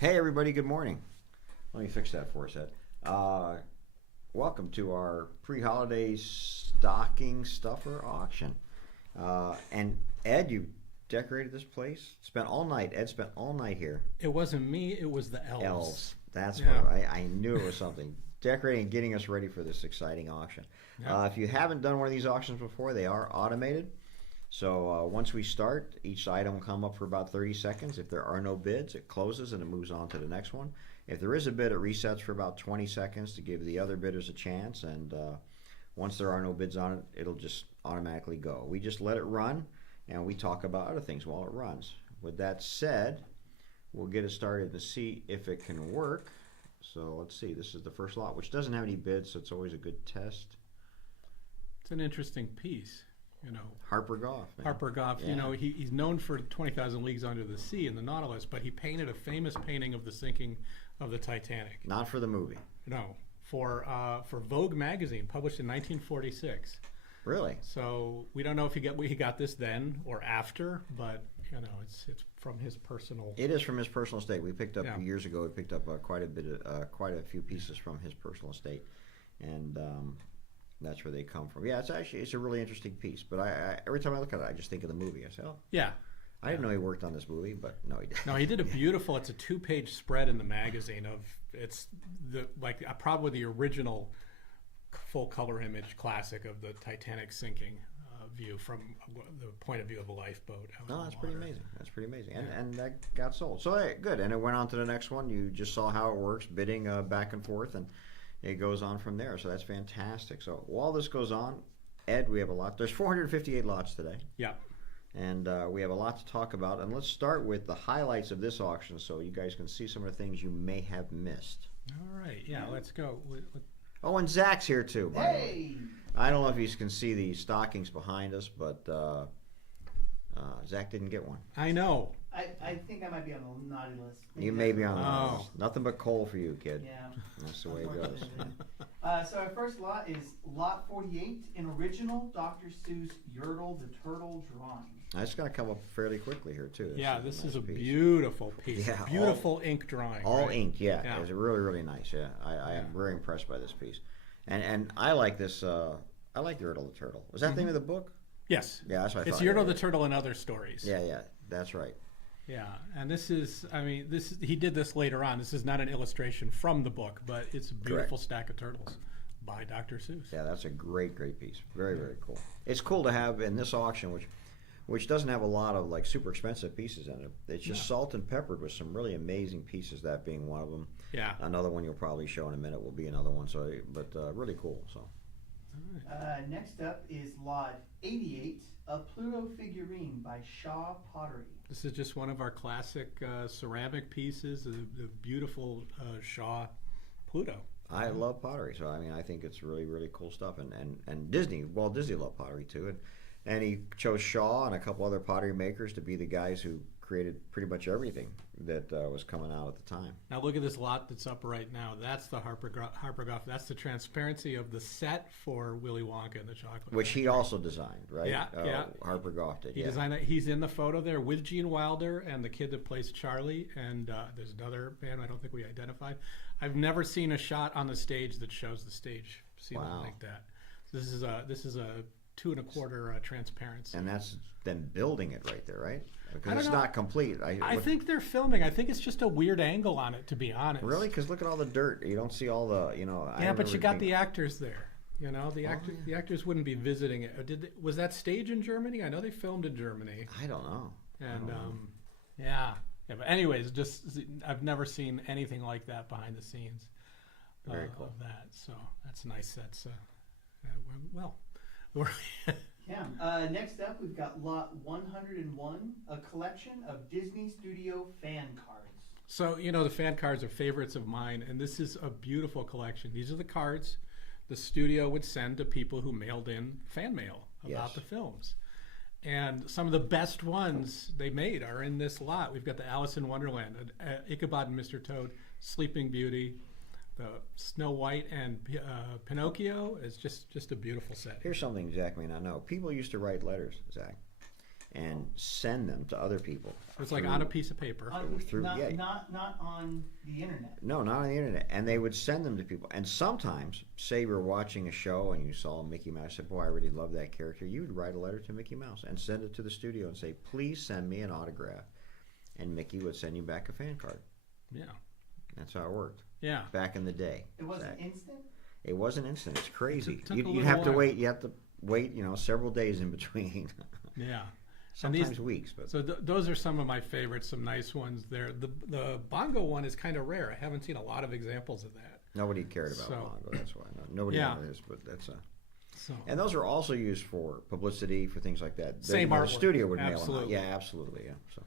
Hey everybody, good morning. Let me fix that for us, Ed. Welcome to our pre-holiday stocking stuffer auction. And Ed, you decorated this place. Spent all night. Ed spent all night here. It wasn't me, it was the elves. Elves. That's Yeah. what I knew it was something. Decorating and getting us ready for this exciting auction. Yeah. If you haven't done one of these auctions before, they are automated. So once we start, each item will come up for about 30 seconds. If there are no bids, it closes and it moves on to the next one. If there is a bid, it resets for about 20 seconds to give the other bidders a chance. And once there are no bids on it, it'll just automatically go. We just let it run and we talk about other things while it runs. With that said, we'll get it started to see if it can work. So let's see, this is the first lot, which doesn't have any bids, so it's always a good test. It's an interesting piece, you know. Harper Goff. Man. Harper Goff, Yeah. you know, he's known for 20,000 Leagues Under the Sea in the Nautilus, but he painted a famous painting of the sinking of the Titanic. Not for the movie. No, for Vogue magazine, published in 1946. Really? So we don't know if he got this then or after, but you know, it's from his personal. It is from his personal estate. We picked up Yeah. years ago. We picked up quite a few pieces from his personal estate, and that's where they come from. Yeah, it's a really interesting piece. But I every time I look at it, I just think of the movie. I say, oh, Yeah. I didn't know he worked on this movie, but no, he didn't. No, he did a beautiful. It's a 2-page spread in the magazine of probably the original full color image classic of the Titanic sinking view from the point of view of a lifeboat. Out No, on that's the pretty water. amazing. That's pretty amazing. Yeah. And that got sold. So hey, good. And it went on to the next one. You just saw how it works, bidding back and forth, and it goes on from there. So that's fantastic. So while this goes on, Ed, we have a lot. There's 458 lots today. Yeah. And we have a lot to talk about. And let's start with the highlights of this auction so you guys can see some of the things you may have missed. All right. Yeah. Let's go. Oh, and Zach's here too, by the way. Hey! I don't know if you can see the stockings behind us, but Zach didn't get one. I know. I think I might be on the naughty list. You may be on the Oh. list. Nothing but coal for you, kid. Yeah. That's the way it goes. So our first lot is lot 48, an original Dr. Seuss Yertle the Turtle drawing. That's going to come up fairly quickly here too. Yeah. This is nice a piece. beautiful piece. Yeah, Beautiful ink drawing. All right? inked, yeah. Yeah. It's really, really nice. Yeah, I am very impressed by this piece, and I like this. I like Yertle the Turtle. Was that the name of the book? Yes. Yeah, that's what I It's thought. Yertle yeah, the Turtle and Other Stories. Yeah, that's right. Yeah, and this is, I mean, he did this later on. This is not an illustration from the book, but it's a beautiful stack of turtles by Dr. Seuss. Yeah, that's a great piece. Very, very cool. It's cool to have in this auction, which doesn't have a lot of like super expensive pieces in it. It's just salt and peppered with some really amazing pieces. That being one of them. Yeah. Another one you'll probably show in a minute will be another one. So, but really cool. So. Next up is lot 88, a Pluto figurine by Shaw Pottery. This is just one of our classic ceramic pieces, the beautiful Shaw Pluto. I love pottery, so I mean, I think it's really, really cool stuff. And Disney, Walt Disney loved pottery too, and he chose Shaw and a couple other pottery makers to be the guys who created pretty much everything that was coming out at the time. Now look at this lot that's up right now. That's the Harper Goff. That's the transparency of the set for Willy Wonka and the Chocolate Which he Factory. also designed, right? Yeah. Harper Goff did. He designed it. He's in the photo there with Gene Wilder and the kid that plays Charlie. And there's another man I don't think we identified. I've never seen a shot on the stage that shows the stage ceiling like that. So this is a 2 1/4 transparency. And that's them building it right there, right? I Because don't it's know. not complete. I think they're filming. I think it's just a weird angle on it, to be honest. Really? Because look at all the dirt. You don't see all the, Yeah, but you got the actors there. You know, the actors wouldn't be visiting it. Was that stage in Germany? I know they filmed in Germany. I don't know. And yeah. But anyways, just I've never seen anything like that behind the scenes. Very cool. Of that, so that's nice. That's well. Yeah. Next up, we've got lot 101, a collection of Disney Studio fan cards. So, you know, the fan cards are favorites of mine, and this is a beautiful collection. These are the cards the studio would send to people who mailed in fan mail about the films. And some of the best ones they made are in this lot. We've got the Alice in Wonderland, Ichabod and Mr. Toad, Sleeping Beauty, the Snow White and Pinocchio is just a beautiful set. Here's something Zach may not know. People used to write letters, Zach, and send them to other people. It's like on a piece of paper. Not on the internet. No, not on the internet. And they would send them to people. And sometimes, say you were watching a show and you saw Mickey Mouse, said, boy, I really love that character. You would write a letter to Mickey Mouse and send it to the studio and say, please send me an autograph. And Mickey would send you back a fan card. Yeah. That's how it worked. Yeah. Back in the day. It wasn't instant? It wasn't instant. It's crazy. Took You'd have to wait. You have to wait, several days in between. Yeah. Sometimes weeks. But so those are some of my favorites, some nice ones there. The bongo one is kind of rare. I haven't seen a lot of examples of that. Nobody cared about bongo. That's why. Nobody knows, but that's and those are also used for publicity, for things like that. Same artwork. The studio would mail them out. Absolutely. Yeah, absolutely. Yeah. So.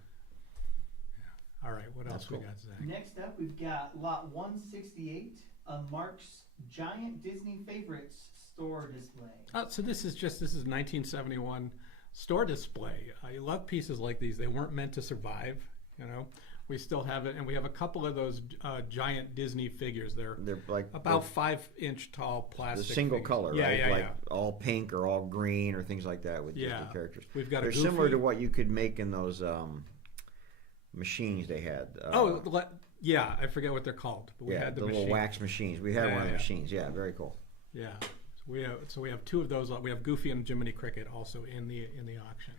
All right, what else we got, Zach? Next up, we've got lot 168, a Mark's Giant Disney Favorites store display. Oh, so this is 1971 store display. I love pieces like these. They weren't meant to survive, We still have it, and we have a couple of those giant Disney figures. They're like about 5-inch tall plastic. The single figures. color, yeah, right? Yeah, like all pink or all green or things like that with Disney characters. We've got They're similar to what you could make in those machines they had. I forget what they're called. But we had the little wax machines. We had one of the machines. Yeah, very cool. Yeah, so we have two of those. We have Goofy and Jiminy Cricket also in the auction.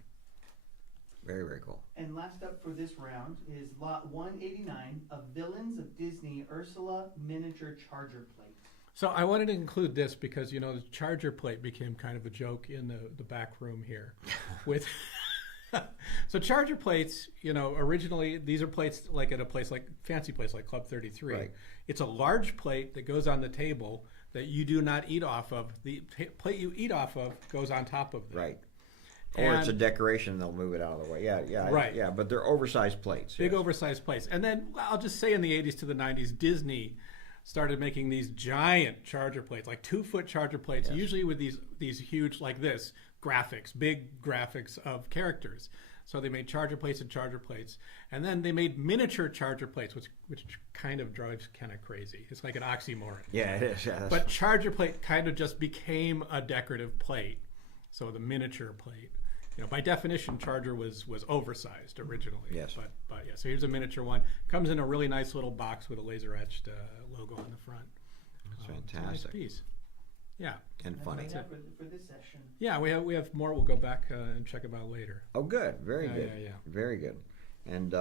Very, very cool. And last up for this round is lot 189 of Villains of Disney Ursula miniature charger plate. So I wanted to include this because the charger plate became kind of a joke in the back room here with. So charger plates, originally these are plates like at a place like fancy place like Club 33. Right. It's a large plate that goes on the table that you do not eat off of. The plate you eat off of goes on top of them. Right. Or it's a decoration, they'll move it out of the way. Yeah. Right. Yeah, but they're oversized plates. Big oversized plates. And then I'll just say in the 80s to the 90s, Disney started making these giant charger plates, like 2-foot charger plates, usually with these huge, like this, big graphics of characters. So they made charger plates and charger plates. And then they made miniature charger plates, which kind of drives kind of crazy. It's like an oxymoron. Yeah, it is. Yeah, but charger plate kind of just became a decorative plate. So the miniature plate. By definition, charger was oversized originally. Yes. But yeah, so here's a miniature one. Comes in a really nice little box with a laser etched logo on the front. That's It's fantastic. a nice piece. Yeah. And funny. That's for this session. Yeah, we have more. We'll go back and check about later. Oh, good. Very good. Yeah. Very good. And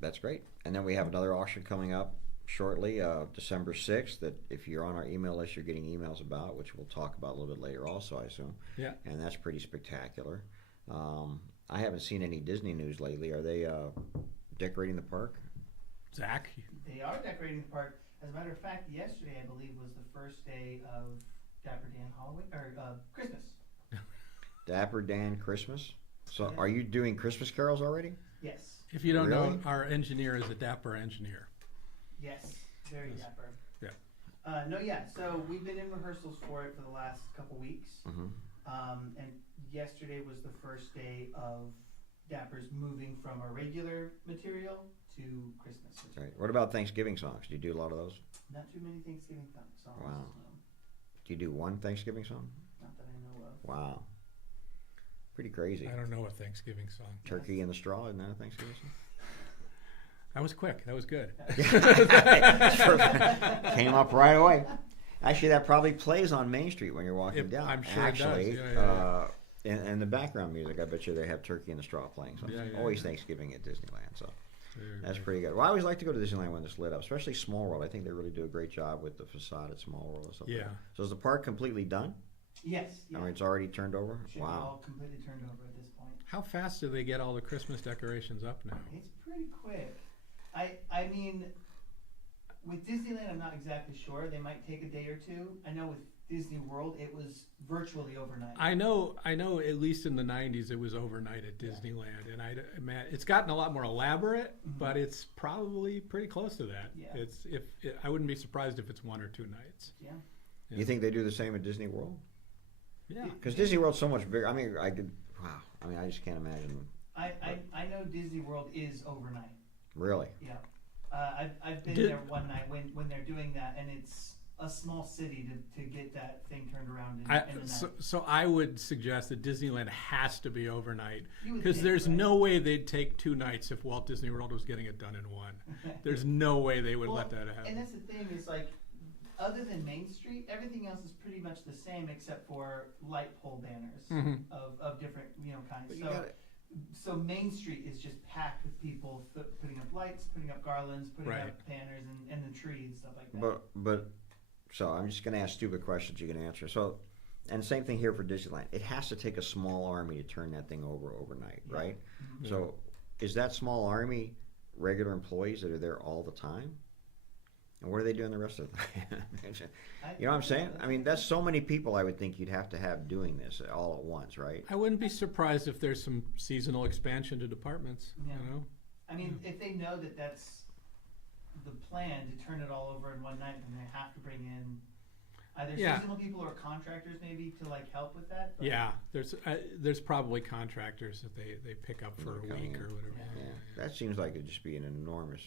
that's great. And then we have another auction coming up shortly, December 6th, that if you're on our email list, you're getting emails about, which we'll talk about a little bit later also, I assume. Yeah. And that's pretty spectacular. I haven't seen any Disney news lately. Are they decorating the park? Zach? They are decorating the park. As a matter of fact, yesterday, I believe, was the first day of Dapper Dan Halloween, or Christmas. Dapper Dan Christmas? So are you doing Christmas carols already? Yes. If you don't know, our engineer is a dapper engineer. Yes, very dapper. Yeah. So we've been in rehearsals for it for the last couple weeks. Mm-hmm. And yesterday was the first day of Dappers moving from a regular material to Christmas material. Right. What about Thanksgiving songs? Do you do a lot of those? Not too many Thanksgiving songs. Wow. No. Do you do one Thanksgiving song? Not that I know of. Wow. Pretty crazy. I don't know a Thanksgiving song. Turkey in the Straw, isn't that a Thanksgiving song? That was quick. That was good. Came up right away. Actually, that probably plays on Main Street when you're walking down. I'm sure Actually, it does. And the background music, I bet you they have Turkey in the Straw playing. So always yeah. Thanksgiving at Disneyland. So Very that's pretty good. Well, I always like to go to Disneyland when it's lit up, especially Small World. I think they really do a great job with the facade at Small World and stuff. Yeah. Like that. So is the park completely done? Yes. Yeah. I mean, it's already turned over? Should be all completely turned over at this point. How fast do they get all the Christmas decorations up now? It's pretty quick. I mean, with Disneyland, I'm not exactly sure. They might take a day or two. I know with Disney World, it was virtually overnight. I know. At least in the '90s, it was overnight at Disneyland, and it's gotten a lot more elaborate, but it's probably pretty close to that. Yeah. I wouldn't be surprised if it's 1 or 2 nights. Yeah. You think they do the same at Disney World? Yeah. Because Disney World's so much bigger. I mean, I just can't imagine. I know Disney World is overnight. Really? Yeah. I've been there one night when they're doing that, and it's a small city to get that thing turned around in a night. So I would suggest that Disneyland has to be overnight, You would because think, there's right? no way they'd take 2 nights if Walt Disney World was getting it done in one. There's no way they would Well, let that happen. And that's the thing is like, other than Main Street, everything else is pretty much the same except for light pole banners Mhm. of different kinds. But you So gotta- so Main Street is just packed with people putting up lights, putting up garlands, putting Right. up banners, and the tree and stuff like that. But so I'm just gonna ask stupid questions you can answer. So, and same thing here for Disneyland. It has to take a small army to turn that thing over overnight, Yeah. right? Yeah. So, is that small army regular employees that are there all the time? And what are they doing the rest of the time? You know what I'm saying? I mean, that's so many people. I would think you'd have to have doing this all at once, right? I wouldn't be surprised if there's some seasonal expansion to departments. Yeah. You know, I mean, if they know that that's the plan to turn it all over in one night, then they have to bring in either Yeah. seasonal people or contractors maybe to like help with that. But yeah. There's probably contractors that they pick up for a Coming week in. or whatever. Yeah, that seems like it'd just be an enormous.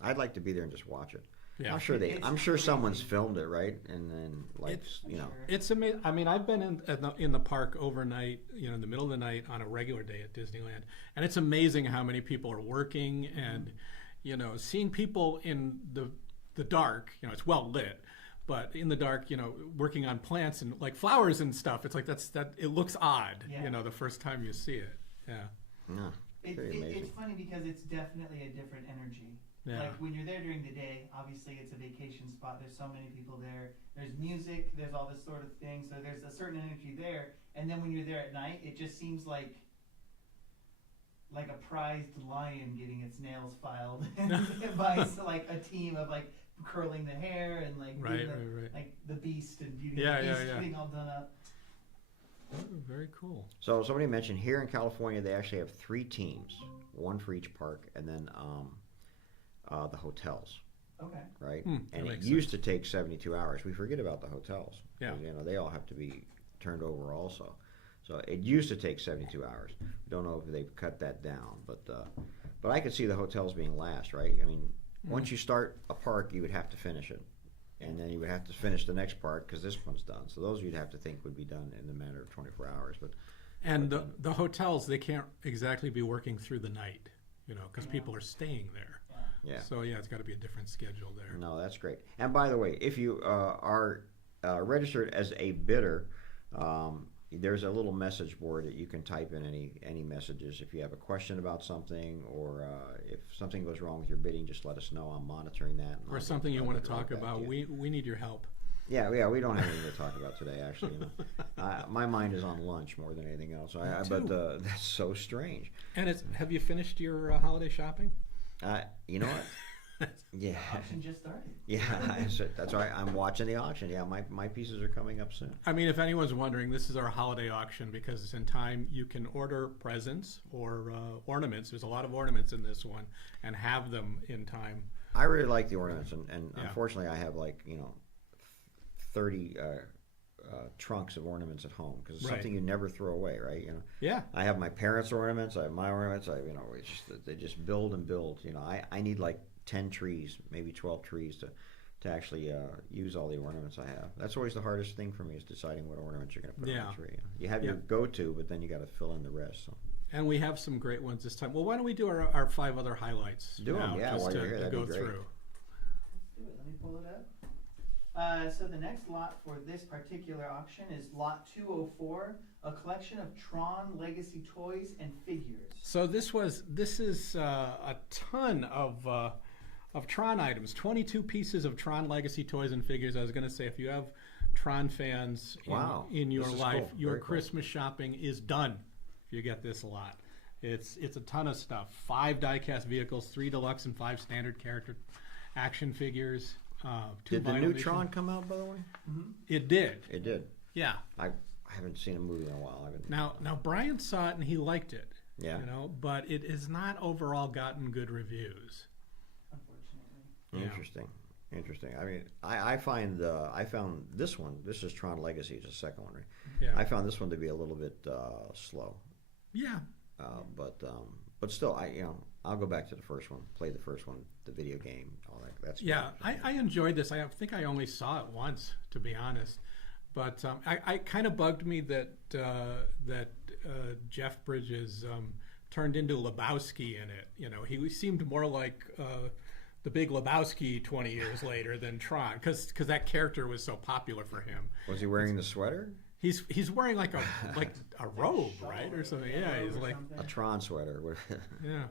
I'd like to be there and just watch it. Yeah. I'm sure It's I'm sure someone's crazy. filmed it, right? And then like It's- you know. Sure. It's amazing. I mean, I've been in the park overnight, in the middle of the night on a regular day at Disneyland, and it's amazing how many people are working, and seeing people in the dark. It's well lit, but in the dark, working on plants and like flowers and stuff. It's like it looks odd, Yeah. the first time you see it. Yeah. No, pretty amazing. It's funny because it's definitely a different energy. Yeah. Like when you're there during the day, obviously it's a vacation spot. There's so many people there. There's music. There's all this sort of thing. So there's a certain energy there. And then when you're there at night, it just seems like a prized lion getting its nails filed by like a team of like curling the hair and like doing Right. like the Beast and Beauty Yeah, and the yeah, Beast yeah. getting all done up. Oh, very cool. So somebody mentioned here in California they actually have 3 teams, one for each park, and then the hotels, Okay. right? That And it makes used to take 72 hours. We forget about the hotels. Yeah. 'Cause, they all have to be turned over also. So it used to take 72 hours. Don't know if they've cut that down, but I could see the hotels being last, right? I mean, once you start a park, you would have to finish it, and then you would have to finish the next park because this one's done. So those you'd have to think would be done in the matter of 24 hours. But And the hotels, they can't exactly be working through the night, because Yeah. people are staying there. yeah. So yeah, it's got to be a different schedule there. No, that's great. And by the way, if you are registered as a bidder, there's a little message board that you can type in any messages. If you have a question about something or if something goes wrong with your bidding, just let us know. I'm monitoring that. and Or I'll something get- you I'll want get to right talk back about. to you. We need your help. Yeah, we don't have anything to talk about today, actually. My mind is on lunch more than anything else. But that's so strange. And have you finished your holiday shopping? You know what? Yeah, Auction just started. yeah. That's why I'm watching the auction. Yeah, my pieces are coming up soon. I mean, if anyone's wondering, this is our holiday auction because it's in time. You can order presents or ornaments. There's a lot of ornaments in this one, and have them in time. I really like the ornaments, and Yeah. unfortunately, I have 30 trunks of ornaments at home because it's Right. something you never throw away, right? Yeah. I have my parents' ornaments, I have my ornaments. It's just they just build and build. I need like 10 trees, maybe 12 trees to actually use all the ornaments I have. That's always the hardest thing for me is deciding what ornaments you're going to put Yeah. on the tree. You have your Yeah. go-to, but then you got to fill in the rest. So. And we have some great ones this time. Well, why don't we do our 5 other highlights? Do 'em, now, yeah, just while to, you're here, to that'd go be great. through. Let's do it. Let me pull it up. So the next lot for this particular auction is lot 204, a collection of Tron Legacy toys and figures. So this is a ton of Tron items. 22 pieces of Tron Legacy toys and figures. I was going to say, if you have Tron fans Wow, in your this is life, cool. your Very cool. Christmas shopping is done if you get this lot. It's a ton of stuff. 5 die-cast vehicles, 3 deluxe and 5 standard character action figures. 2 Did the vinyl new editions. Tron come out, by the way? It did. It did. Yeah. I haven't seen a movie in a while. Now Brian saw it and he liked it. Yeah. But it has not overall gotten good reviews. Unfortunately. Yeah. Interesting. I mean, I found this one. This is Tron Legacy. It's the second one, right? Yeah. I found this one to be a little bit slow. Yeah. But still, I'll go back to the first one. Play the first one, the video game, all that. That's Yeah, great. I enjoyed this. I think I only saw it once, to be honest. But I kind of bugged me that Jeff Bridges turned into Lebowski in it. You know, he seemed more like the Big Lebowski 20 years later than Tron, because that character was so popular for him. Was he wearing the sweater? He's wearing like a robe, right, or something. Yeah, he's like A Tron sweater. yeah.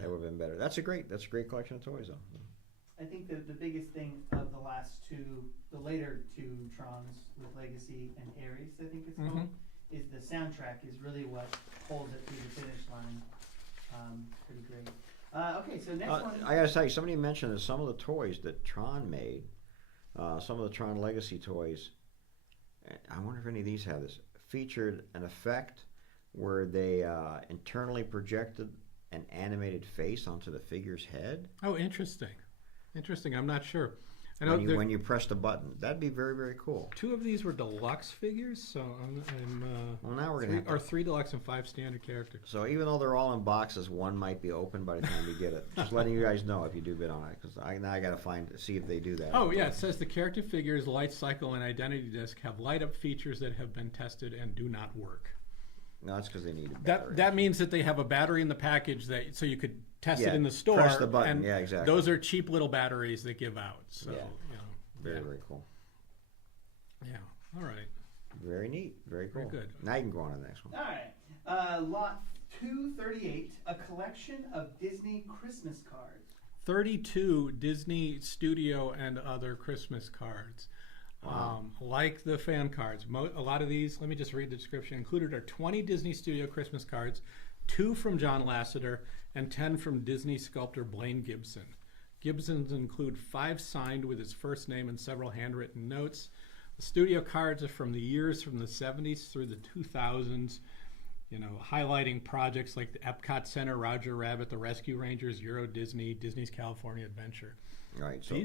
That would have been better. That's a great collection of toys, though. I think the biggest thing of the last two, the later two Trons with Legacy and Ares, I think it's called, is the soundtrack is really what holds it through the finish line. Pretty great. Okay, so next one. I gotta tell you, somebody mentioned that some of the toys that Tron made, some of the Tron Legacy toys, I wonder if any of these have this, featured an effect where they internally projected an animated face onto the figure's head. Oh, interesting. I'm not sure. I know when you press the button, that'd be very, very cool. 2 of these were deluxe figures, so Well, now we're gonna have to, 3 deluxe and 5 standard characters. so even though they're all in boxes, one might be open by the time we get it. Just letting you guys know if you do bid on it, because now I gotta see if they do that. Oh yeah, it says the character figures, light cycle, and identity disc have light up features that have been tested and do not work. No, that's because they need a battery. That means that they have a battery in the package so you could test it in the store. Press the button. And yeah, exactly. those are cheap little batteries that give out. So Yeah. you know, very, very cool. Yeah. All right. Very neat. Very cool. Very good. Now you can go on to the next one. All right. Lot 238, a collection of Disney Christmas cards. 32 Disney Studio and other Christmas cards. Wow. Like the fan cards. A lot of these, let me just read the description, included are 20 Disney Studio Christmas cards, 2 from John Lasseter, and 10 from Disney sculptor Blaine Gibson. Gibson's include 5 signed with his first name and several handwritten notes. The studio cards are from the years from the 70s through the 2000s, you know, highlighting projects like the Epcot Center, Roger Rabbit, the Rescue Rangers, Euro Disney, Disney's California Adventure. Right. So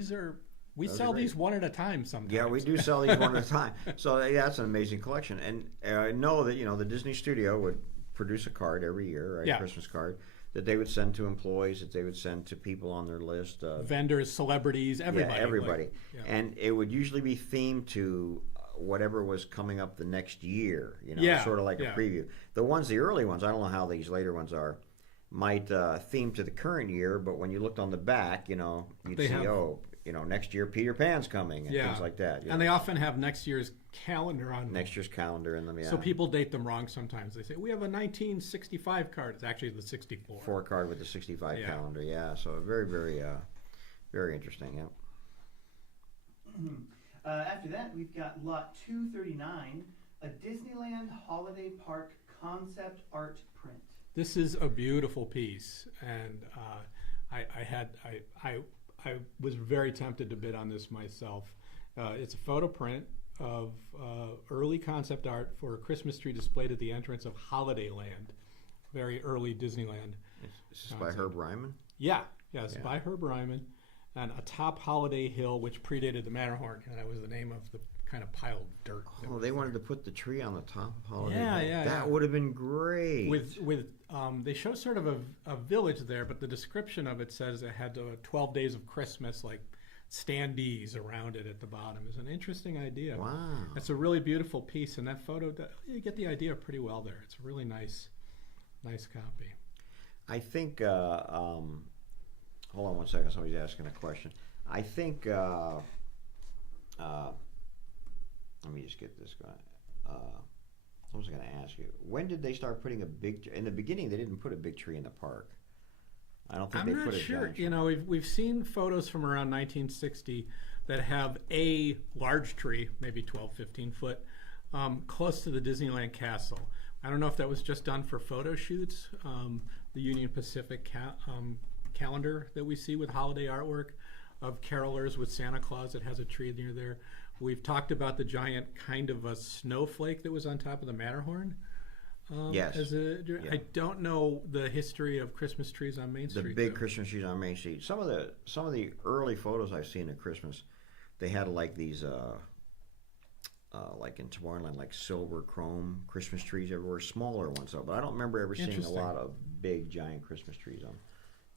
We sell these one at a time sometimes. yeah, we do sell these one at a time. So yeah, that's an amazing collection. And I know that the Disney Studio would produce a card every year, right? Yeah. A Christmas card that they would send to employees, that they would send to people on their list. Vendors, celebrities, everybody. Yeah, everybody. Like, And it would usually be themed to whatever was coming up the next year. Sort of like a preview. The early ones, I don't know how these later ones are, might theme to the current year, but when you looked on the back, you'd see, next year Peter Pan's coming and things like that. And they often have next year's calendar on them. Next year's calendar in them, yeah. So people date them wrong sometimes. They say, we have a 1965 card. It's actually the 64. 4 card with the 65 calendar, yeah. So very, very, very interesting, yeah. After that, we've got Lot 239, a Disneyland Holiday Park concept art print. This is a beautiful piece, and I was very tempted to bid on this myself. It's a photo print of early concept art for a Christmas tree displayed at the entrance of Holiday Land, very early Disneyland. This is by Herb Ryman? Yeah, it's by Herb Ryman, and atop Holiday Hill, which predated the Matterhorn, and that was the name of the kind of piled dirt. Oh, they wanted to put the tree on the top of Holiday Hill. Yeah. That would have been great. They show sort of a village there, but the description of it says it had 12 days of Christmas, like standees around it at the bottom. It's an interesting idea. Wow. It's a really beautiful piece, and that photo, you get the idea pretty well there. It's a really nice copy. I think, hold on one second, somebody's asking a question. I think, let me just get this going. I was going to ask you, when did they start putting in the beginning they didn't put a big tree in the park. I don't think they put a giant tree. I'm not sure. We've seen photos from around 1960 that have a large tree, maybe 12, 15 foot, close to the Disneyland castle. I don't know if that was just done for photo shoots. The Union Pacific calendar that we see with holiday artwork of carolers with Santa Claus that has a tree near there. We've talked about the giant kind of a snowflake that was on top of the Matterhorn. Yes. I don't know the history of Christmas trees on Main Street. The big Christmas trees on Main Street. Some of the early photos I've seen of Christmas, they had like these, like in Tomorrowland, like silver chrome Christmas trees everywhere, smaller ones though. But I don't remember ever seeing a lot of big giant Christmas trees on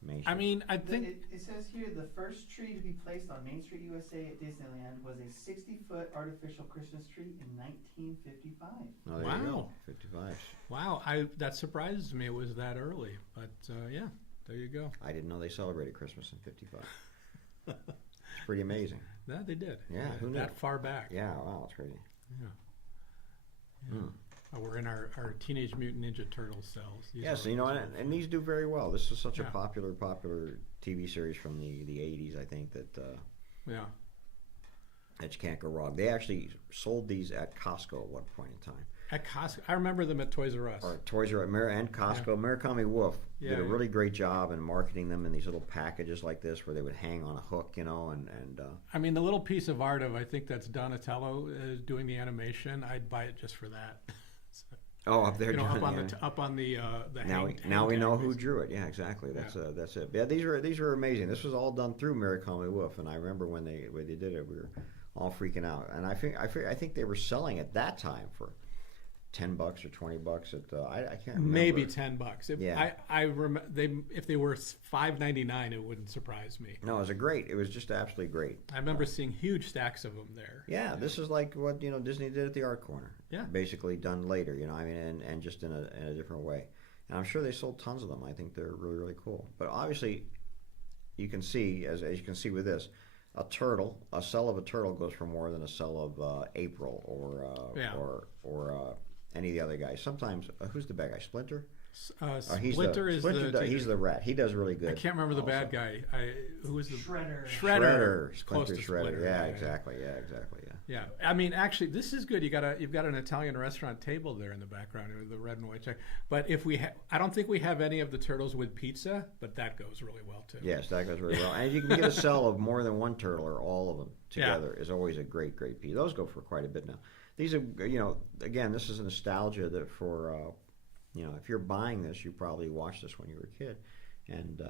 Main I Street. mean, I think It says here the first tree to be placed on Main Street, USA at Disneyland was a 60-foot artificial Christmas tree in 1955. Oh, there you go. Wow. 55. wow, that surprises me. It was that early, but yeah, there you go. I didn't know they celebrated Christmas in 55. It's pretty amazing. Yeah, they did. Yeah, who knew? That far back. Yeah, wow, it's crazy. Yeah. Yeah. Hmm. We're in our Teenage Mutant Ninja Turtles cells. These Yes, are you know, always and these do very well. This is such a Yeah. popular TV series from the 80s, I think, that yeah. that you can't go wrong. They actually sold these at Costco at one point in time. At Costco, I remember them at Toys R Us. Or Toys R Us and Costco. Murakami Wolf did Yeah, a yeah. really great job in marketing them in these little packages like this where they would hang on a hook, you know, and I mean, the little piece of art of I think that's Donatello doing the animation. I'd buy it just for that. So, oh, up there, you know, doing up on the now hang we know tag, who basically. drew it. Yeah, exactly. That's it. Yeah, these were amazing. This was all done through Murakami Wolf, and I remember when they did it, we were all freaking out. And I think they were selling at that time for $10 or $20 at I can't remember. Maybe $10. Yeah. I remember if they were $5.99, it wouldn't surprise me. No, it was just absolutely great. I remember seeing huge stacks of them there. Yeah, this is like what Disney did at the Art Corner. Yeah. Basically done later, I mean, and just in a different way. And I'm sure they sold tons of them. I think they're really, really cool. But obviously, you can see, as you can see with this, a cell of a turtle goes for more than a cell of April or any of the other guys. Sometimes, who's the bad guy? Splinter? Splinter he's the rat. He does really good. I can't remember the also. bad guy. Who was the Shredder. Shredder. Splinter Close to Shredder. Yeah, yeah. exactly. Yeah. Yeah, I mean, actually, this is good. You've got an Italian restaurant table there in the background, with the red and white check. But I don't think we have any of the turtles with pizza, but that goes really well too. Yes, that goes really well. And if you can get a cell of more than one turtle or all of them together is always a great piece. Those go for quite a bit now. These are, again, this is a nostalgia that for, if you're buying this, you probably watched this when you were a kid, and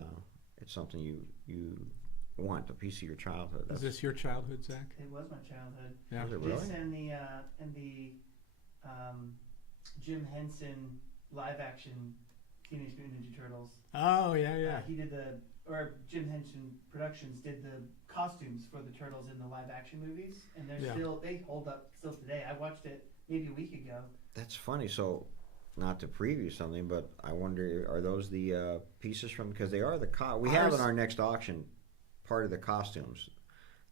it's something you want, a piece of your childhood. Is this your childhood, Zach? It was my childhood. Yeah. Was it This really? and the Jim Henson live action Teenage Mutant Ninja Turtles. Oh yeah. He did Jim Henson Productions did the costumes for the turtles in the live action movies, and they hold up still today. I watched it maybe a week ago. That's funny. So, not to preview something, but I wonder, are those the pieces from? Because they are we have in our next auction part of the costumes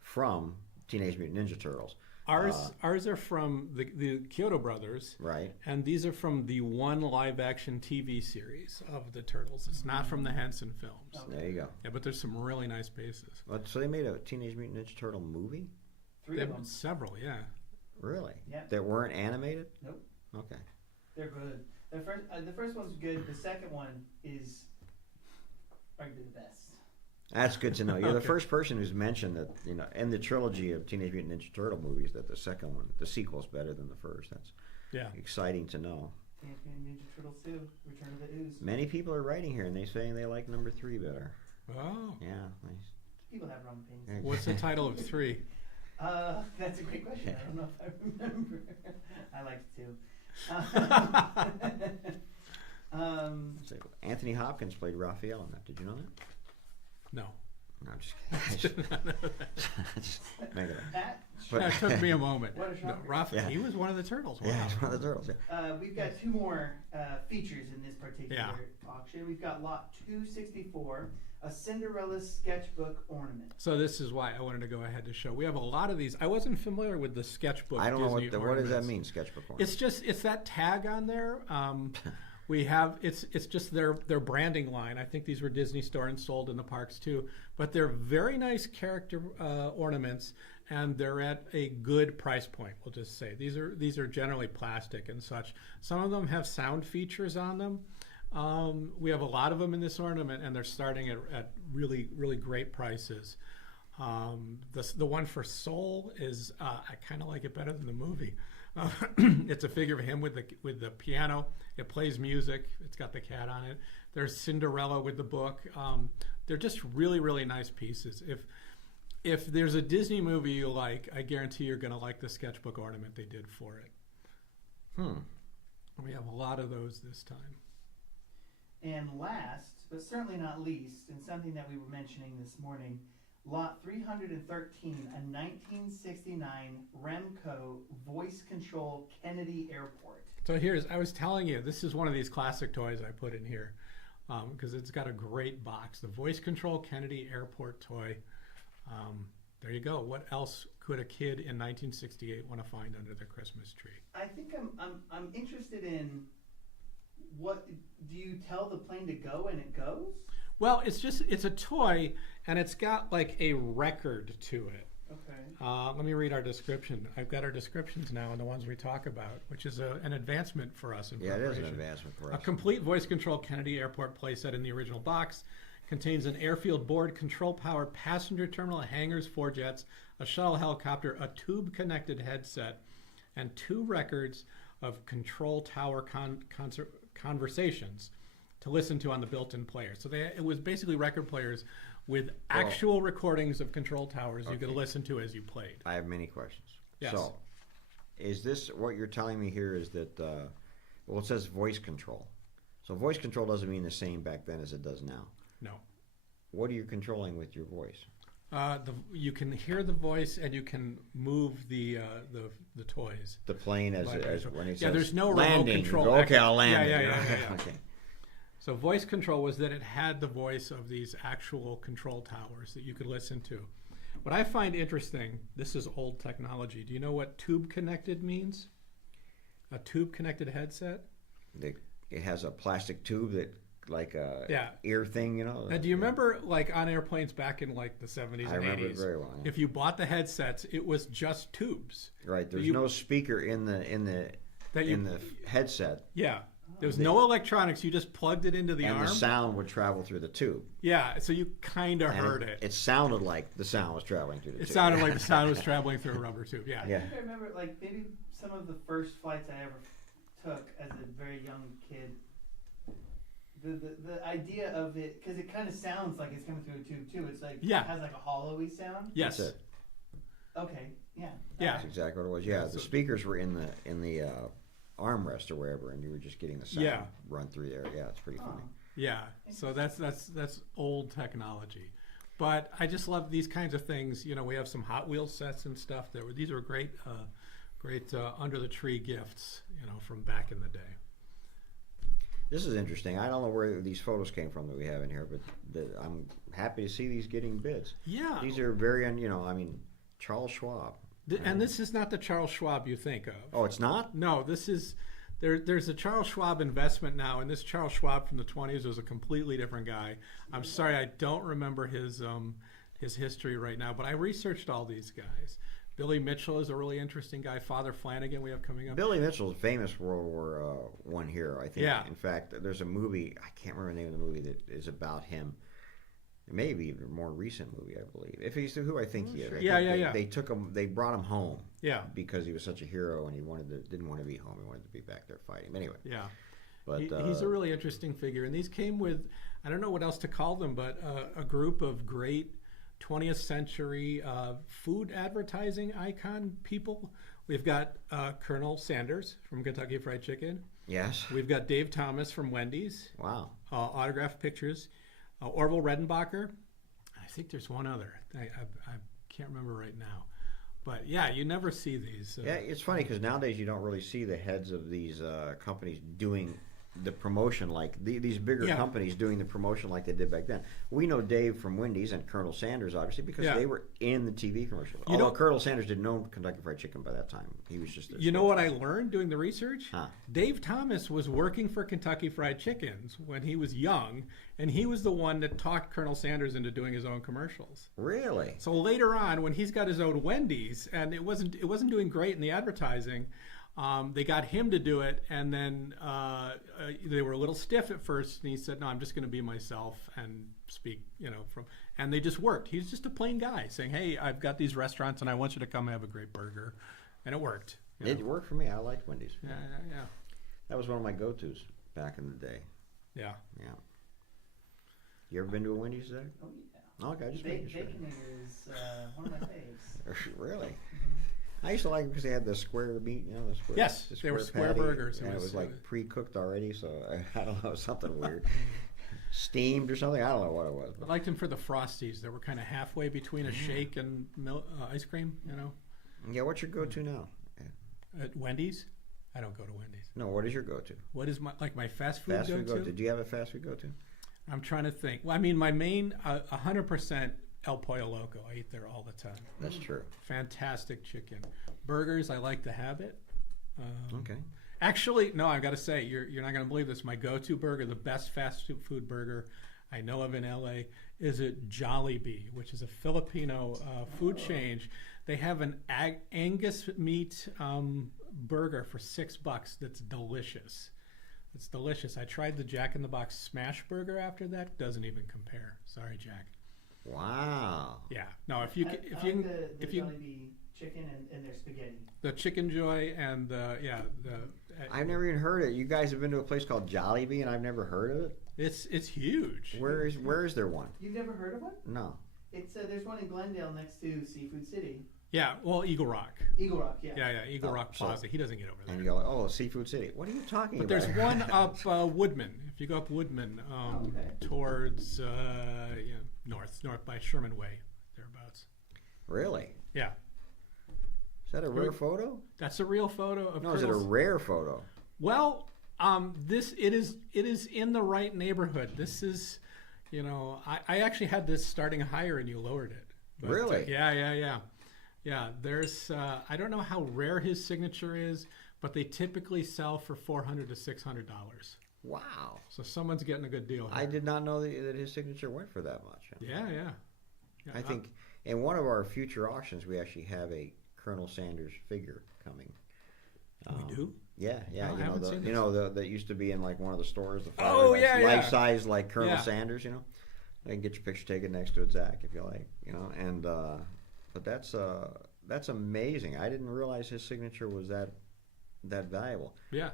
from Teenage Mutant Ninja Turtles. Ours are from the Kyoto Brothers, right? And these are from the one live-action TV series of the Turtles. It's not from the Henson films. Okay. There you go. Yeah, but there's some really nice pieces. So they made a Teenage Mutant Ninja Turtle movie? 3 of them. Several, yeah. Really? Yeah. That weren't animated? Nope. Okay. They're good. The first one's good. The second one is arguably the best. That's good to know. You're the Okay. first person who's mentioned that, in the trilogy of Teenage Mutant Ninja Turtle movies, that the second one, the sequel's better than the first. That's exciting to know. Teenage Mutant Ninja Turtles 2, Return of the Ooze. Many people are writing here, and they're saying they like number 3 better. Oh. Yeah, nice. People have wrong opinions. What's the title of 3? That's a great question. I don't know if I remember. I liked it too. So Anthony Hopkins played Raphael in that. Did you know that? No. No, I'm just kidding. Just making it up. That, That took me a moment. What a shocker. Raphael, Yeah. he was one of the turtles. Wow. Yeah, it's one of the turtles. Yeah. we've got 2 more features in this particular Yeah. auction. We've got lot 264, a Cinderella sketchbook ornament. So this is why I wanted to go ahead to show. We have a lot of these. I wasn't familiar with the sketchbook. I don't know Disney what does that ornaments. mean, sketchbook ornament? It's that tag on there. We have it's just their branding line. I think these were Disney store and sold in the parks too. But they're very nice character ornaments, and they're at a good price point. We'll just say these are generally plastic and such. Some of them have sound features on them. We have a lot of them in this ornament, and they're starting at really great prices. The one for Soul is I kind of like it better than the movie. It's a figure of him with the piano. It plays music. It's got the cat on it. There's Cinderella with the book. They're just really nice pieces. If there's a Disney movie you like, I guarantee you're going to like the sketchbook ornament they did for it. We have a lot of those this time. And last, but certainly not least, and something that we were mentioning this morning, Lot 313, a 1969 Remco voice control Kennedy Airport. So I was telling you, this is one of these classic toys I put in here because it's got a great box. The voice control Kennedy Airport toy. There you go. What else could a kid in 1968 want to find under their Christmas tree? I think I'm interested in what do you tell the plane to go and it goes? Well, it's a toy and it's got like a record to it. Okay. Let me read our description. I've got our descriptions now and the ones we talk about, which is an advancement for us in preparation. Yeah, it is an advancement for us. A complete voice control Kennedy Airport playset in the original box. Contains an airfield board, control power, passenger terminal, hangars, 4 jets, a shuttle helicopter, a tube-connected headset, and 2 records of control tower conversations to listen to on the built-in player. So it was basically record players with actual recordings of control towers you could listen to as you played. I have many questions. Yes. So, is this what you're telling me here? Is that well, it says voice control. So voice control doesn't mean the same back then as it does now. No. What are you controlling with your voice? You can hear the voice and you can move the toys. The plane as when it says there's no landing, remote control. you go, okay, I'll land. Yeah. Okay. So voice control was that it had the voice of these actual control towers that you could listen to. What I find interesting, this is old technology. Do you know what tube connected means? A tube connected headset? It has a plastic tube that like a ear thing, you know. Now, do you remember like on airplanes back in like the 70s and 80s? I remember it very well. Yeah. If you bought the headsets, it was just tubes. Right. There's no speaker in the headset. Yeah. There was no electronics. You just plugged it into the arm. And the sound would travel through the tube. Yeah, so you kind of heard it. It sounded like the sound was traveling through the tube. It sounded like the sound was traveling through a rubber tube. Yeah. I think I remember like maybe some of the first flights I ever took as a very young kid. The idea of it, because it kind of sounds like it's coming through a tube too. It's like it has like a hollowy sound. Yes. That's it. Okay. Yeah. Yeah. That's exactly what it was. Yeah, the speakers were in the armrest or wherever, and you were just getting the sound run through there. Yeah, it's pretty funny. Yeah. So that's old technology, but I just love these kinds of things. You know, we have some Hot Wheels sets and stuff. These are great under the tree gifts. You know, from back in the day. This is interesting. I don't know where these photos came from that we have in here, but I'm happy to see these getting bids. Yeah. These are very, Charles Schwab. And this is not the Charles Schwab you think of. Oh, it's not? No, this is, there's a Charles Schwab investment now, and this Charles Schwab from the 20s was a completely different guy. I'm sorry, I don't remember his history right now, but I researched all these guys. Billy Mitchell is a really interesting guy. Father Flanagan we have coming up. Billy Mitchell's a famous World War I hero, I think. Yeah. In fact, there's a movie, I can't remember the name of the movie, that is about him. Maybe even a more recent movie, I believe. If he's who I think he is. They took him, they brought him home. Yeah. Because he was such a hero and he didn't want to be home. He wanted to be back there fighting. Anyway. Yeah. But he's a really interesting figure. And these came with, I don't know what else to call them, but a group of great 20th century food advertising icon people. We've got Colonel Sanders from Kentucky Fried Chicken. Yes. We've got Dave Thomas from Wendy's. Wow. Autographed pictures. Orville Redenbacher. I think there's one other. I can't remember right now. But yeah, you never see these. Yeah, it's funny because nowadays you don't really see the heads of these companies doing the promotion like these bigger companies doing the promotion like they did back then. We know Dave from Wendy's and Colonel Sanders obviously because they were in the TV commercial. Although Colonel Sanders didn't know Kentucky Fried Chicken by that time. He was just You know what I learned doing the research? Huh. Dave Thomas was working for Kentucky Fried Chickens when he was young, and he was the one that talked Colonel Sanders into doing his own commercials. Really? So later on, when he's got his own Wendy's, and it wasn't doing great in the advertising, they got him to do it, and then they were a little stiff at first, and he said, no, I'm just going to be myself and speak, and they just worked. He's just a plain guy saying, hey, I've got these restaurants, and I want you to come have a great burger, and it worked. It worked for me. I liked Wendy's. Yeah. That was one of my go-tos back in the day. Yeah. You ever been to a Wendy's today? Oh, yeah. Okay, I just making sure. Baconator is one of my faves. Really? I used to like them because they had the square meat, the square. Yes, they were square burgers. And it was like pre-cooked already, so I don't know, something weird. steamed or something. I don't know what it was. I liked them for the Frosties. They were kind of halfway between a shake and ice cream, you know. Yeah, what's your go-to now? At Wendy's? I don't go to Wendy's. No, what is your go-to? What is my fast food Fast food go-to? go-to. Do you have a fast food go-to? I'm trying to think. Well, I mean, my main 100% El Pollo Loco. I eat there all the time. That's true. Fantastic chicken. Burgers, I like to have it. Okay. Actually, no, I've got to say, you're not going to believe this. My go-to burger, the best fast food burger I know of in LA, is at Jollibee, which is a Filipino food chain. They have an Angus meat burger for $6 that's delicious. It's delicious. I tried the Jack in the Box smash burger after that. Doesn't even compare. Sorry, Jack. Wow. Yeah. No, if you I can, like the if you Jollibee chicken and their spaghetti. the Chicken Joy and I've never even heard it. You guys have been to a place called Jollibee, and I've never heard of it. it's huge. Where is there one? You've never heard of one? No. It's there's one in Glendale next to Seafood City. Yeah. Well, Eagle Rock. Eagle Rock, yeah. Yeah. Eagle Oh, Rock so- Plaza. He doesn't get over there. And you go, oh, Seafood City. What are you talking But about? there's one up Woodman. If you go up Woodman Okay. towards north by Sherman Way, thereabouts. Really? Yeah, Is that a rare photo? that's a real photo of. No, is it a Colonel's- rare photo? Well, it is in the right neighborhood. This is, I actually had this starting higher and you lowered it. But, Really? Yeah. There's I don't know how rare his signature is, but they typically sell for $400 to $600. Wow. So someone's getting a good deal here. I did not know that his signature went for that much. Yeah. I think in one of our future auctions, we actually have a Colonel Sanders figure coming. We do. Yeah. Oh, I haven't seen this. That used to be in like one of the stores. The Oh, yeah. life size like Colonel Yeah. Sanders. I can get your picture taken next to it, Zach, if you like. And but that's amazing. I didn't realize his signature was that valuable. Yeah.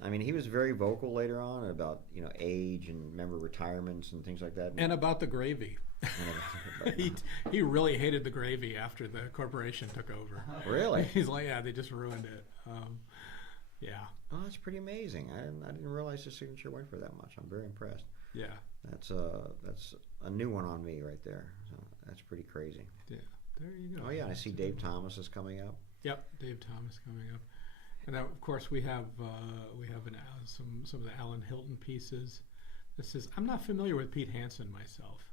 I mean, he was very vocal later on about age and member retirements and things like that. And about the gravy. But- he really hated the gravy after the corporation took over. Really? He's like, yeah, they just ruined it. Yeah. Oh, that's pretty amazing. I didn't realize his signature went for that much. I'm very impressed. Yeah. That's a new one on me right there. So that's pretty crazy. Yeah. There you go. Oh yeah, and I see Dave Thomas is coming up. Yep, Dave Thomas coming up, and then of course we have some of the Alan Hilton pieces. I'm not familiar with Pete Hansen myself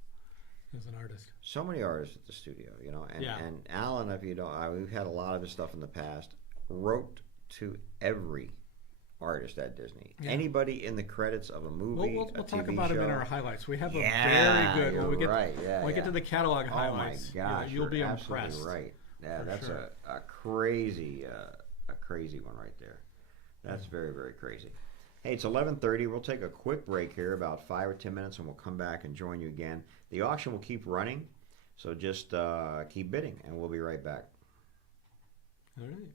as an artist. So many artists at the studio, and Yeah. and Alan, if you don't, we've had a lot of his stuff in the past. Wrote to every artist at Disney. Yeah. Anybody in the credits of a movie, We'll a talk TV about show. him in our highlights. We have a Yeah, very good. you're When we get right. Yeah, when we get to the catalog highlights, oh my gosh, you'll be you're absolutely impressed. right. Yeah, For that's sure. a crazy one right there. That's very, very crazy. Hey, it's 11:30. We'll take a quick break here, about 5 or 10 minutes, and we'll come back and join you again. The auction will keep running, so just keep bidding, and we'll be right back. All right.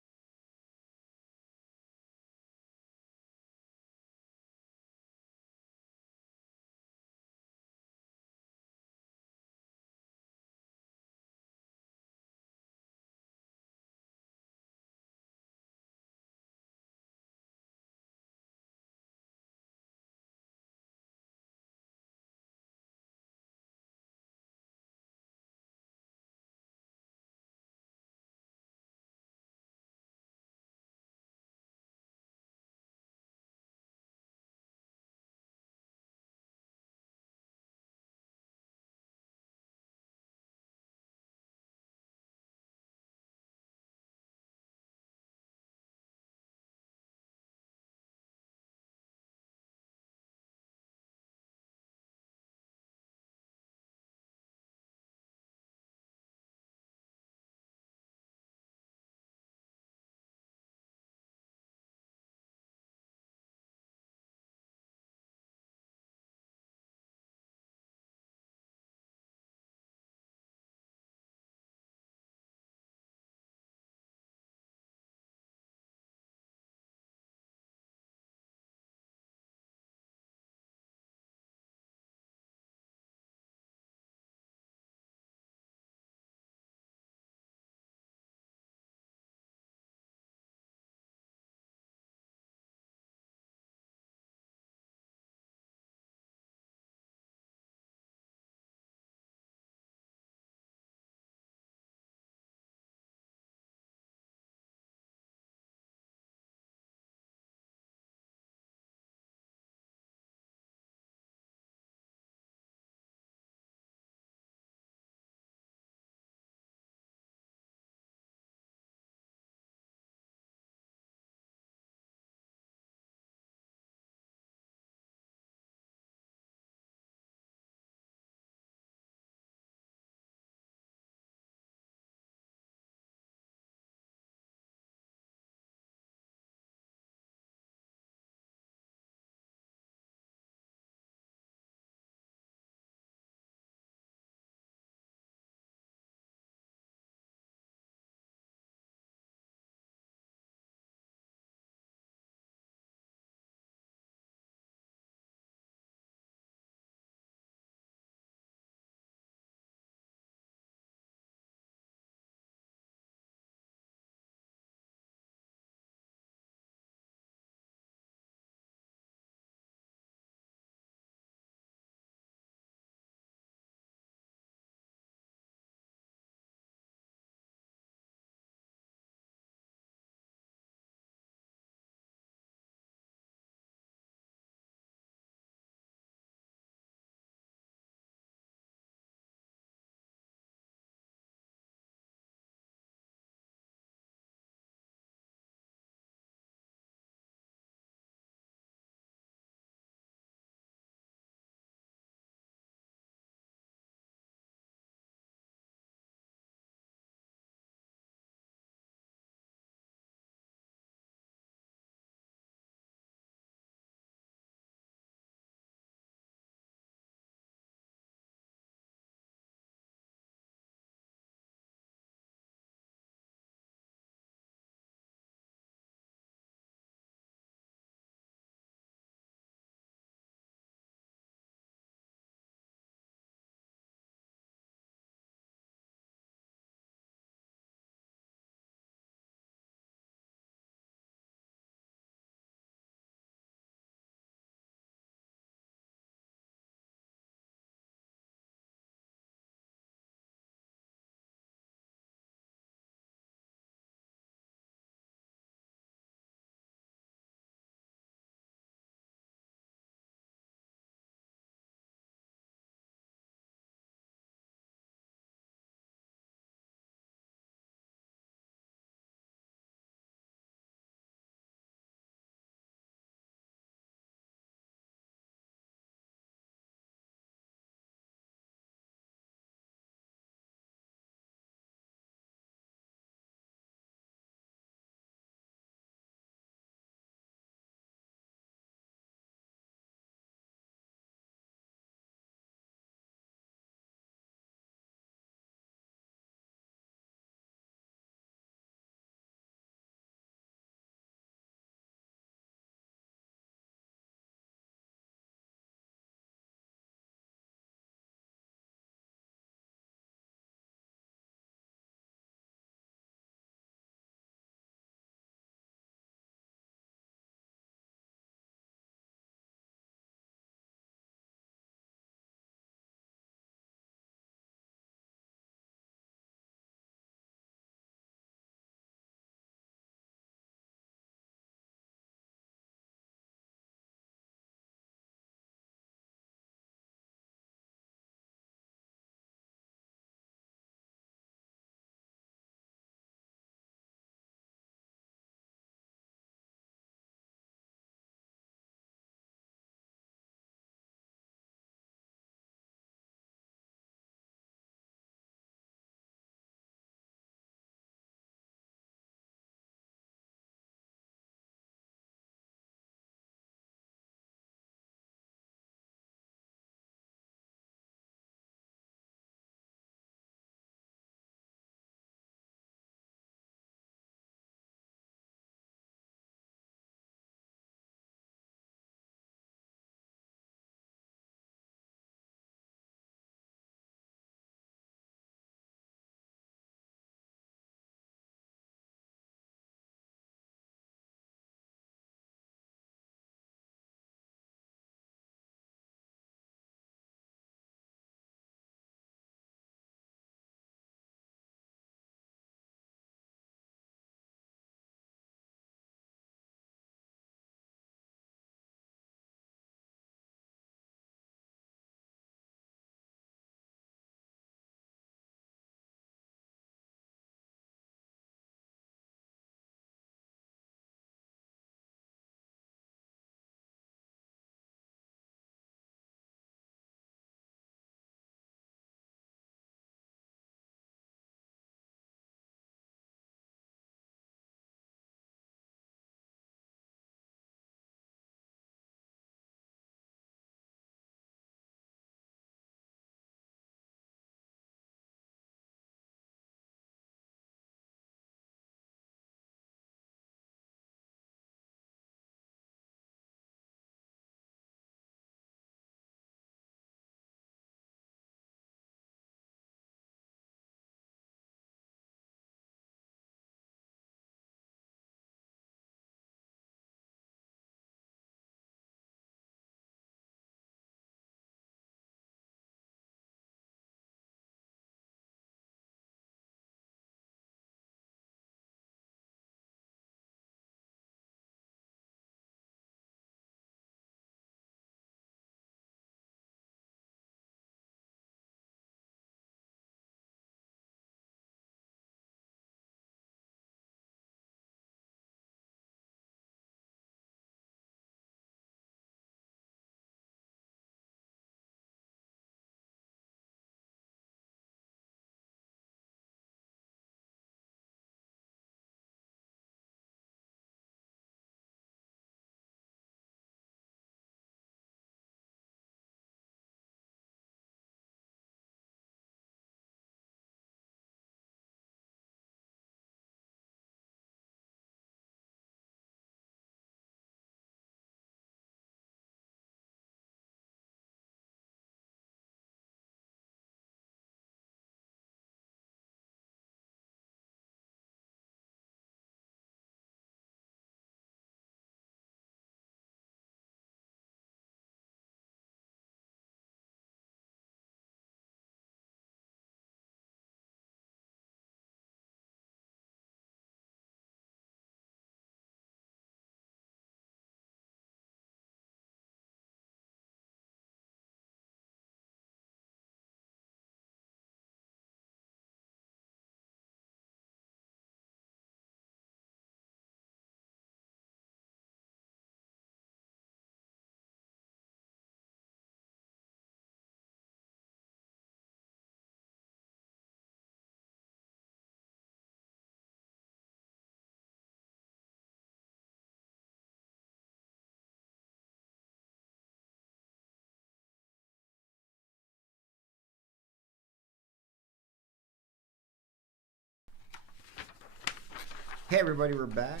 Hey everybody, we're back.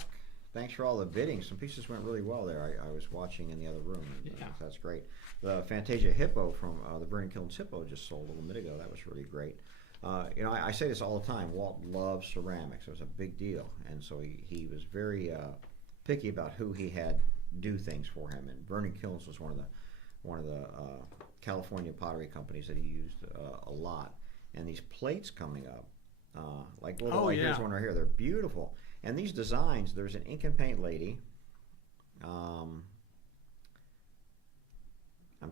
Thanks for all the bidding. Some pieces went really well there. I was watching in the other room. And, Yeah. That's great. The Fantasia Hippo from the Vernon Kilns Hippo just sold a little bit ago. That was really great. I say this all the time. Walt loves ceramics. It was a big deal, and so he was very picky about who he had do things for him. And Vernon Kilns was one of the California pottery companies that he used a lot. And these plates coming up, here's one right here. They're beautiful. And these designs, there's an ink and paint lady. I'm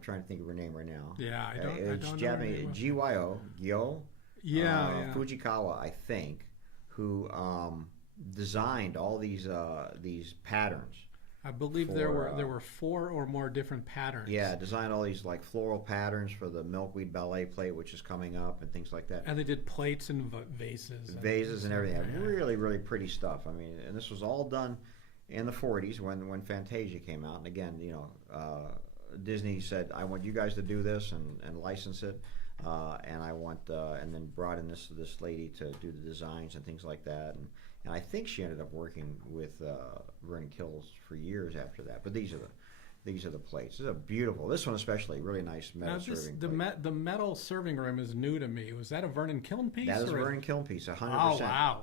trying to think of her name right now. Yeah, I don't It's know. Japanese, Gyo. Fujikawa, I think, who designed all these patterns. I believe there were 4 or more different patterns. Yeah, designed all these like floral patterns for the Milkweed Ballet plate, which is coming up, and things like that. And they did plates and vases. Vases and everything. Yeah. Really, really pretty stuff. I mean, and this was all done in the 40s when Fantasia came out. And again, Disney said, I want you guys to do this and license it. And I want, and then brought in this lady to do the designs and things like that. And I think she ended up working with Vernon Kilns for years after that. But these are the plates. This is beautiful. This one especially, really nice metal serving plate. The metal serving rim is new to me. Was that a Vernon Kiln piece? That is a Vernon Kiln piece, 100%. Oh, wow.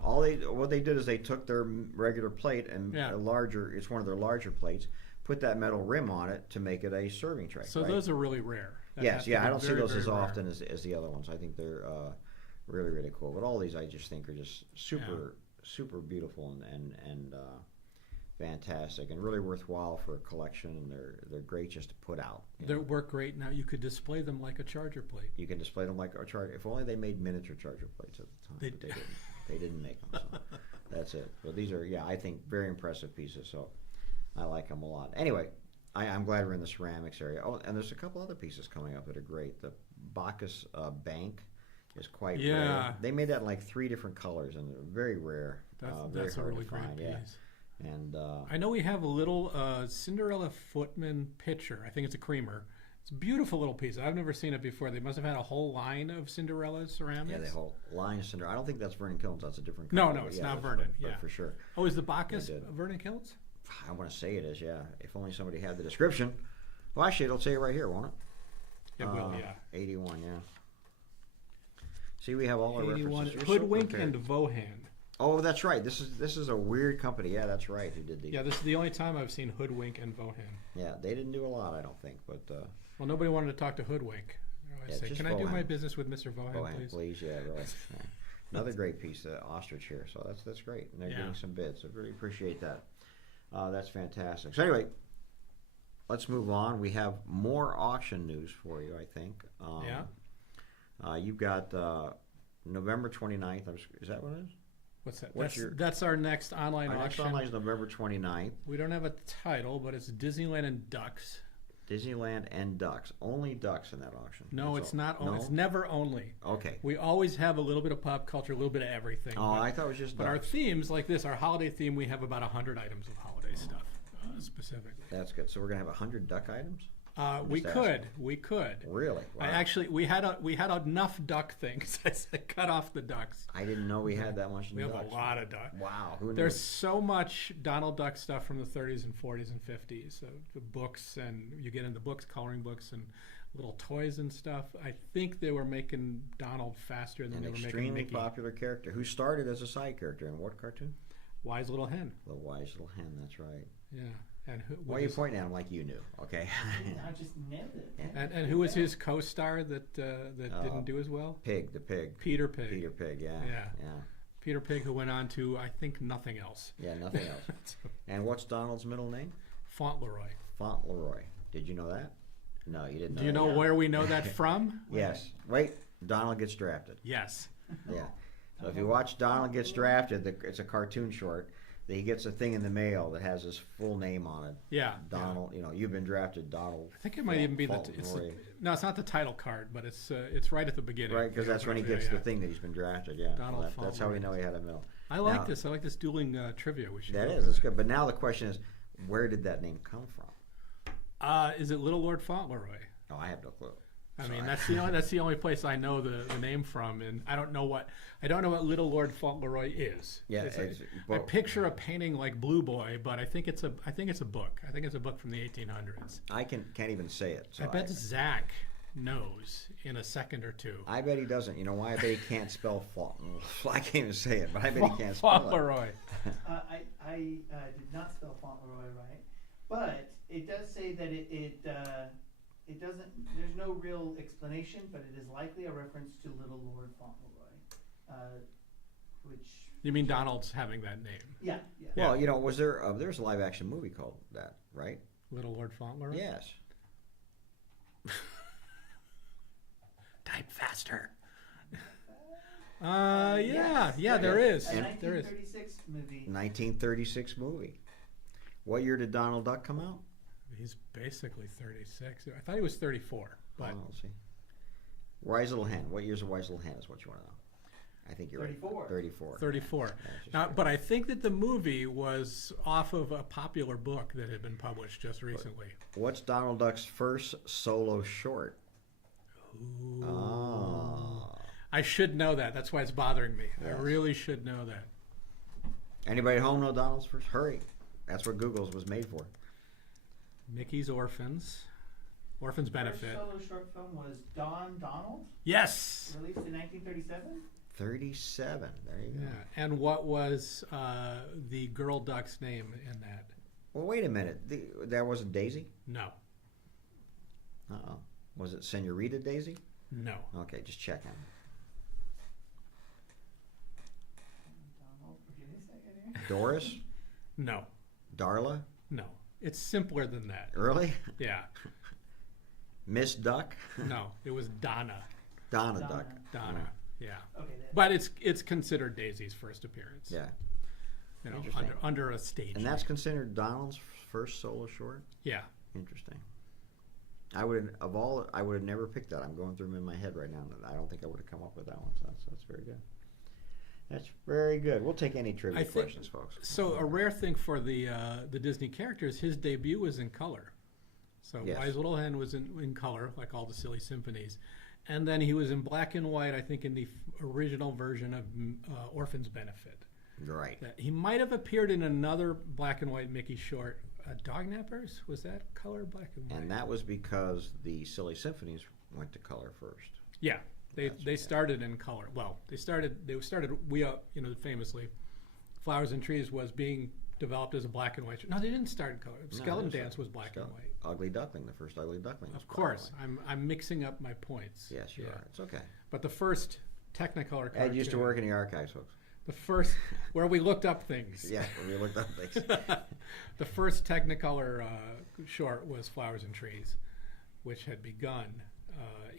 What they did is they took their regular plate and it's one of their larger plates, put that metal rim on it to make it a serving tray. So those are really rare. Yes, I don't see those as often as the other ones. I think they're really, really cool. But all these I just think are just super beautiful and fantastic and really worthwhile for a collection. And they're great just to put out. They work great. Now you could display them like a charger plate. You can display them like a charger. If only they made miniature charger plates at the time. But they didn't. They didn't make them. So that's it. But these are, I think very impressive pieces. So I like them a lot. Anyway. I'm glad we're in the ceramics area. Oh, and there's a couple other pieces coming up that are great. The Bacchus bank is quite rare. They made that in like 3 different colors, and they're very rare. That's a really great piece. Yeah. And I know we have a little Cinderella Footman pitcher. I think it's a creamer. It's a beautiful little piece. I've never seen it before. They must have had a whole line of Cinderella ceramics. Yeah, the whole line of Cinderella. I don't think that's Vernon Kilns. That's a different color. No, it's not Vernon. But for sure. Oh, is the Bacchus Vernon Kilns? I want to say it is, yeah. If only somebody had the description. Well, actually, it'll say it right here, won't it? It will, yeah. 81, yeah. See, we have all our 81, references. Hoodwink and Vohan. Oh, that's right. This is a weird company. Yeah, that's right. Who did these? Yeah, this is the only time I've seen Hoodwink and Vohan. Yeah, they didn't do a lot, I don't think, but. Well, nobody wanted to talk to Hoodwink. I say, can I do my business with Mr. Vohan, please? Please, yeah, really. Yeah. Another great piece, the ostrich here. So that's great, and they're getting some bids. I really appreciate that. That's fantastic. So anyway, let's move on. We have more auction news for you, I think. You've got November 29th. Is that what it is? What's that? That's our next online auction. Our next online is November 29th. We don't have a title, but it's Disneyland and Ducks. Disneyland and Ducks. Only Ducks in that auction. No, it's not only. No? It's never only. Okay. We always have a little bit of pop culture, a little bit of everything. Oh, I thought it was just But Ducks. our themes, like this, our holiday theme, we have about 100 items of holiday stuff, specifically. That's good. So we're going to have 100 duck items? We could. Really? Wow. We had enough duck things. I cut off the ducks. I didn't know we had that much. We have a lot of duck. Wow. Who knew? There's so much Donald Duck stuff from the 30s and 40s and 50s. So the books, and you get into books, coloring books, and little toys and stuff. I think they were making Donald faster than they were making Mickey. An extremely popular character who started as a side character in what cartoon? Wise Little Hen. The Wise Little Hen. That's right. Yeah. And why are you pointing at him like you knew? Okay. I just nailed it. Yeah. And who was his co-star that didn't do as well? Pig, the pig. Peter Pig. Peter Pig, yeah. Peter Pig, who went on to, I think, nothing else. Yeah, nothing else. And what's Donald's middle name? Fauntleroy. Fauntleroy. Did you know that? No, you didn't know Do you know where we know that from? Yes. Wait, Donald gets drafted. Yes. Yeah. So if you watch Donald Gets Drafted, it's a cartoon short. He gets a thing in the mail that has his full name on it. Yeah. Donald, you've been drafted, Donald. I think it might even be no, it's not the title card, but it's right at the beginning. Right, because that's when he gets the thing that he's been drafted. Yeah. Donald. That's how we know he had a middle. I like this. I like this dueling trivia. It's good. But now the question is, where did that name come from? Is it Little Lord Fauntleroy? Oh, I have no clue. I mean, that's the only place I know the name from, and I don't know what Little Lord Fauntleroy is. Yeah, I picture a painting like Blue Boy, but I think it's a book. I think it's a book from the 1800s. I can't even say it. So I bet Zach knows in a second or two. I bet he doesn't. You know why? I bet he can't spell I can't even say it, but I bet he can't spell Fauntleroy. I did not spell Fauntleroy right, but it does say that it doesn't. There's no real explanation, but it is likely a reference to Little Lord Fauntleroy, which. You mean Donald's having that name? Yeah. Well, you know, was there's a live action movie called that, right? Little Lord Fauntleroy? Yes. Type faster. Yes, there is. A There is. 1936 movie. 1936 movie. What year did Donald Duck come out? He's basically 36. I thought he was 34. But Let's see. Wise Little Hen. What year's a Wise Little Hen is what you want to know. I think you're 34. right. 34. 34. Yeah, Now, but I think that the movie was off of a popular book that had been published just recently. What's Donald Duck's first solo short? Ooh. Oh. I should know that. That's why it's bothering me. Yes. I really should know that. Anybody at home know Donald's first? Hurry. That's what Google's was made for. Mickey's Orphans. Orphans Benefit. First solo short film was Don Donald, Yes! released in 1937. 37. There you go. Yeah. And what was the girl duck's name in that? Well, wait a minute. That wasn't Daisy? No. Uh-oh. Was it Senorita Daisy? No. Okay, just checking. Donald, give me a second here. Doris? No. Darla? No. It's simpler than that. Really? Yeah. Miss Duck? No. It was Donna. Donna Duck. Donna. Yeah. Okay. But it's considered Daisy's first appearance. Yeah. You know, Interesting. under a stage. And that's considered Donald's first solo short? Yeah. Interesting. I would have never picked that. I'm going through them in my head right now. I don't think I would have come up with that one. So that's very good. That's very good. We'll take any trivia questions, folks. So a rare thing for the Disney characters, his debut was in color. So Yes. Wise Little Hen was in color, like all the Silly Symphonies. And then he was in black and white, I think, in the original version of Orphan's Benefit. Right. He might have appeared in another black and white Mickey short. Dognappers? Was that color black and white? And that was because the Silly Symphonies went to color first. Yeah. They started in color. Well, they started famously, Flowers and Trees was being developed as a black and white. No, they didn't start in color. Skeleton Dance was black and white. Ugly Duckling, the first Ugly Duckling. Of course, I'm mixing up my points. Yes, you are. It's okay. But the first Technicolor cartoon. Ed used to work in the archives, folks. The first where we looked up things. Yeah, we looked up things. The first Technicolor short was Flowers and Trees, which had begun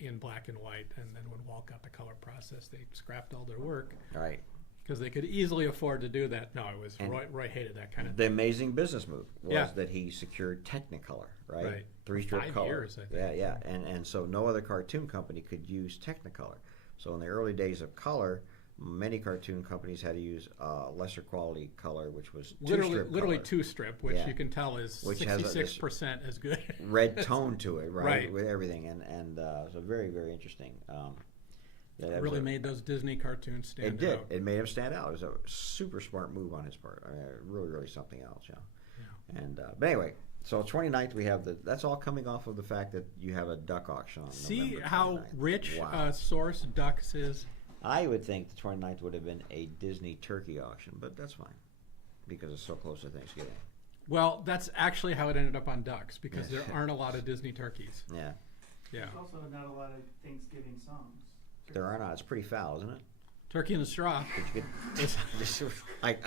in black and white, and then when Walt got the color process, they scrapped all their work. Right. Because they could easily afford to do that. No, it was Roy hated that kind of The amazing business move was Yeah. that he secured Technicolor, right? Right. 3-strip 5 color. years, I think. Yeah. And so no other cartoon company could use Technicolor. So in the early days of color, many cartoon companies had to use lesser quality color, which was literally color. 2-strip, which Yeah. you can tell is Which has 66% as good. red tone to it, right? Right. With everything, and so very, very interesting. It really made those Disney cartoons stand It did. out. It made him stand out. It was a super smart move on his part. I mean, really, really something else, Yeah. And but anyway, so 29th we have that's all coming off of the fact that you have a duck auction on See November how 29th. rich Wow. source Ducks is? I would think the 29th would have been a Disney turkey auction, but that's fine because it's so close to Thanksgiving. Well, that's actually how it ended up on Ducks, because Yeah. there aren't a lot of Disney turkeys. Yeah, Yeah. There's also not a lot of Thanksgiving songs. there are not. It's pretty foul, isn't it? Turkey in the Straw. But you It's could just like.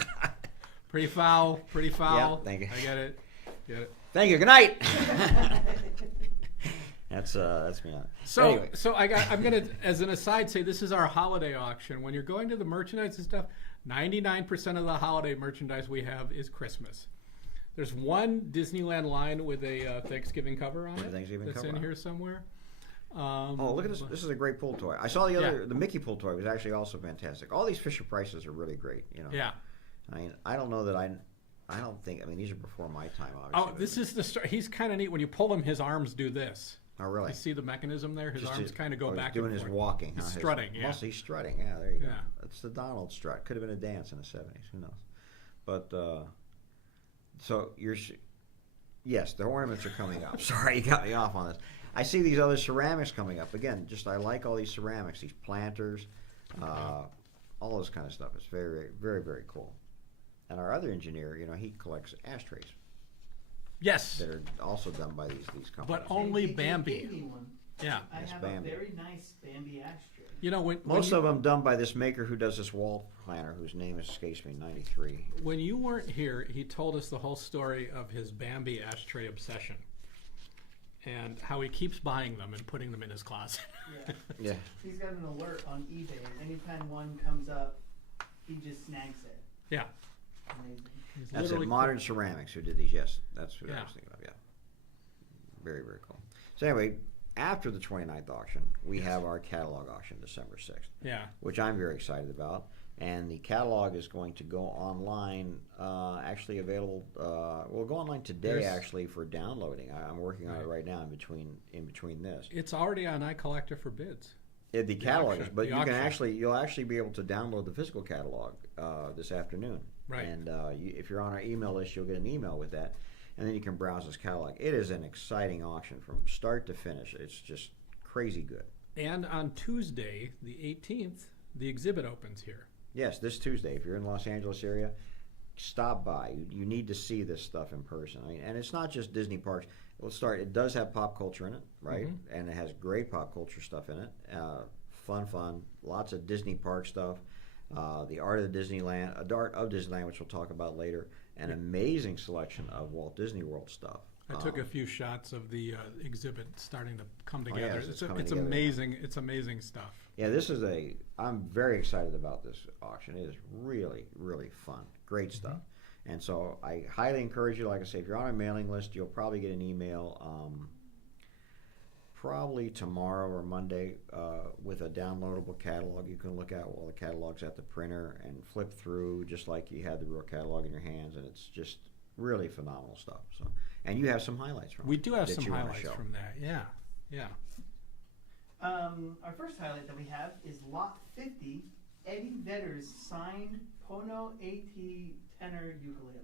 pretty foul. Pretty foul. Yeah, thank you. I get it. Get it. Thank you. Good night. That's me on it. So, Anyway. I'm gonna, as an aside, say this is our holiday auction. When you're going to the merchandise and stuff, 99% of the holiday merchandise we have is Christmas. There's one Disneyland line with a Thanksgiving cover on With a it. Thanksgiving that's cover in on here it. somewhere. Oh, look at this! This is a great pull toy. I saw the Mickey pull toy was actually also fantastic. All these Fisher Prices are really great. You know. Yeah. I mean, I don't know that I don't think. I mean, these are before my time, obviously. Oh, this is he's kind of neat. When you pull him, his arms do this. Oh, really? You see the mechanism there? His Just arms kind of go back doing and his forth. walking. He's Huh? strutting, yeah. He's strutting, yeah, there you go. Yeah. That's the Donald strut. Could have been a dance in the 70s, who knows. But, so yes, the ornaments are coming up. Sorry, you got me off on this. I see these other ceramics coming up. Again, I like all these ceramics, these planters, all this kind of stuff. It's very, very, very, very cool. And our other engineer, he collects ashtrays Yes, that are also done by these companies. but only They Bambi. gave me one. Yeah. I Yes, have Bambi. a very nice Bambi ashtray. When Most you, of them done by this maker who does this wall planner, whose name escapes me, 93. when you weren't here, he told us the whole story of his Bambi ashtray obsession and how he keeps buying them and putting them in his closet. Yeah. Yeah. He's got an alert on eBay. Anytime one comes up, he just snags it. Yeah. Amazing. He's That's it. literally Modern Ceramics who did these. Yes, that's what I Yeah. was thinking of. Yeah. Very, very cool. So anyway, after the 29th auction, we have our catalog auction December 6th, Yeah. which I'm very excited about. And the catalog is going to go online, actually available. Will go online today, There's- actually, for downloading. I'm working on it right now in between this. It's already on iCollector for bids. The catalog is, auction, but the you can auction. you'll actually be able to download the physical catalog this afternoon. Right. And if you're on our email list, you'll get an email with that, and then you can browse this catalog. It is an exciting auction from start to finish. It's just crazy good. And on Tuesday, the 18th, the exhibit opens here. Yes, this Tuesday, if you're in the Los Angeles area, stop by. You need to see this stuff in person. And it's not just Disney parks. It does have pop culture in it, right? Mm-hmm. And it has great pop culture stuff in it. Fun. Lots of Disney park stuff. The art of Disneyland, which we'll talk about later. An amazing selection of Walt Disney World stuff. I took a few shots of the exhibit starting to come yeah, together. it's it's coming it's together. amazing. It's amazing stuff. Yeah, I'm very excited about this auction. It is really, really fun. Great stuff. And so I highly encourage you, like I say, if you're on our mailing list, you'll probably get an email probably tomorrow or Monday with a downloadable catalog you can look at while the catalog's at the printer and flip through just like you had the real catalog in your hands, and it's just really phenomenal stuff. So, and you have some highlights from We it do have that some you wanna highlights show. from that. Yeah. Our first highlight that we have is Lot 50, Eddie Vedder's signed Pono AT tenor ukulele.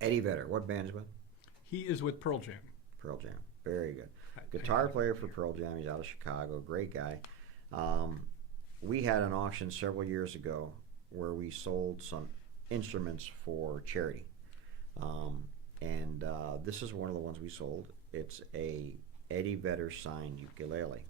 Eddie Vedder, what band is with? He is with Pearl Jam. Pearl Jam. Very good. I- Guitar player for Pearl Jam. He's out of Chicago. Great guy. We had an auction several years ago where we sold some instruments for charity. And this is one of the ones we sold. It's a Eddie Vedder signed ukulele.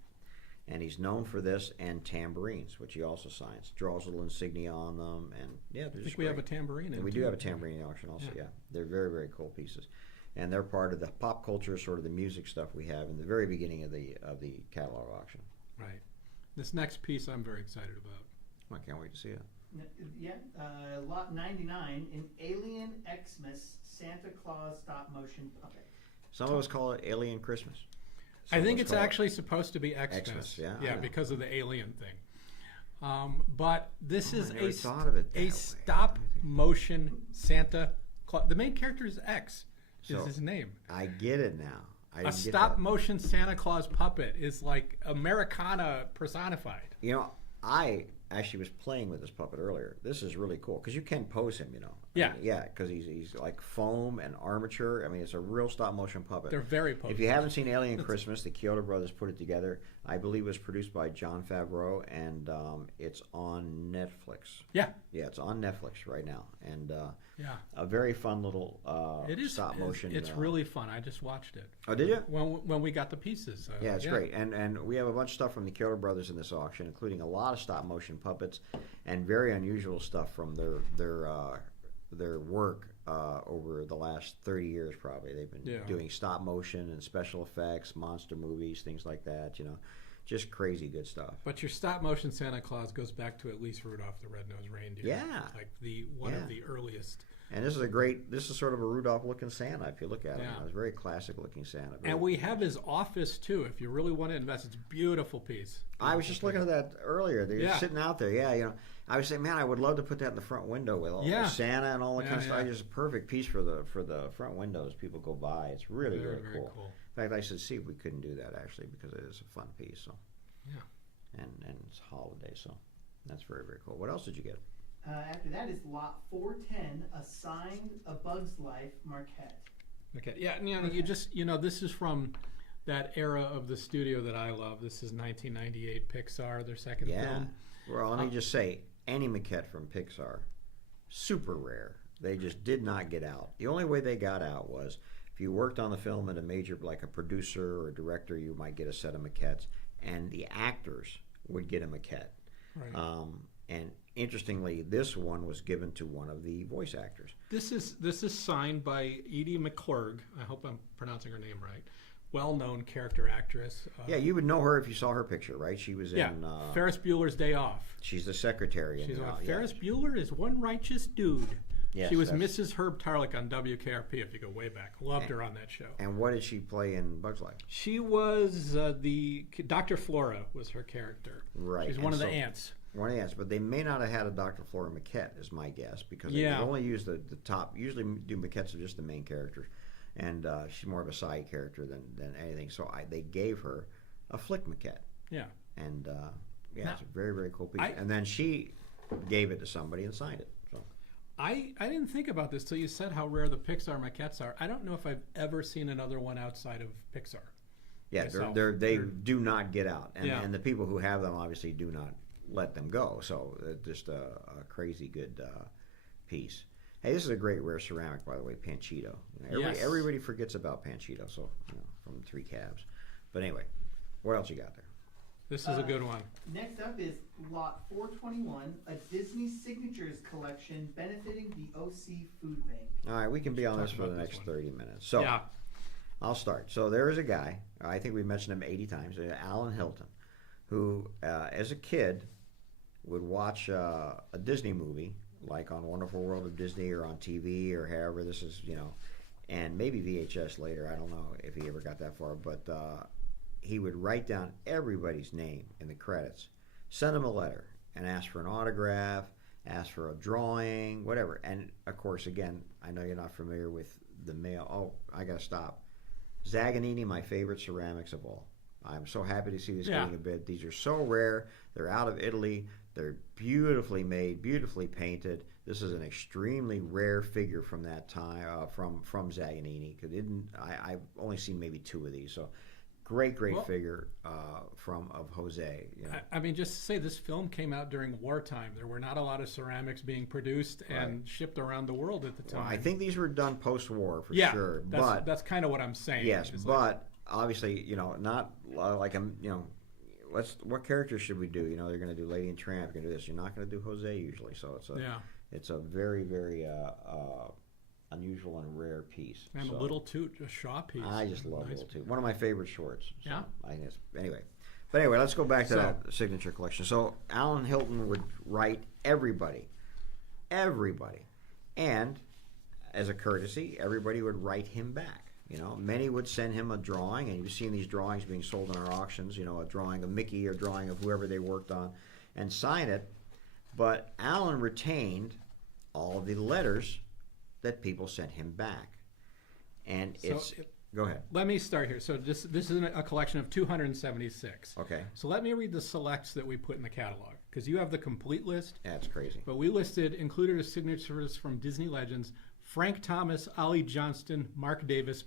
And he's known for this and tambourines, which he also signs. Draws a little insignia on them. And yeah, they're I just think we have a great. tambourine. And we do have a tambourine auction also, yeah. They're very, very cool pieces. And they're part of the pop culture, sort of the music stuff we have in the very beginning of the catalog auction. Right. This next piece I'm very excited about. I can't wait to see it. Yeah, Lot 99, an Alien Xmas Santa Claus stop motion puppet. Some of us call it Alien Christmas. I Some think of us it's call it- actually supposed to be Xmas. Xmas, yeah, I Yeah, know. because of the alien thing. But this Oh, I is never thought of it that a way. stop motion Santa Claus. The main character is X. Is So, his name. I get it now. I A didn't get stop that. motion Santa Claus puppet is like Americana personified. You know, I actually was playing with this puppet earlier. This is really cool because you can pose him. You know. Yeah. Yeah, because he's like foam and armature. I mean, it's a real stop motion puppet. They're very potent. If you haven't seen Alien Christmas, the Kyoto brothers put it together. I believe it was produced by Jon Favreau, and it's on Netflix. Yeah, Yeah, it's on Netflix right now, and yeah. a very fun little It is stop motion. It's really fun. I just watched it. Oh, did you? When we got the pieces. Yeah, it's great, and we have a bunch of stuff from the Kyoto brothers in this auction, including a lot of stop motion puppets and very unusual stuff from their work over the last 30 years. Probably they've been doing stop motion and special effects, monster movies, things like that. You know, just crazy good stuff. But your stop motion Santa Claus goes back to at least Rudolph the Red-Nosed Reindeer. Yeah. Like one of the earliest. And this is sort of a Rudolph looking Santa if you look at it. Yeah. It's a very classic looking Santa. And we have his office too. If you really want to invest, it's a beautiful piece. I was just looking at that earlier. They're sitting out there. Yeah, you know, I would say, man, I would love to put that in the front window with all Yeah. the Santa and all the kind of stuff. Yeah. It's just a perfect piece for the front windows. People go by. It's really Very, really very cool. cool. In fact, I should see if we couldn't do that actually because it is a fun piece. So Yeah. and it's holiday, so that's very very cool. What else did you get? After that is lot 410, a signed A Bug's Life Marquette. Okay. Yeah. This is from that era of the studio that I love. This is 1998 Pixar, their second film. Well, let me just say, any maquette from Pixar, super rare. They just did not get out. The only way they got out was if you worked on the film at a major, like a producer or a director, you might get a set of maquettes, and the actors would get a maquette. Right. And interestingly, this one was given to one of the voice actors. This is signed by Edie McClurg. I hope I'm pronouncing her name right. Well-known character actress. Yeah, you would know her if you saw her picture, right? She was in Ferris Bueller's Day Off. She's the secretary. She's in, Ferris Bueller is one righteous dude. Yes, she was Mrs. Herb Tarlick on WKRP, if you go way back. Loved her on that show. And what did she play in Bug's Life? She was the Dr. Flora was her character. Right. She's one of the ants. One of the ants, but they may not have had a Dr. Flora maquette, is my guess, because they only use the top. Usually do maquettes of just the main characters, and she's more of a side character than anything. So they gave her a flick maquette. Yeah. And it's a very very cool piece. And then she gave it to somebody and signed it. So I didn't think about this till you said how rare the Pixar maquettes are. I don't know if I've ever seen another one outside of Pixar. Yeah, they do not get out, and the people who have them obviously do not let them go. So just a crazy good piece. Hey, this is a great rare ceramic, by the way, Panchito. Everybody forgets about Panchito, so from Three Cabs. But anyway, what else you got there? This is a good one. Next up is lot 421, a Disney Signatures collection benefiting the OC Food Bank. All right, we can be on this for the next 30 minutes. So I'll start. So there is a guy, I think we mentioned him 80 times, Alan Hilton, who as a kid would watch a Disney movie, like on Wonderful World of Disney or on TV or however this is, and maybe VHS later. I don't know if he ever got that far, but he would write down everybody's name in the credits, send them a letter, and ask for an autograph, ask for a drawing, whatever. And of course, again, I know you're not familiar with the mail. Oh, I gotta stop. Zaganini, my favorite ceramics of all. I'm so happy to see this getting a bid. These are so rare. They're out of Italy. They're beautifully made, beautifully painted. This is an extremely rare figure from that time, from Zaganini. I've only seen maybe 2 of these. So great figure of Jose. I mean, just to say, this film came out during wartime. There were not a lot of ceramics being produced and shipped around the what at the time. Well, I think these were done post-war for sure. That's kind of what I'm saying. Yes, but obviously, not like what characters should we do? They're going to do Lady and Tramp. You're going to do this. You're not going to do Jose usually. So it's a very very unusual and rare piece. And a Little Toot, a Shaw piece. I just love Little Toot. One of my favorite shorts. So I think anyway. But anyway, let's go back to that signature collection. So Alan Hilton would write everybody, and as a courtesy, everybody would write him back. Many would send him a drawing, and you've seen these drawings being sold in our auctions. A drawing of Mickey or drawing of whoever they worked on, and sign it. But Alan retained all of the letters that people sent him back, and go ahead. Let me start here. So this is a collection of 276. Okay. So let me read the selects that we put in the catalog, because you have the complete list. That's crazy. But we included as signatures from Disney legends: Frank Thomas, Ollie Johnston, Mark Davis,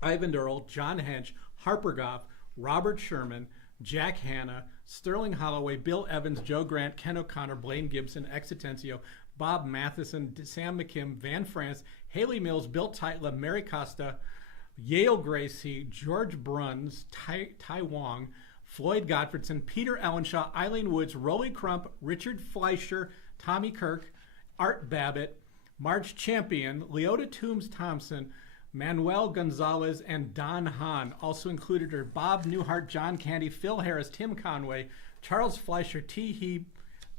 Ivan Earl, John Hench, Harper Goff, Robert Sherman, Jack Hanna, Sterling Holloway, Bill Evans, Joe Grant, Ken O'Connor, Blaine Gibson, Exitencio, Bob Matheson, Sam McKim, Van France, Haley Mills, Bill Teitla, Mary Costa, Yale Gracie, George Bruns, Tai Wong, Floyd Gottfredson, Peter Ellenshaw, Eileen Woods, Rolly Crump, Richard Fleischer, Tommy Kirk, Art Babbitt, Marge Champion, Leota Toombs Thompson, Manuel Gonzalez, and Don Hahn. Also included are Bob Newhart, John Candy, Phil Harris, Tim Conway, Charles Fleischer, T. Heap,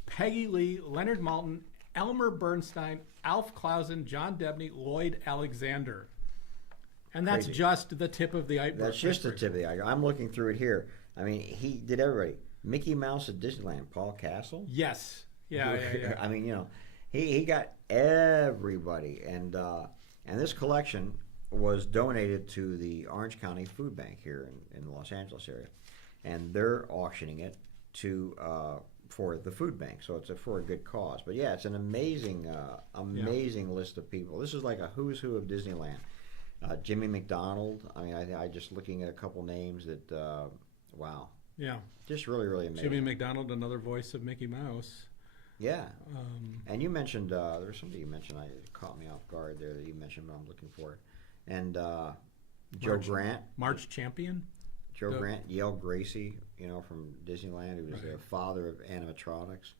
Peggy Lee, Leonard Maltin, Elmer Bernstein, Alf Clausen, John Debney, Lloyd Alexander. And that's just the tip of the iceberg. That's just the tip of the iceberg. I'm looking through it here. I mean, he did everybody. Mickey Mouse at Disneyland, Paul Castle? Yes. Yeah. I mean, he got everybody, and this collection was donated to the Orange County Food Bank here in the Los Angeles area, and they're auctioning it to for the food bank, so it's for a good cause. But yeah, it's an amazing list of people. This is like a who's who of Disneyland. Jimmy McDonald. I mean, I just looking at a couple names that wow. Yeah. Just really, really amazing. Jimmy McDonald, another voice of Mickey Mouse. Yeah. And you mentioned there's somebody you mentioned. It caught me off guard there that you mentioned, but I'm looking for it. And Joe Grant, March Champion. Joe Grant, Yale Gracie, from Disneyland, who was the father of animatronics.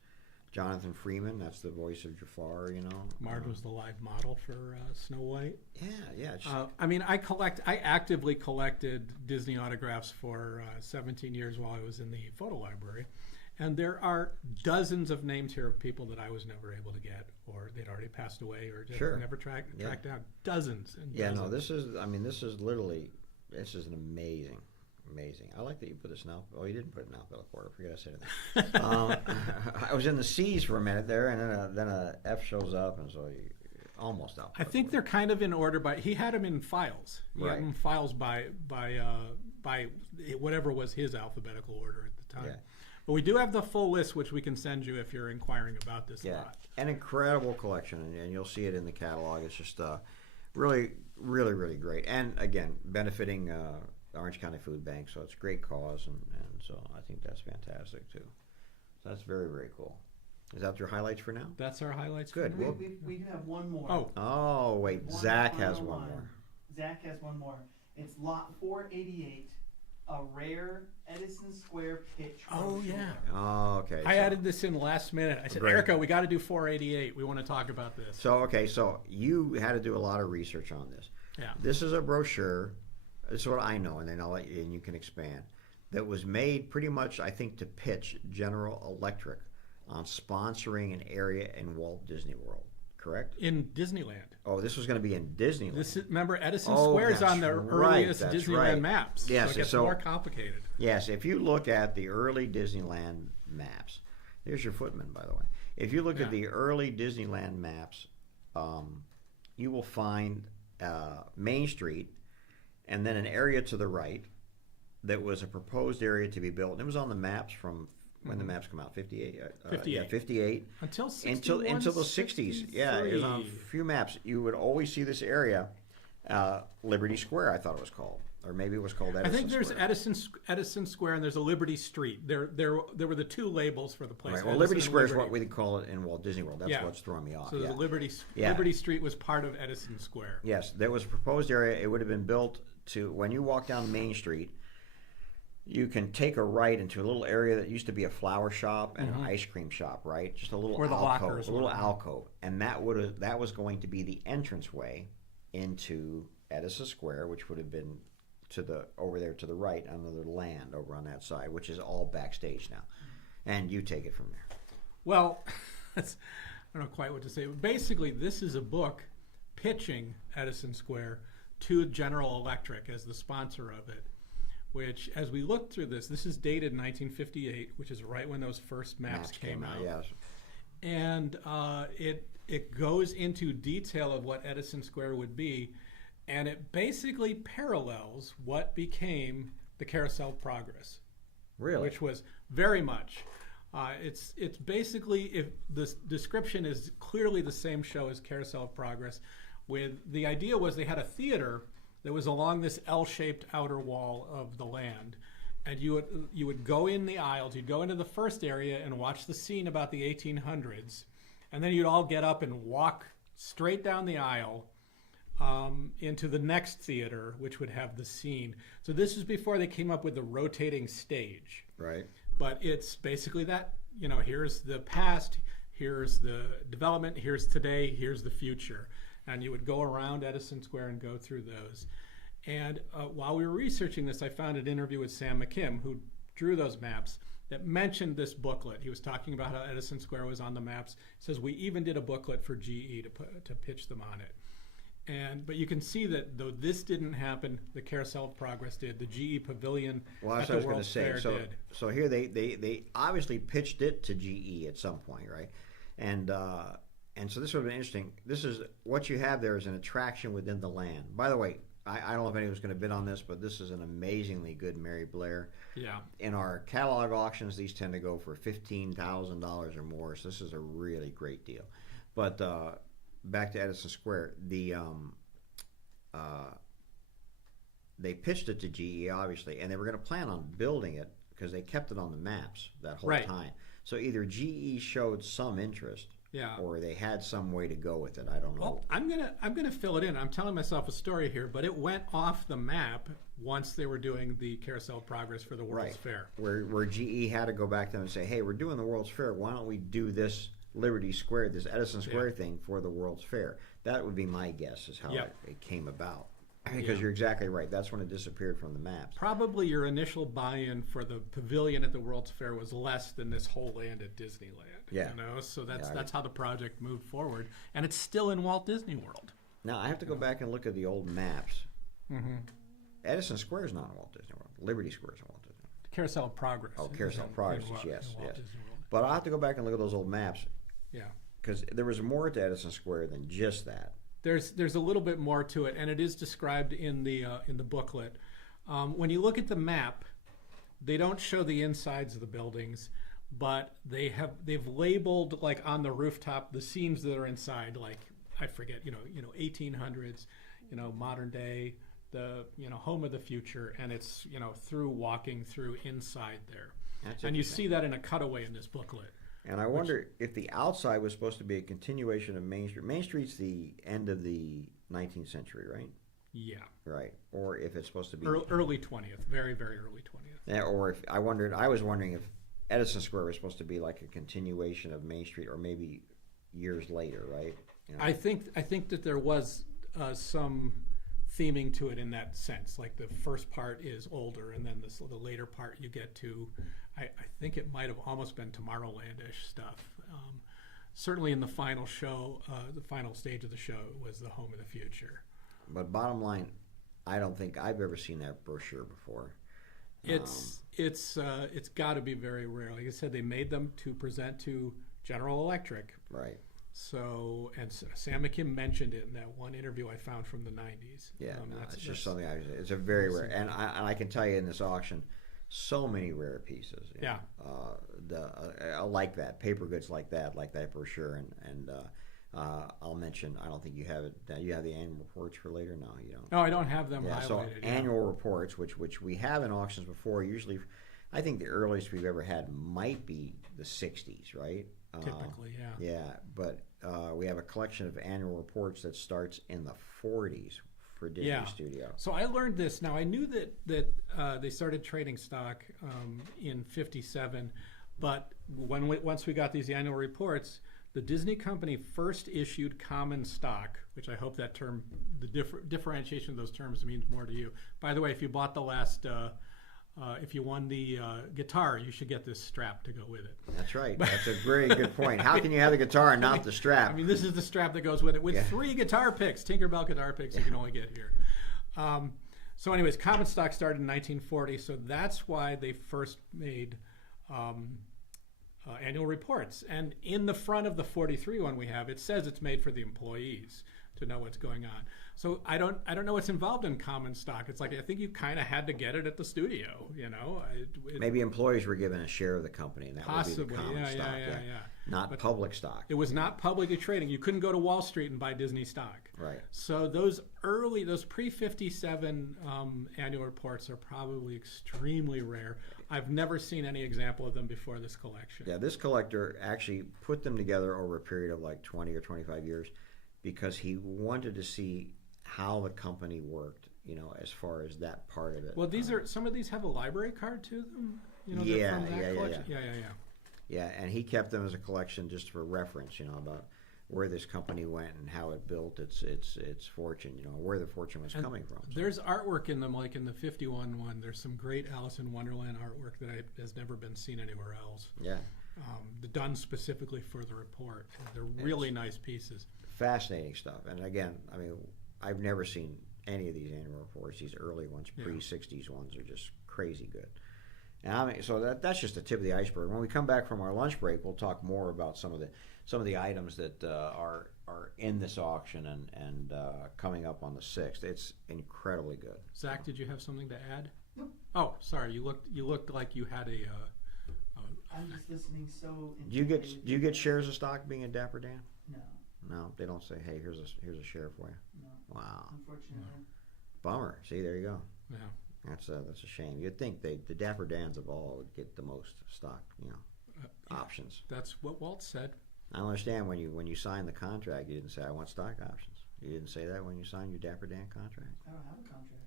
Jonathan Freeman, that's the voice of Jafar, Marge was the live model for Snow White. Yeah. I mean, I actively collected Disney autographs for 17 years while I was in the photo library. And there are dozens of names here of people that I was never able to get, or they'd already passed away, or never tracked down. Dozens and dozens. No, this is an amazing. I like that you put this now. Oh, you didn't put it in alphabetical order. Forget I said it. I was in the C's for a minute there, and then a F shows up, and so almost alphabetical. I think they're kind of in order by. He had them in files. He had them in files by whatever was his alphabetical order at the time. Yeah. But we do have the full list, which we can send you if you're inquiring about this lot. An incredible collection, and you'll see it in the catalog. It's just really, really, really great. And again, benefiting the Orange County Food Bank, so it's a great cause, and so I think that's fantastic too. So that's very, very cool. Is that your highlights for now? That's our highlights. Good. For now. We do have one more. Oh, wait. Zach has one more. Zach has one more. It's lot 488, a rare Edison Square pitch. Oh, yeah. Oh, okay. I added this in last minute. I said, Great. Erica, we got to do 488. We want to talk about this. So you had to do a lot of research on this. Yeah. This is a brochure. This is what I know, and then I'll let you, and you can expand. That was made pretty much, I think, to pitch General Electric on sponsoring an area in Walt Disney World. Correct? In Disneyland. Oh, this was going to be in Disneyland. Remember, Edison Square is on the earliest Disneyland maps. Yes, so it gets more complicated. Yes, if you look at the early Disneyland maps, there's your footman, by the way. If you look at the early Disneyland maps, you will find Main Street and then an area to the right that was a proposed area to be built. And it was on the maps from when the maps come out, 58. 58. Until the 60s. Yeah, it was on a few maps. You would always see this area, Liberty Square, I thought it was called. Or maybe it was called Edison Square. I think there's Edison Square and there's a Liberty Street. There were the two labels for the place. Right. Well, Liberty Square is what we call it in Walt Disney World. That's what's throwing me off. So the Liberty Street was part of Edison Square. Yes, there was a proposed area. It would have been built to, when you walk down Main Street, you can take a right into a little area that used to be a flower shop and an ice cream shop, right? Just a little alcove, and that was going to be the entranceway into Edison Square, which would have been over there to the right on the land over on that side, which is all backstage now. And you take it from there. Well, I don't know quite what to say. Basically, this is a book pitching Edison Square to General Electric as the sponsor of it. Which, as we look through this is dated 1958, which is right when those first maps came out. Yes. And it goes into detail of what Edison Square would be, and it basically parallels what became the Carousel of Progress. Really? Which was very much. It's basically, if the description is clearly the same show as Carousel of Progress, with the idea was they had a theater that was along this L-shaped outer wall of the land, and you would go in the aisles. You'd go into the first area and watch the scene about the 1800s, and then you'd all get up and walk straight down the aisle into the next theater, which would have the scene. So this is before they came up with the rotating stage. Right. But it's basically that, here's the past, here's the development, here's today, here's the future. And you would go around Edison Square and go through those. And while we were researching this, I found an interview with Sam McKim, who drew those maps, that mentioned this booklet. He was talking about how Edison Square was on the maps. He says, we even did a booklet for GE to pitch them on it. But you can see that though this didn't happen, the Carousel of Progress did. The GE Pavilion Well, at that's what I the was going World's to say. Fair So, did. so here they obviously pitched it to GE at some point, right? And so this would have been interesting. This is what you have there is an attraction within the land. By the way, I don't know if anyone's going to bid on this, but this is an amazingly good Mary Blair. Yeah. In our catalog auctions, these tend to go for $15,000 or more. So this is a really great deal. But back to Edison Square, they pitched it to GE obviously, and they were going to plan on building it because they kept it on the maps that whole time. So either GE showed some interest, or they had some way to go with it. I don't know. Well, I'm gonna fill it in. I'm telling myself a story here, but it went off the map once they were doing the Carousel of Progress for the World's Fair. Where GE had to go back to them and say, hey, we're doing the World's Fair. Why don't we do this Liberty Square, this Edison Square thing for the World's Fair? That would be my guess is how it came about. Because you're exactly right. That's when it disappeared from the maps. Probably your initial buy-in for the pavilion at the World's Fair was less than this whole land at Disneyland. Yeah. You know, so that's how the project moved forward, and it's still in Walt Disney World. Now I have to go back and look at the old maps. Mm-hmm. Edison Square is not in Walt Disney World. Liberty Square is in Walt Disney World. Carousel of Progress. Oh, Carousel of Progress. Yes. Disney World. But I'll have to go back and look at those old maps. Yeah. Because there was more to Edison Square than just that. There's a little bit more to it, and it is described in the booklet. When you look at the map, they don't show the insides of the buildings, but they've labeled like on the rooftop the scenes that are inside. Like I forget, 1800s, modern day, the home of the future, and it's through walking through inside there, and you see that in a cutaway in this booklet. And I wonder if the outside was supposed to be a continuation of Main Street. Main Street's the end of the 19th century, right? Yeah. Right. Or if it's supposed to be early 20th, very, very early 20th. Yeah. Or if I was wondering if Edison Square was supposed to be like a continuation of Main Street, or maybe years later, right? I think that there was some theming to it in that sense. Like the first part is older, and then the later part you get to. I think it might have almost been Tomorrowland-ish stuff. Certainly in the final show, the final stage of the show was the home of the future. But bottom line, I don't think I've ever seen that brochure before. It's got to be very rare. Like I said, they made them to present to General Electric. Right. So, and Sam McKim mentioned it in that one interview I found from the 90s. Yeah, it's just something it's a very rare, and I can tell you in this auction, so many rare pieces. Like that, paper goods like that brochure, and I'll mention. I don't think you have it. You have the annual reports for later. No, you don't. No, I don't have them highlighted. So annual reports, which we have in auctions before. Usually, I think the earliest we've ever had might be the '60s, right? Typically, yeah. Yeah, but we have a collection of annual reports that starts in the '40s for Disney Studio. So I learned this. Now I knew that they started trading stock in '57, but once we got these annual reports, the Disney company first issued common stock, which I hope that term, the differentiation of those terms means more to you. By the way, if you bought the last, if you won the guitar, you should get this strap to go with it. That's right. That's a very good point. How can you have the guitar and not the strap? I mean, this is the strap that goes with it, with 3 guitar picks, Tinkerbell guitar picks you can only get here. So anyways, common stock started in 1940, so that's why they first made annual reports. And in the front of the 43 one we have, it says it's made for the employees to know what's going on. So I don't know what's involved in common stock. It's like I think you kind of had to get it at the studio, Maybe employees were given a share of the company, and that possibly, would be the common stock. Not but public stock. It was not publicly trading. You couldn't go to Wall Street and buy Disney stock. Right. So those pre-57 annual reports are probably extremely rare. I've never seen any example of them before this collection. Yeah, this collector actually put them together over a period of like 20 or 25 years because he wanted to see how the company worked, as far as that part of it. Well, some of these have a library card to them. Yeah. Yeah, and he kept them as a collection just for reference, about where this company went and how it built its fortune, where the fortune was coming from. So. There's artwork in them, like in the 51 one. There's some great Alice in Wonderland artwork that has never been seen anywhere else. Yeah. Done specifically for the report. They're really nice pieces. Fascinating stuff. And again, I've never seen any of these annual reports. These early ones, Yeah. pre-60s ones, are just crazy good. And I mean, so that's just the tip of the iceberg. When we come back from our lunch break, we'll talk more about some of the items that are in this auction and coming up on the 6th. It's incredibly good. Zach, did you have something to add? Nope. Oh, sorry. You looked like you had a. I'm just listening so. Do you get shares of stock being a Dapper Dan? No, No, they don't say, "Hey, here's a share for you." no. Wow, Unfortunately. bummer. See, there you go. Yeah. That's a shame. You'd think the Dapper Dans of all would get the most stock, Yeah, options. that's what Walt said. I don't understand when you signed the contract, you didn't say I want stock options. You didn't say that when you signed your Dapper Dan contract. I don't have a contract.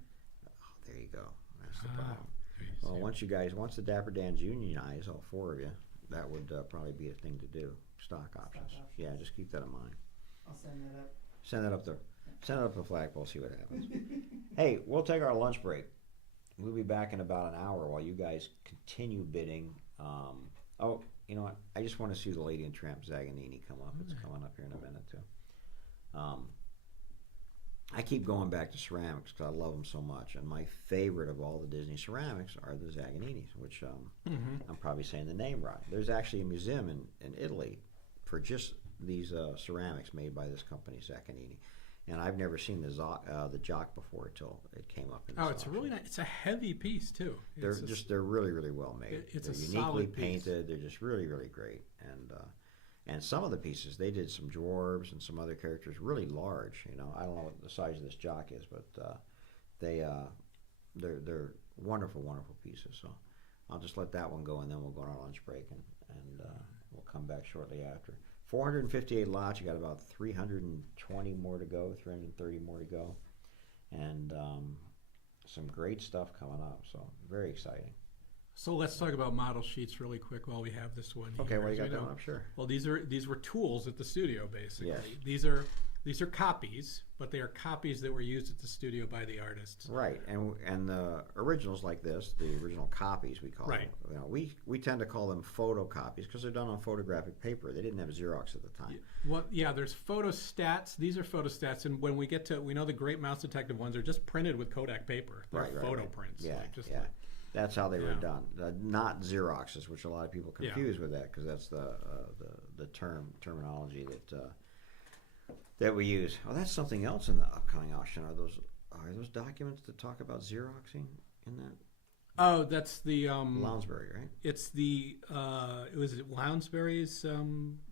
Oh, there you go. That's the Ah, problem. there you Well, see. once the Dapper Dans unionize, all 4 of you, that would probably be a thing to do. Stock options. options. Yeah, just keep that in mind. I'll send that up. Send it up the flagpole. See what happens. Hey, we'll take our lunch break. We'll be back in about an hour while you guys continue bidding. Oh, you know what? I just want to see the Lady and Tramp Zaganini come up. It's coming up here in a minute too. I keep going back to ceramics because I love them so much, and my favorite of all the Disney ceramics are the Zaganinis, which I'm probably saying the name right. There's actually a museum in Italy for just these ceramics made by this company, Zaganini. And I've never seen the Jock before until it came up. In this It's auction. really nice. It's a heavy piece too. They're really, really well made. It's they're a uniquely solid piece. painted. They're just really, really great. And some of the pieces they did some dwarves and some other characters really large. I don't know what the size of this Jock is, but they're wonderful, wonderful pieces. So I'll just let that one go, and then we'll go on our lunch break, and we'll come back shortly after. 458 lots. You got about 320 more to go, 330 more to go, and some great stuff coming up. So very exciting. So let's talk about model sheets really quick while we have this one. Okay, here. what do you As got we know- going up? Sure. Well, these were tools at the studio basically. Yes. These are copies, but they are copies that were used at the studio by the artists. Right, and the originals like this, the original copies we call Right. them. We tend to call them photocopies because they're done on photographic paper. They didn't have Xerox at the time. Well, yeah, there's photostats. These are photostats, and when we get to, we know the Great Mouse Detective ones are just printed with Kodak paper. They're Right, photo right. prints. Yeah, like, just yeah. That's how they were Yeah. done. Not Xeroxes, which a lot of people confuse with that because that's the terminology that we use. Oh, that's something else in the upcoming auction. Are those documents that talk about Xeroxing in that? Oh, that's the Lounsbury, right? It's the was it Lounsbury's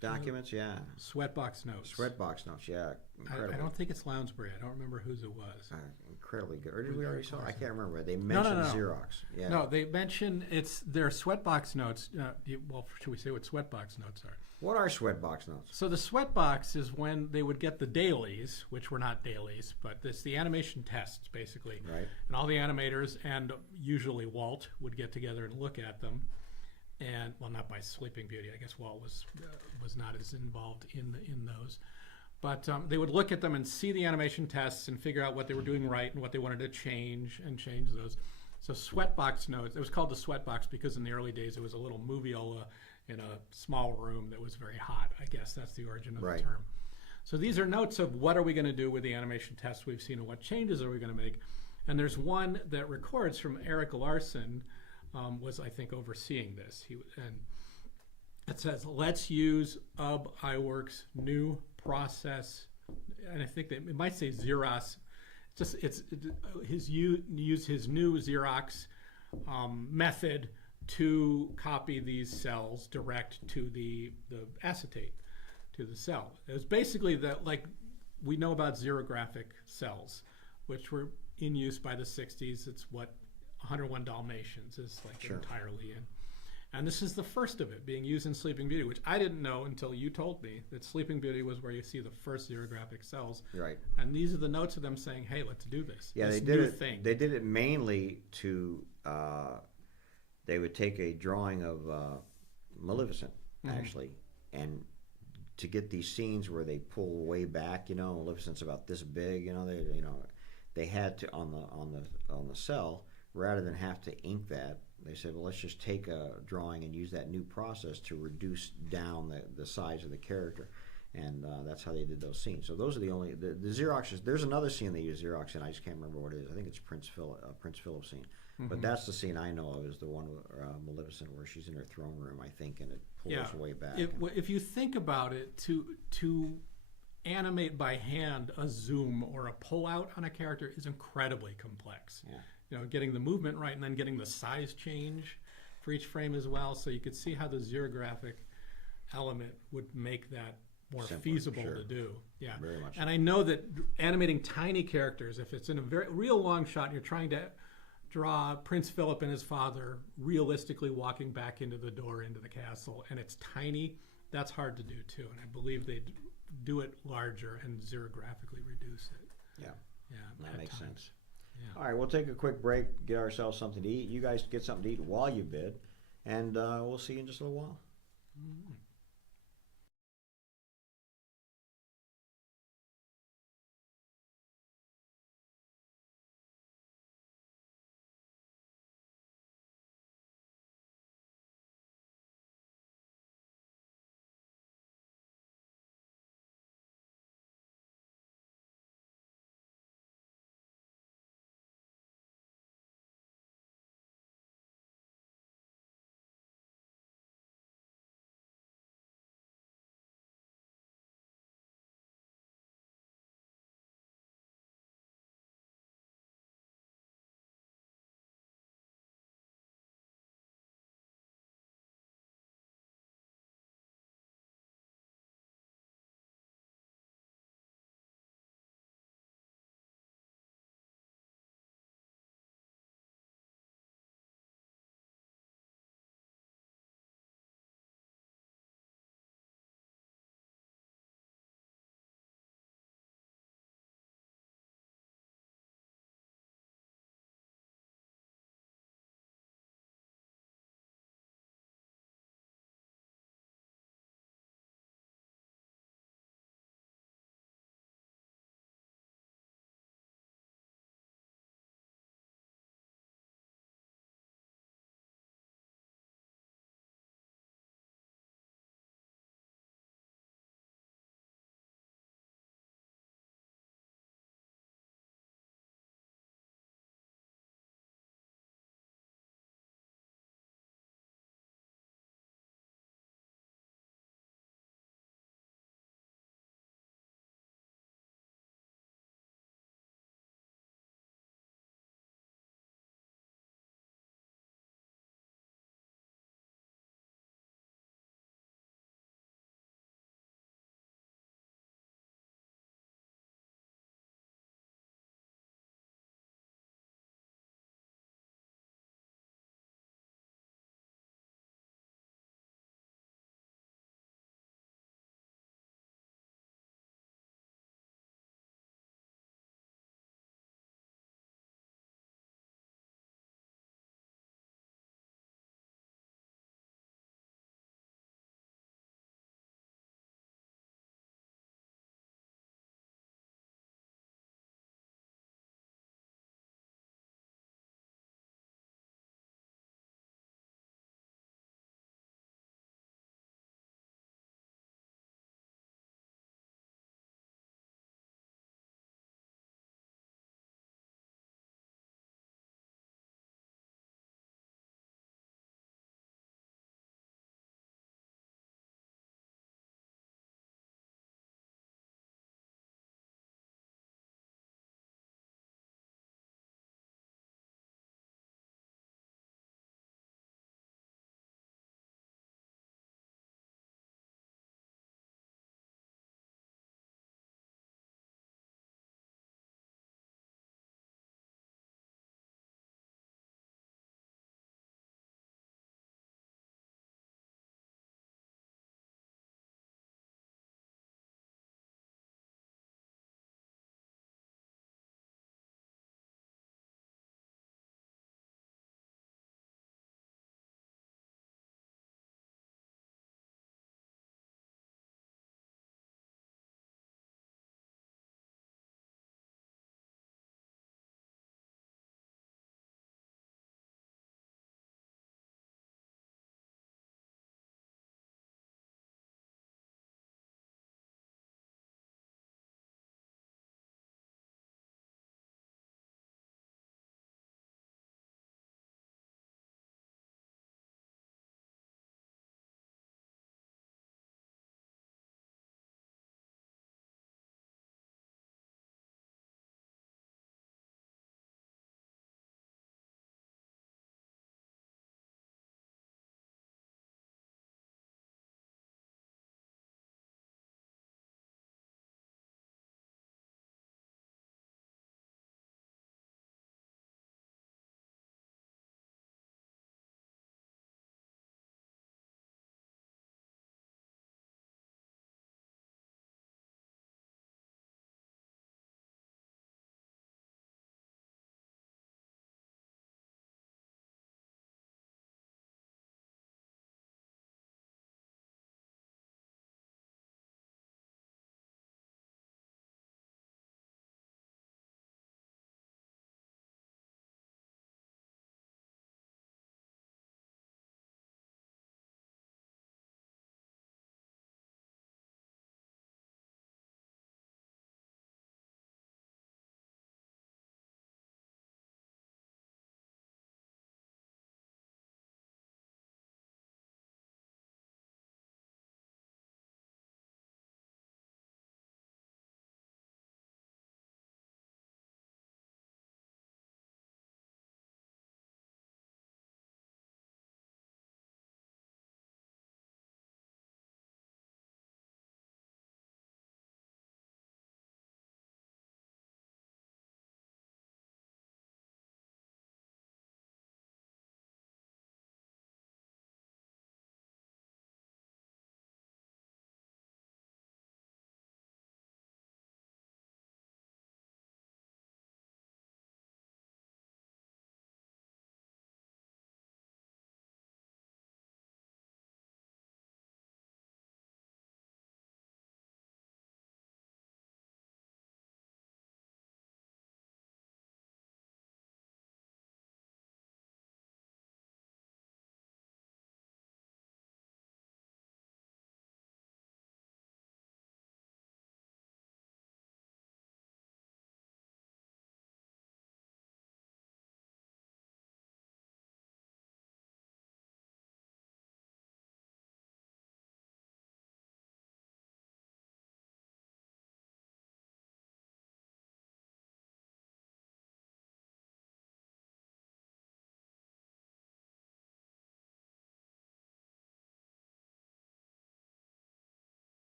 Documents, yeah. Sweatbox notes. Sweatbox notes, yeah. Incredible. I don't think it's Lounsbury. I don't remember whose it was. Incredibly good. Or did we already saw? I can't remember. They No. mentioned Xerox. Yeah. No, they mention it's their Sweatbox notes. Well, should we say what Sweatbox notes are? What are Sweatbox notes? So the Sweatbox is when they would get the dailies, which were not dailies, but it's the animation tests basically. Right. And all the animators and usually Walt would get together and look at them. And well, not by Sleeping Beauty. I guess Walt was not as involved in those. But they would look at them and see the animation tests and figure out what they were doing right and what they wanted to change those. So Sweatbox notes. It was called the Sweatbox because in the early days it was a little moviola in a small room that was very hot. I guess that's the origin of Right. the term. So these are notes of what are we going to do with the animation tests we've seen and what changes are we going to make. And there's one that records from Eric Larson, was I think overseeing this. And it says, let's use UB iWorks new process, and I think that it might say Xerox. Use his new Xerox method to copy these cells direct to the acetate, to the cell. It was basically like we know about xerographic cells, which were in use by the 60s. It's what 101 Dalmatians is like entirely in. And this is the first of it being used in Sleeping Beauty, which I didn't know until you told me that Sleeping Beauty was where you see the first xerographic cells. Right. And these are the notes of them saying, hey, let's do this. Yeah, this they did new it. thing. They did it mainly to. They would take a drawing of Maleficent, actually, and to get these scenes where they pull way back. Maleficent's about this big. They had to on the cell rather than have to ink that. They said, well, let's just take a drawing and use that new process to reduce down the size of the character. and that's how they did those scenes. So those are the only the Xerox. There's another scene they use Xerox in. I just can't remember what it is. I think it's Prince Philip scene. But that's the scene I know of, is the one with Maleficent where she's in her throne room, I think, and it pulls way back. If you think about it, to animate by hand a zoom or a pull out on a character is incredibly complex. Yeah. You know, getting the movement right and then getting the size change for each frame as well. So you could see how the xerographic element would make that more feasible to do. Yeah, very much. And I know that animating tiny characters, if it's in a very real long shot and you're trying to draw Prince Philip and his father realistically walking back into the door into the castle, and it's tiny, that's hard to do too. And I believe they do it larger and xerographically reduce it. Yeah, Yeah, that makes sense. Yeah. All right, we'll take a quick break, get ourselves something to eat. You guys get something to eat while you bid, and we'll see you in just a little while. Mm-hmm.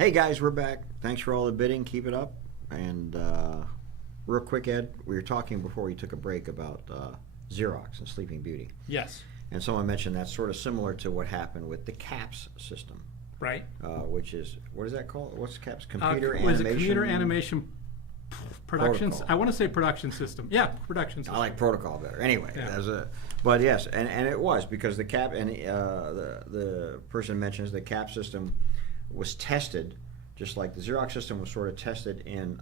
Hey guys, we're back. Thanks for all the bidding. Keep it up. And real quick, Ed, we were talking before we took a break about Xerox and Sleeping Beauty. Yes. And someone mentioned that's sort of similar to what happened with the CAPS system. Right. Which is, what is that called? What's CAPS? Computer Was animation? it computer animation production? Protocol. I want to say production system. Yeah, production system. I like protocol better. Anyway, Yeah. but yes, and it was because the CAP and the person mentions the CAP system was tested, just like the Xerox system was sort of tested in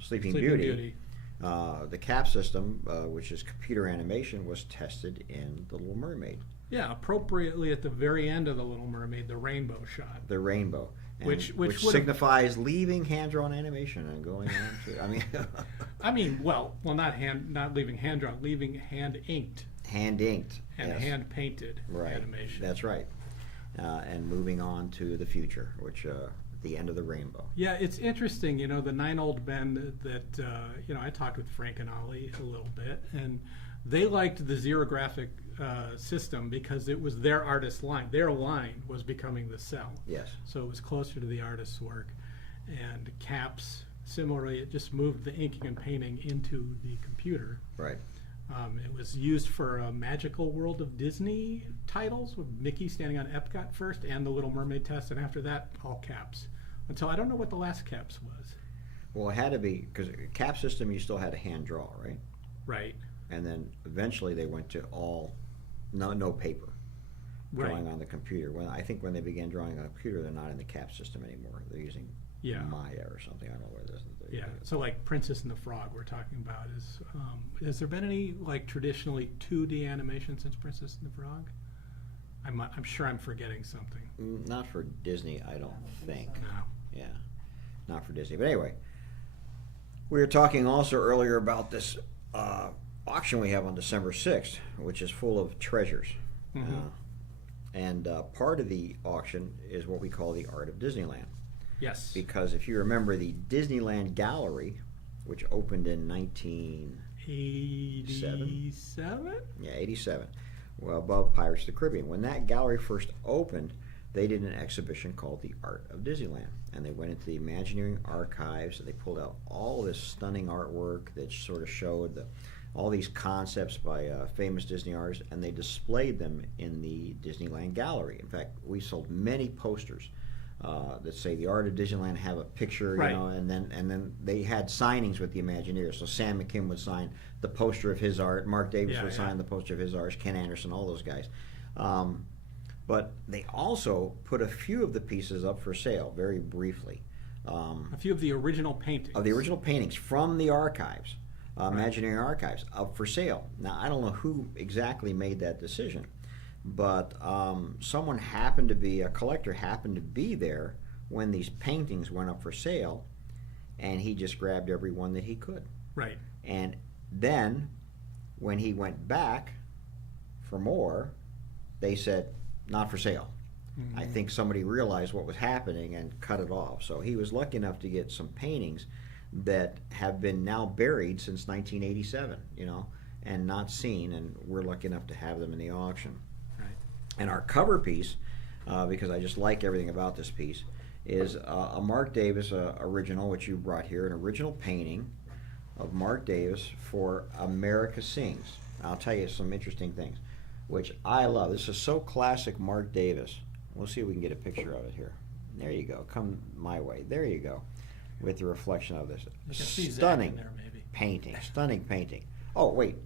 Sleeping Beauty. The CAP system, which is computer animation, was tested in The Little Mermaid. Yeah, appropriately at the very end of The Little Mermaid, the rainbow shot. The rainbow. And Which signifies leaving hand-drawn animation and going on to, I mean, well, not leaving hand-drawn, leaving hand-inked. Hand-inked. And yes. hand-painted animation. That's right. And moving on to the future, which the end of the rainbow. Yeah, it's interesting, the 9 old men that, I talked with Frank and Ollie a little bit, and they liked the xerographic system because it was their artist's line. Their line was becoming the cell. Yes. So it was closer to the artist's work. And CAPS, similarly, it just moved the inking and painting into the computer. Right. It was used for Magical World of Disney titles, with Mickey standing on Epcot first, and the Little Mermaid test, and after that, all CAPS. Until I don't know what the last CAPS was. Well, it had to be, because CAP system, you still had to hand draw, right? Right. And then eventually they went to no paper drawing on the computer. I think when they began drawing on a computer, they're not in the CAP system anymore. They're using Maya or something. I don't know what it is. Yeah. So like Princess and the Frog, we're talking about is. Has there been any like traditionally 2D animation since Princess and the Frog? I'm sure I'm forgetting something. Not for Disney, I don't think. No. Yeah, not for Disney. But anyway, we were talking also earlier about this auction we have on December 6th, which is full of treasures. Mm-hmm. And part of the auction is what we call the Art of Disneyland. Yes. Because if you remember the Disneyland Gallery, which opened in 1987? Yeah, 87. Well, above Pirates of the Caribbean. When that gallery first opened, they did an exhibition called the Art of Disneyland. And they went into the Imagineering archives and they pulled out all this stunning artwork that sort of showed all these concepts by famous Disney artists, and they displayed them in the Disneyland Gallery. In fact, we sold many posters that say the Art of Disneyland, have a picture, right. And then they had signings with the Imagineers. So Sam McKim would sign the poster of his art, Mark Davis would sign the poster of his art, Ken Anderson, all those guys. But they also put a few of the pieces up for sale, very briefly. A few of the original paintings. Of the original paintings from the archives, Imagineering archives, up for sale. Now, I don't know who exactly made that decision, but someone happened to be, a collector happened to be there when these paintings went up for sale, and he just grabbed every one that he could. Right. And then, when he went back for more, they said, not for sale. Mm-hmm. I think somebody realized what was happening and cut it off. So he was lucky enough to get some paintings that have been now buried since 1987, and not seen, and we're lucky enough to have them in the auction. Right. And our cover piece, because I just like everything about this piece, is a Mark Davis original, which you brought here, an original painting of Mark Davis for America Sings. I'll tell you some interesting things, which I love. This is so classic Mark Davis. We'll see if we can get a picture of it here. There you go. Come my way. There you go. With the reflection of this. Stunning painting. Stunning painting. Oh, wait.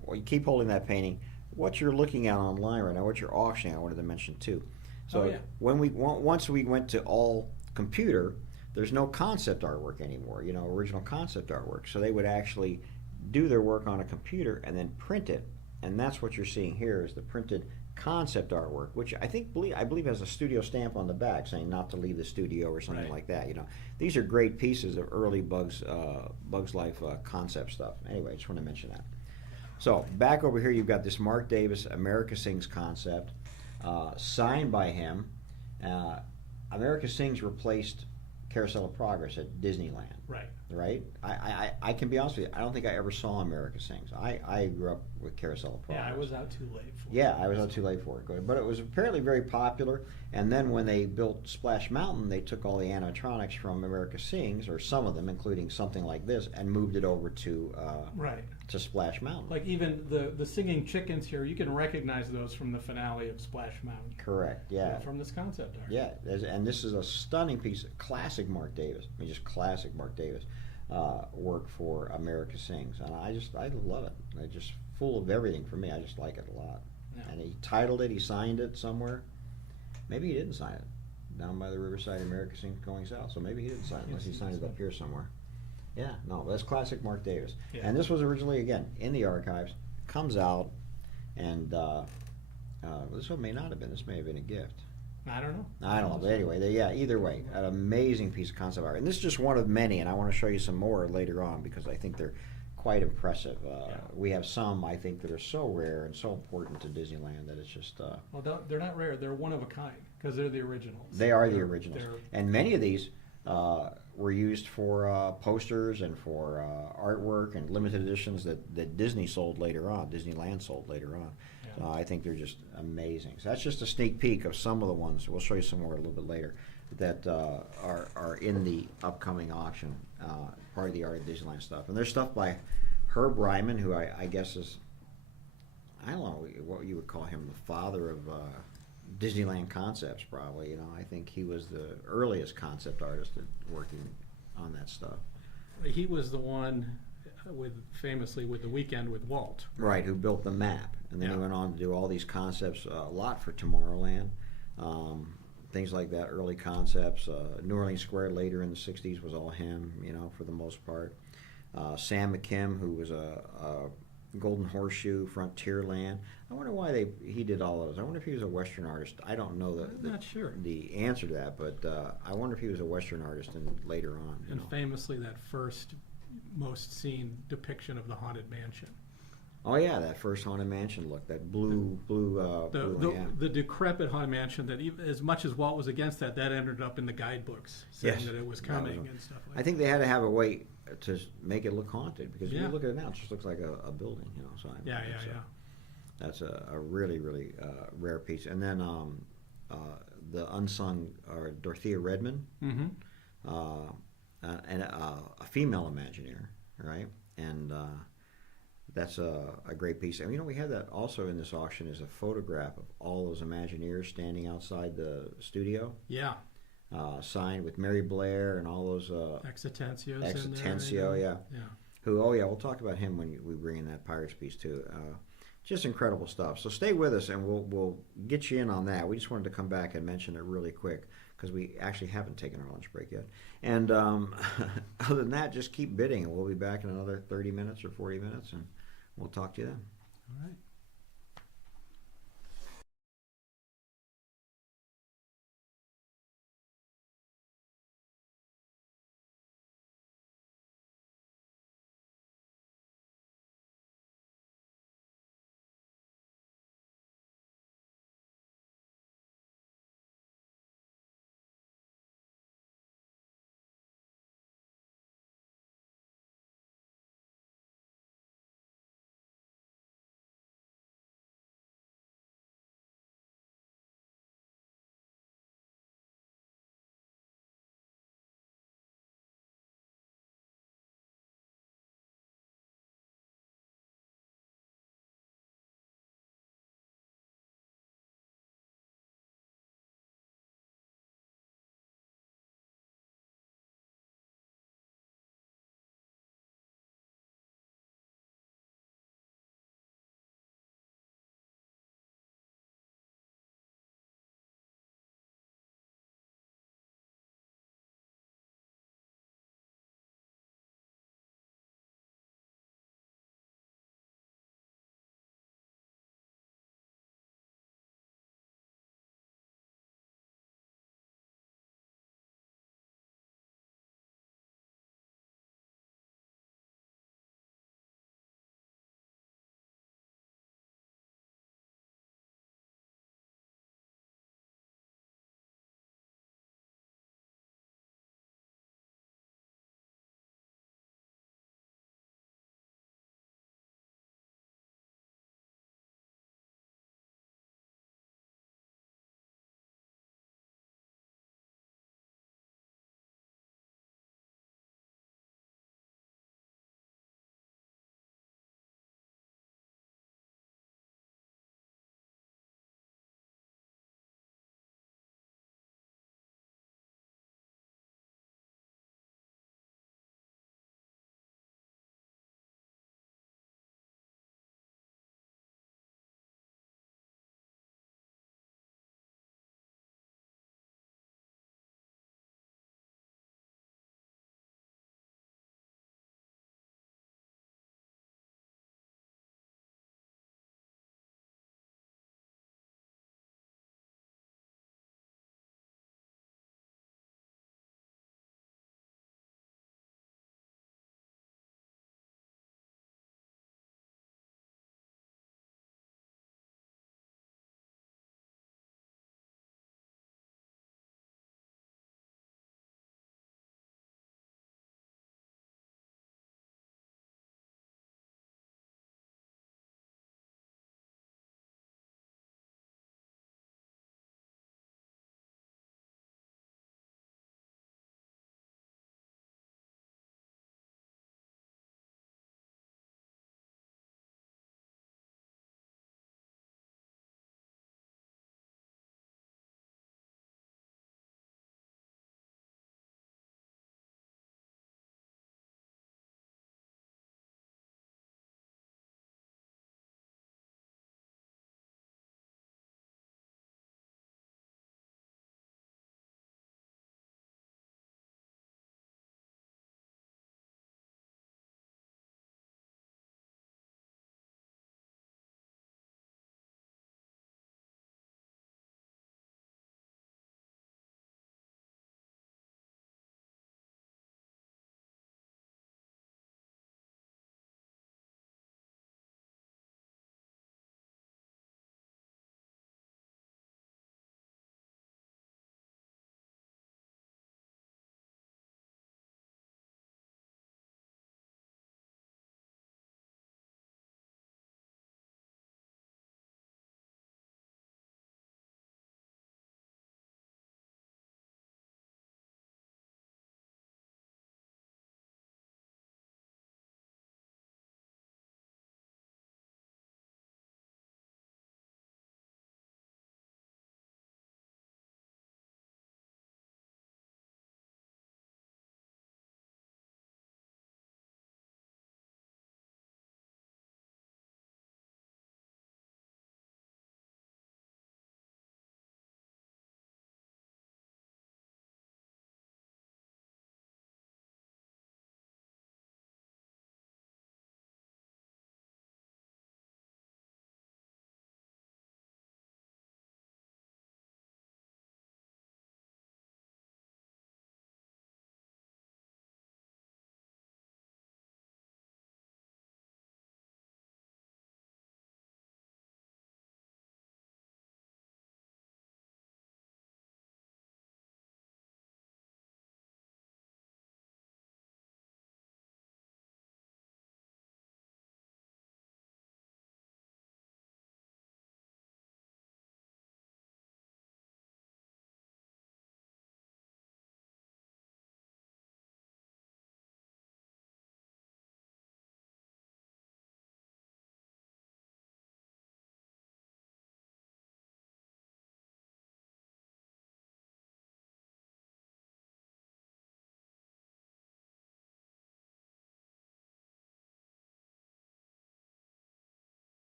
Well, you keep holding that painting. What you're looking at online right now, what you're auctioning, I wanted to mention too. So once we went to all computer, there's no concept artwork anymore, original concept artwork. So they would actually do their work on a computer and then print it. And that's what you're seeing here is the printed concept artwork, which I believe has a studio stamp on the back saying not to leave the studio or something like that. These are great pieces of early Bugs Life concept stuff. Anyway, I just want to mention that. So back over here, you've got this Mark Davis America Sings concept, signed by him. America Sings replaced Carousel of Progress at Disneyland. Right. right? I can be honest with you. I don't think I ever saw America Sings. I grew up with Carousel of Progress. Yeah, I was out too late for it. Yeah, I was out too late for it. But it was apparently very popular. And then when they built Splash Mountain, they took all the animatronics from America Sings, or some of them, including something like this, and moved it over to Right. to Splash Mountain. Like even the singing chickens here, you can recognize those from the finale of Splash Mountain. Correct. Yeah. From this concept art. Yeah, and this is a stunning piece, classic Mark Davis. I mean, just classic Mark Davis work for America Sings, and I love it. It's just full of everything for me. I just like it a lot. Yeah. And he titled it. He signed it somewhere. Maybe he didn't sign it down by the Riverside America Sings Going South. So maybe he didn't sign it unless he signed it up here somewhere. Yeah, no, that's classic Mark Davis. Yeah. And this was originally, again, in the archives. Comes out, and this one may not have been. This may have been a gift. I don't know. I don't know, but anyway, either way, an amazing piece of concept art. And this is just one of many, and I want to show you some more later on because I think they're quite impressive. We have some, I think, that are so rare and so important to Disneyland that it's just... Well, they're not rare. They're one of a kind because they're the originals. They are the originals. They're, and many of these were used for posters and for artwork and limited editions that Disney sold later on, Disneyland sold later on. Yeah. I think they're just amazing. So that's just a sneak peek of some of the ones. We'll show you some more a little bit later that are in the upcoming auction, part of the Art of Disneyland stuff. And there's stuff by Herb Ryman, who I guess is, I don't know what you would call him, the father of Disneyland concepts, probably. You know, I think he was the earliest concept artist working on that stuff. he was the one famously with the Weekend with Walt. Right, who built the map, and then he Yeah. went on to do all these concepts, a lot for Tomorrowland, things like that, early concepts. New Orleans Square later in the '60s was all him, you know, for the most part. Sam McKim, who was a Golden Horseshoe, Frontierland. I wonder why he did all those. I wonder if he was a Western artist. I don't know I'm not sure. the answer to that, but I wonder if he was a Western artist later on. And famously, that first most seen depiction of the Haunted Mansion. Oh yeah, that first Haunted Mansion look, that blue. The decrepit Haunted Mansion that as much as Walt was against that ended up in the guidebooks saying Yes. that it was coming and stuff like that. I think they had to have a way to make it look haunted, because if Yeah. you look at it now, it just looks like a building, you know. So that's a really rare piece. And then the unsung Dorothea Redmond, Mm-hmm. and a female Imagineer, right? And that's a great piece. And you know, we had that also in this auction is a photograph of all those Imagineers standing outside the studio, Yeah. signed with Mary Blair and all those Exitensio's Exitensio, yeah. Who, oh yeah, we'll talk about him when we bring in that Pirates piece too. Just incredible stuff. So stay with us, and we'll get you in on that. We just wanted to come back and mention it really quick because we actually haven't taken our lunch break yet. And other than that, just keep bidding, and we'll be back in another 30 minutes or 40 minutes, and we'll talk to you then. All right.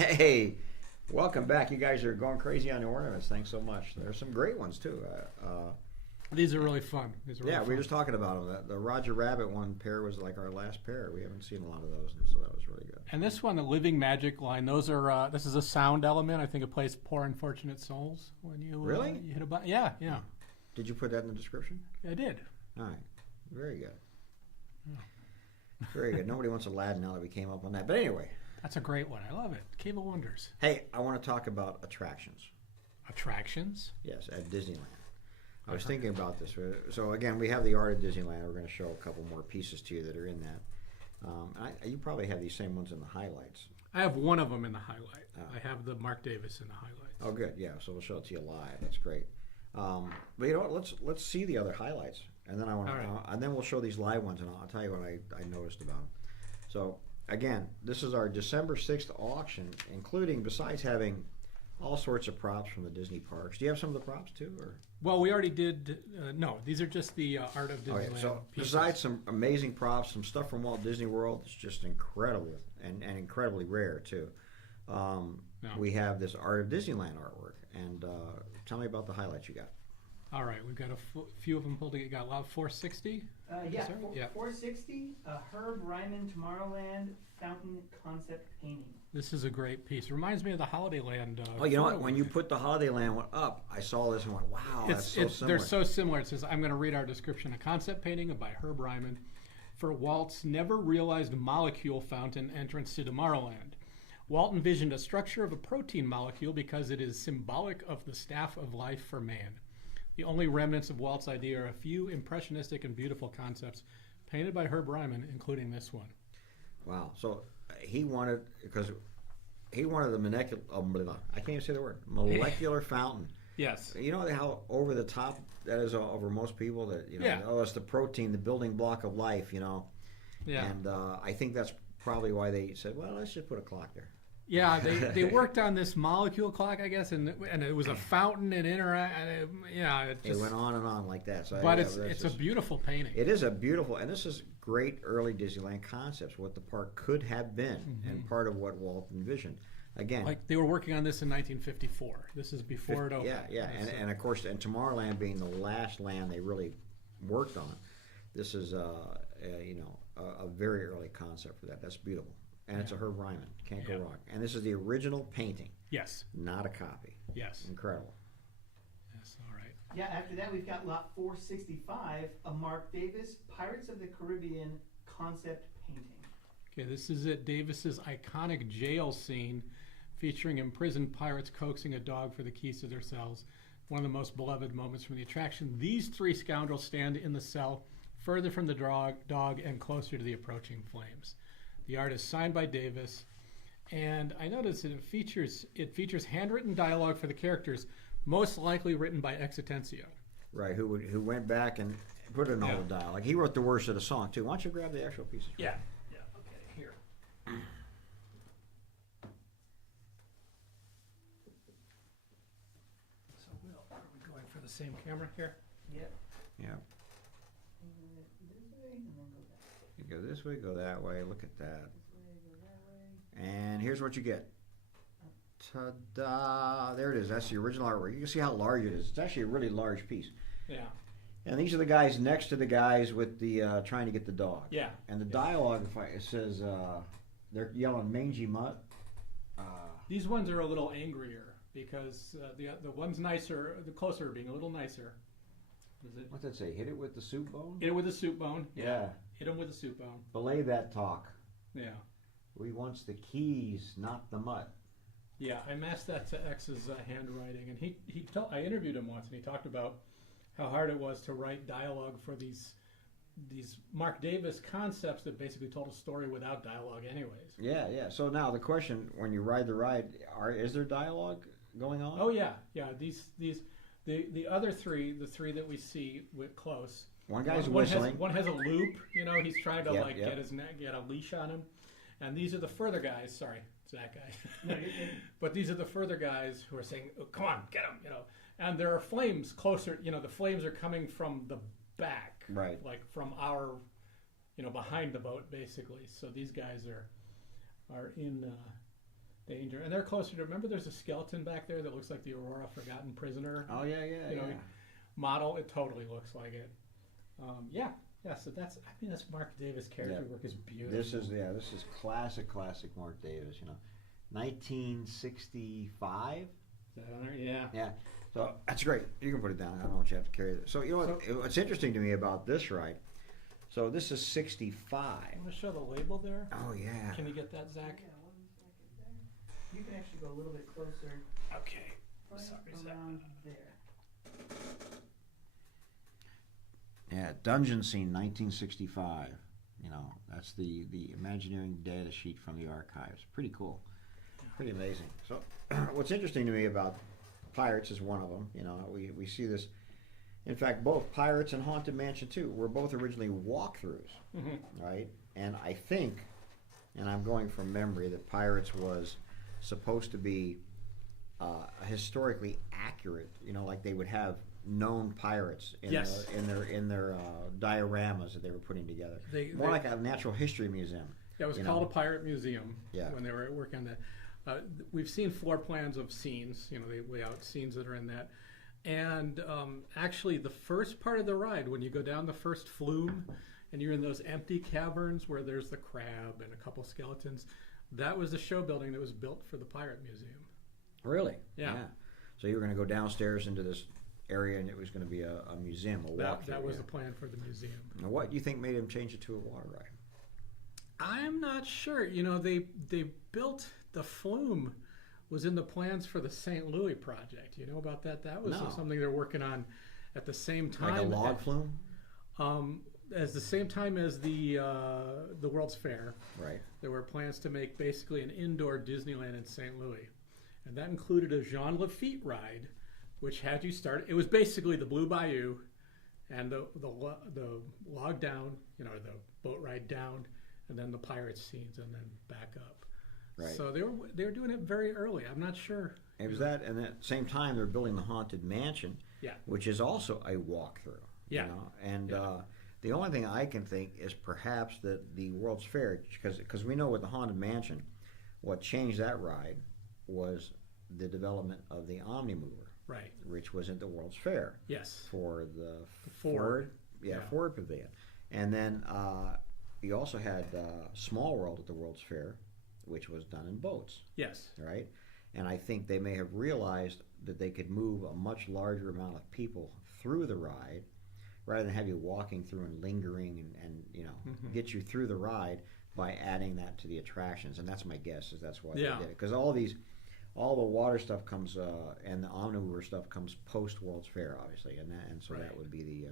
Hey, welcome back. You guys are going crazy on the ornaments. Thanks so much. There's some great ones too. These are really fun. These are really Yeah, fun. we were just talking about them. The Roger Rabbit one pair was like our last pair. We haven't seen a lot of those, and so that was really good. And this one, the Living Magic line, those are, this is a sound element. I think it plays Poor Unfortunate Souls when you, Really? you hit a button. Yeah, yeah. Did you put that in the description? I did. All right. Very good. Very good. Nobody wants Aladdin now that we came up on that. But anyway, That's a great one. I love it. Cave of Wonders. hey, I want to talk about attractions. Attractions? Yes, at Disneyland. I was thinking about this. So again, we have the art of Disneyland. We're going to show a couple more pieces to you that are in that. You probably have these same ones in the highlights. I have one of them in the highlight. Oh. I have the Mark Davis in the highlights. Oh, good. Yeah. So we'll show it to you live. That's great. But you know what? Let's see the other highlights, and then I want to, All right. and then we'll show these live ones, and I'll tell you what I noticed about them. So again, this is our December 6th auction, including, besides having all sorts of props from the Disney parks. Do you have some of the props too, or? Well, we already did. No, these are just the art of Disneyland. Okay, so pieces. besides some amazing props, some stuff from Walt Disney World, it's just incredible and incredibly rare too. We have this Art of Disneyland artwork, and tell me about the highlights you got. All right, we've got a few of them pulled together. Got a lot of 460. Yeah, Sorry? Yeah. 460, Herb Ryman Tomorrowland Fountain Concept Painting. This is a great piece. Reminds me of the Holiday Land. Oh, you know what? photo. When you put the Holiday Land one up, I saw this and went, "Wow, that's so similar." They're so similar. It says, I'm going to read our description. A concept painting by Herb Ryman for Walt's never-realized molecule fountain entrance to Tomorrowland. Walt envisioned a structure of a protein molecule because it is symbolic of the staff of life for man. The only remnants of Walt's idea are a few impressionistic and beautiful concepts painted by Herb Ryman, including this one. Wow. So he wanted the molecular. I can't even say the word. Molecular fountain. Yes. You know how over the top that is over most people. That Yeah. oh, it's the protein, the building block of life. Yeah. And I think that's probably why they said, well, let's just put a clock there. Yeah, they worked on this molecule clock, I guess, and it was a fountain and it It went on like that. So But yeah, it's that's a just- beautiful painting. It is a beautiful, and this is great early Disneyland concepts, what the park could have been, and part of what Walt envisioned. Again, Like they were working on this in 1954. This is before it opened. yeah, and of course, and Tomorrowland being the last land they really worked on, this is a very early concept for that. That's beautiful, and it's a Herb Ryman. Can't go wrong. And this is the original painting, Yes. not a copy. Yes. Incredible. Yes. All right. Yeah, after that we've got lot 465, a Mark Davis Pirates of the Caribbean concept painting. Okay, this is at Davis's iconic jail scene, featuring imprisoned pirates coaxing a dog for the keys to their cells. One of the most beloved moments from the attraction. These three scoundrels stand in the cell, further from the dog and closer to the approaching flames. The art is signed by Davis, and I noticed that it features handwritten dialogue for the characters, most likely written by Exitensio. Right? Who went back and put in all the dialogue. He wrote the words of the song too. Why don't you grab the actual pieces? Yeah. Yeah. Okay. Here. So, Will, are we going for the same camera here? Yep. Yeah. This way and then go back. You go this way, go that way. Look at that. This way, go that way. And here's what you get. Ta-da! There it is. That's the original artwork. You can see how large it is. It's actually a really large piece. Yeah. And these are the guys next to the guys with the trying to get the dog. Yeah. And the dialogue, it says they're yelling mangy mutt. These ones are a little angrier because the one's nicer, the closer being a little nicer. Is it? What's that say? Hit it with the soup bone? Hit it with a soup bone. Yeah. Hit him with a soup bone. Belay that talk. Yeah. We wants the keys, not the mutt. Yeah, I matched that to X's handwriting, and I interviewed him once, and he talked about how hard it was to write dialogue for these Mark Davis concepts that basically told a story without dialogue, anyways. Yeah, yeah. So now the question: when you ride the ride, is there dialogue going on? Oh yeah, yeah. The other three, the three that we see with close. One guy's one whistling. One has a loop. He's trying to Yep. get a leash on him, and these are the further guys. Sorry. That guy. No, you're good. But these are the further guys who are saying, oh, come on, get him, And there are flames closer, the flames are coming from the back. Right. Like from our, behind the boat, basically. So these guys are in, danger. And they're closer to, remember there's a skeleton back there that looks like the Aurora Forgotten Prisoner Oh yeah, yeah, you know, yeah. model? It totally looks like it. Yeah, so that's, I mean, that's Mark Davis character work is beautiful. This is classic Mark Davis. 1965. Is that on there? Yeah. Yeah. So that's great. You can put it down. I don't want you to have to carry it. So what's interesting to me about this ride? So this is 65. You want to show the label there? Oh yeah. Can you get that, Zach? Yeah, 1 second there. You can actually go a little bit closer. Okay. Right Sorry, around there. Yeah, Dungeon Scene 1965. That's the Imagineering data sheet from the archives. Pretty cool. Pretty amazing. So what's interesting to me about Pirates is one of them. We see this. In fact, both Pirates and Haunted Mansion 2 were both originally walkthroughs, right? And I think, and I'm going from memory, that Pirates was supposed to be historically accurate. Like they would have known pirates in Yes. their dioramas that they were putting together. More like a natural history museum. Yeah, it was called a pirate museum Yeah. when they were working on that. We've seen floor plans of scenes. They lay out scenes that are in that. And actually, the first part of the ride, when you go down the first flume and you're in those empty caverns where there's the crab and a couple skeletons, that was the show building that was built for the Pirate Museum. Really? Yeah. So you were going to go downstairs into this area, and it was going to be a museum, a walkthrough. That was the plan for the museum. Now, what do you think made him change it to a water ride? I'm not sure. They built the flume was in the plans for the St. Louis project. You know about that? That was something they're working on at the same time. Like a log flume? As the same time as the World's Fair. Right. There were plans to make basically an indoor Disneyland in St. Louis. And that included a Jean Lafitte ride, which had you start. It was basically the Blue Bayou and the log down, the boat ride down, and then the pirate scenes, and then back up. Right. So they were doing it very early. I'm not sure. It was that, and at the same time, they're building the Haunted Mansion, which is also a walkthrough. Yeah. And the only thing I can think is perhaps that the World's Fair, because we know with the Haunted Mansion, what changed that ride was the development of the Omnimover, right, which was at the World's Fair. Yes. For the Ford. Ford Pavilion, and then you also had Small World at the World's Fair, which was done in boats. Yes. Right? And I think they may have realized that they could move a much larger amount of people through the ride rather than have you walking through and lingering and get you through the ride by adding that to the attractions. And that's my guess, is that's why they did it. Because all the water stuff comes and the Omnimover stuff comes post World's Fair, obviously, and so that would be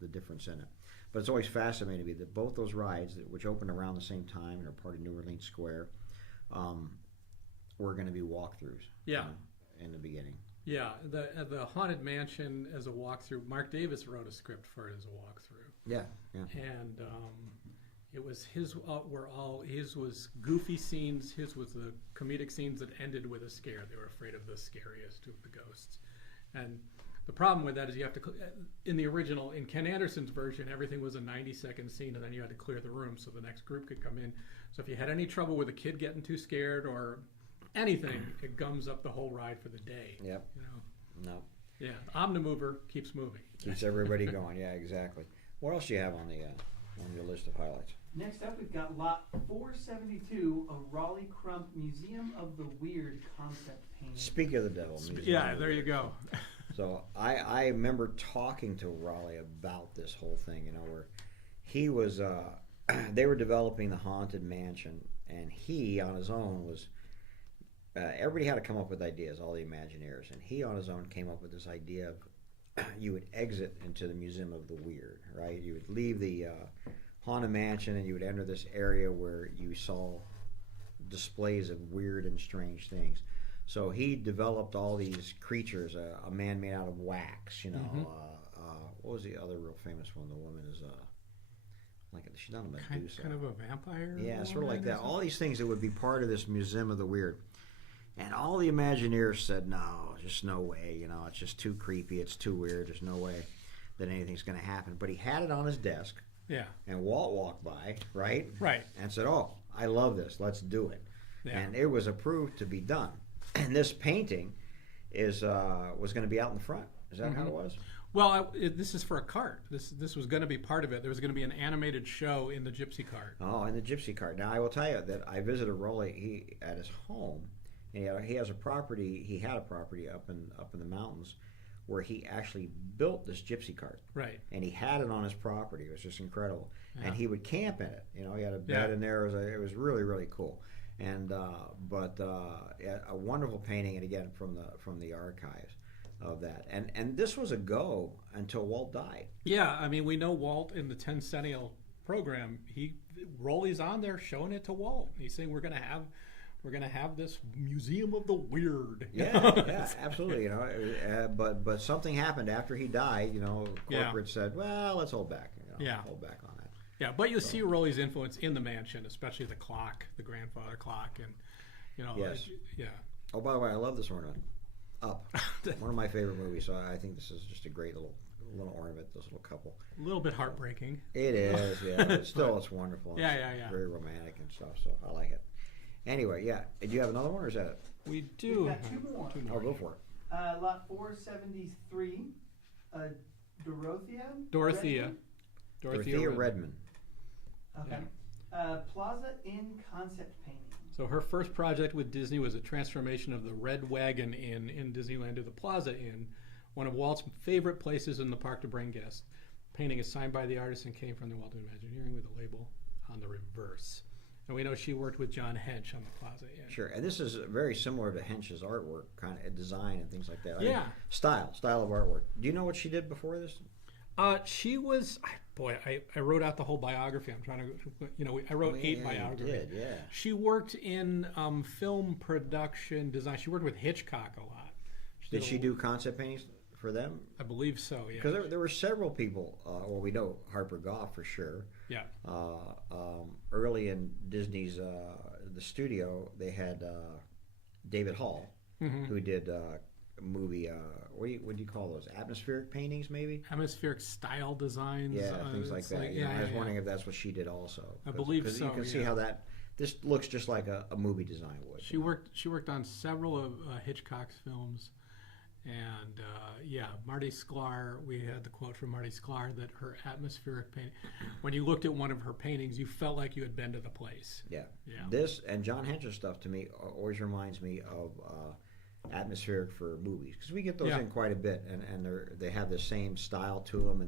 the difference in it. But it's always fascinating to me that both those rides, which opened around the same time and are part of New Orleans Square, were going to be walkthroughs. In the beginning. Yeah, the Haunted Mansion as a walkthrough. Mark Davis wrote a script for it as a walkthrough. Yeah. And it was his was goofy scenes. His was the comedic scenes that ended with a scare. They were afraid of the scariest of the ghosts. And the problem with that is you have to, in the original, in Ken Anderson's version, everything was a 90-second scene, and then you had to clear the room so the next group could come in. So if you had any trouble with a kid getting too scared or anything, it gums up the whole ride for the day. Yep. No. Yeah, Omnimover keeps moving. Keeps everybody going. Yeah, exactly. What else do you have on your list of highlights? Next up, we've got Lot 472, a Raleigh Crump Museum of the Weird concept painting. Speak of the devil. Yeah, there you go. So I remember talking to Raleigh about this whole thing, where he was, they were developing the Haunted Mansion, and he on his own was, everybody had to come up with ideas, all the Imagineers, and he on his own came up with this idea of you would exit into the Museum of the Weird, right? You would leave the Haunted Mansion and you would enter this area where you saw displays of weird and strange things. So he developed all these creatures, a man made out of wax, what was the other real famous one? The woman is she's not a Medusa. Kind of a vampire? Yeah, sort of like that. All these things that would be part of this Museum of the Weird. And all the Imagineers said, no, just no way, it's just too creepy, it's too weird, there's no way that anything's going to happen. But he had it on his desk. Yeah. And Walt walked by, right? Right. And said, oh, I love this, let's do it. and it was approved to be done. And this painting was going to be out in the front. Is that how it was? Well, this is for a cart. This was going to be part of it. There was going to be an animated show in the Gypsy cart. Oh, in the Gypsy cart. Now, I will tell you that I visited Rolly at his home, and he has a property. He had a property up in the mountains where he actually built this Gypsy cart. Right. And he had it on his property. It was just incredible. Yeah. And he would camp in it. You know, he had a bed in there. It was really, really cool. And a wonderful painting, and again from the archives of that. And this was a go until Walt died. Yeah, I mean, we know Walt in the Tencennial program. Rolly's on there showing it to Walt. He's saying we're gonna have this museum of the weird. Yeah, absolutely. You know, but something happened after he died. You know, corporate said, well, let's hold back. You know, hold back on that. Yeah, but you see Rolly's influence in the mansion, especially the clock, the grandfather clock, and you know, yes. Yeah. Oh, by the way, I love this ornament. Up, one of my favorite movies. So I think this is just a great little ornament. This little couple. A little bit heartbreaking. It is, yeah. But still, it's wonderful. Yeah. It's very romantic and stuff. So I like it. Anyway, yeah. Do you have another one, or is that it? We do. We've got two more. Oh, go for it. Lot 473, Dorothea Redmond. Okay. Plaza Inn concept painting. So her first project with Disney was a transformation of the Red Wagon Inn in Disneyland to the Plaza Inn, one of Walt's favorite places in the park to bring guests. Painting is signed by the artist and came from the Walt Imagineering with a label on the reverse. And we know she worked with John Hench on the Plaza Inn. Sure, and this is very similar to Hench's artwork, kind of design and things like that. Yeah. Style of artwork. Do you know what she did before this? She was, I wrote out the whole biography. I'm trying to, I wrote 8 biographies. You did, yeah. She worked in film production design. She worked with Hitchcock a lot. Did she do concept paintings for them? I believe so, yeah. Because there were several people, well, we know Harper Goff for sure. Yeah. Early in Disney's, the studio, they had David Hall, who did movie, what do you call those? Atmospheric paintings, maybe? Atmospheric style designs. Yeah, things like that. I was wondering if that's what she did also. I believe so. You can see how this looks just like a movie design would. She worked on several of Hitchcock's films. And Marty Sklar, we had the quote from Marty Sklar that her atmospheric painting, when you looked at one of her paintings, you felt like you had been to the place. Yeah. This and John Hench's stuff to me always reminds me of atmospheric for movies, because we get those in quite a bit, and they have the same style to them,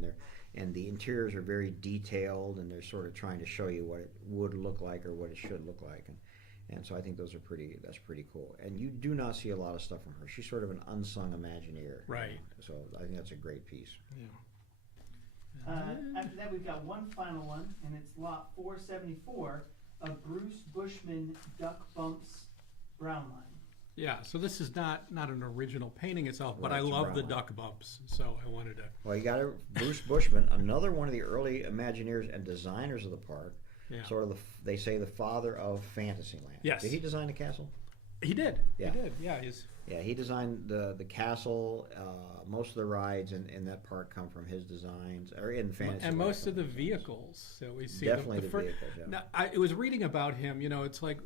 and the interiors are very detailed, and they're sort of trying to show you what it would look like or what it should look like, and so I think that's pretty cool. And you do not see a lot of stuff from her. She's sort of an unsung Imagineer, right? So I think that's a great piece. Yeah. After that, we've got one final one, and it's lot 474 of Bruce Bushman Duck Bumps Brown Line. Yeah, so this is not an original painting itself, but Right, I it's a love brown the line. duck bumps, so I wanted to. Well, you got Bruce Bushman, another one of the early Imagineers and designers of the park. Yeah. Sort of they say the father of Fantasyland. Yes. Did he design the castle? He did. Yeah. He did. Yeah, He designed the castle. Most of the rides in that park come from his designs, or in Fantasyland. And most of the vehicles that we see. Definitely the vehicles, yeah. Now, I was reading about him. It's like,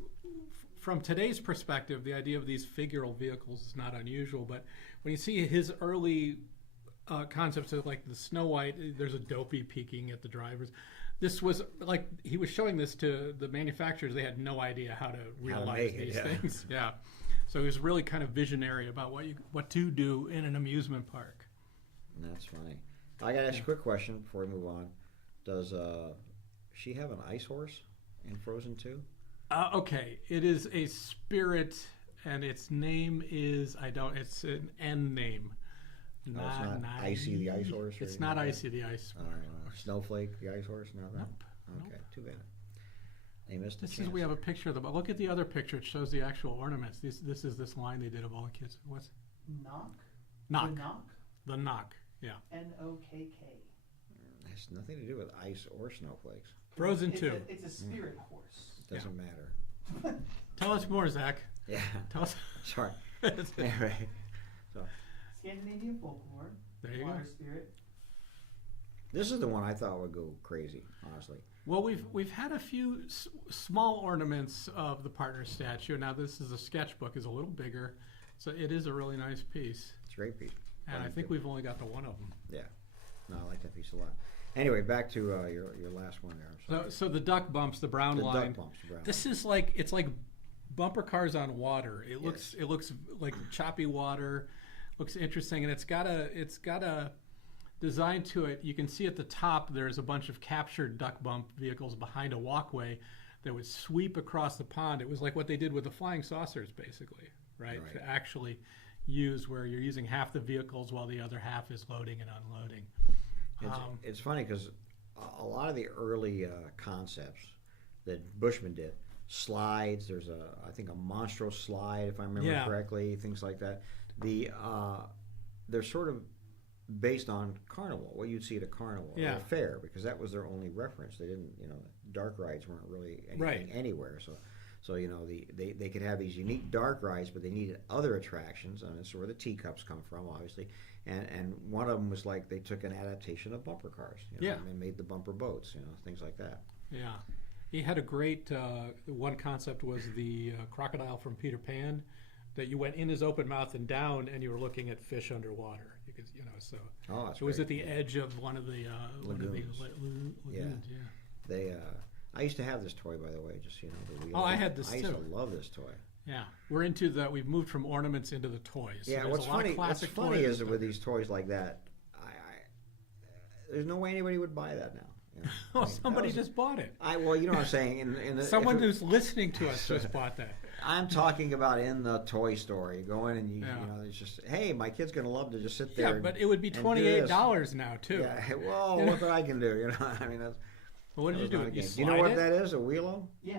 from today's perspective, the idea of these figural vehicles is not unusual. But when you see his early concepts of like the Snow White, there's a dopey peeking at the drivers. This was like he was showing this to the manufacturers. They had no idea how to realize these things. Yeah, so he was really kind of visionary about what to do in an amusement park. That's funny. I got to ask you a quick question before we move on. Does she have an ice horse in Frozen 2? Okay, it is a spirit, and its name is it's an N name. No, it's not Icy the ice horse? It's not Icy the ice horse. Snowflake the ice horse? No, Nope. Okay, too bad. They missed a This chance. is, we have a picture of them. Look at the other picture. It shows the actual ornaments. This is this line they did of all the kids. What's Knock? knock? The Knock? The knock. Yeah. N-O-K-K. It has nothing to do with ice or snowflakes. Frozen It's 2. It's a spirit horse. It doesn't matter. Tell us more, Zach. Yeah. Tell us. Sorry. Anyway, so Scandinavian folklore. There you Water go. spirit. This is the one I thought would go crazy, honestly. Well, we've had a few small ornaments of the partner statue. Now this is a sketchbook, is a little bigger, so it is a really nice piece. It's a great piece. And I think we've only got the one of them. Yeah, no, I like that piece a lot. Anyway, back to your last one there. I'm sorry. So the duck bumps, the brown line. Duck bumps, the brown This line. is it's like bumper cars on water. It looks like choppy water. Looks interesting, and it's got a design to it. You can see at the top there's a bunch of captured duck bump vehicles behind a walkway that would sweep across the pond. It was like what they did with the flying saucers, basically, right? To actually use where you're using half the vehicles while the other half is loading and unloading. It's funny because a lot of the early concepts that Bushman did, slides, there's I think a Monstro slide, if I remember correctly, things like that. They're sort of based on carnival, what you'd see at a carnival or a fair, because that was their only reference. They didn't, dark rides weren't really anything anywhere. So they could have these unique dark rides, but they needed other attractions, and that's where the teacups come from, obviously. And one of them was like they took an adaptation of bumper cars, and made the bumper boats, things like that. Yeah, he had a great one concept was the crocodile from Peter Pan, that you went in his open mouth and down, and you were looking at fish underwater. You could, so it was at the edge of one of the lagoons. They. I used to have this toy, by the way. Just the wheel. Oh, I had this too. I used to love this toy. Yeah, we're into that. We've moved from ornaments into the toys. Yeah, so what's funny is that with these toys like that, there's no way anybody would buy that now. Well, somebody just bought it. Well, you know what I'm saying. Someone who's listening to us just bought that. I'm talking about in the toy store. You go in and it's just, hey, my kid's gonna love to just sit there. Yeah, but it would be $28 now too. Yeah, well, look what I can do. I mean, that's. Well, what did you do? Do you know what that is? A wheelo? Yeah.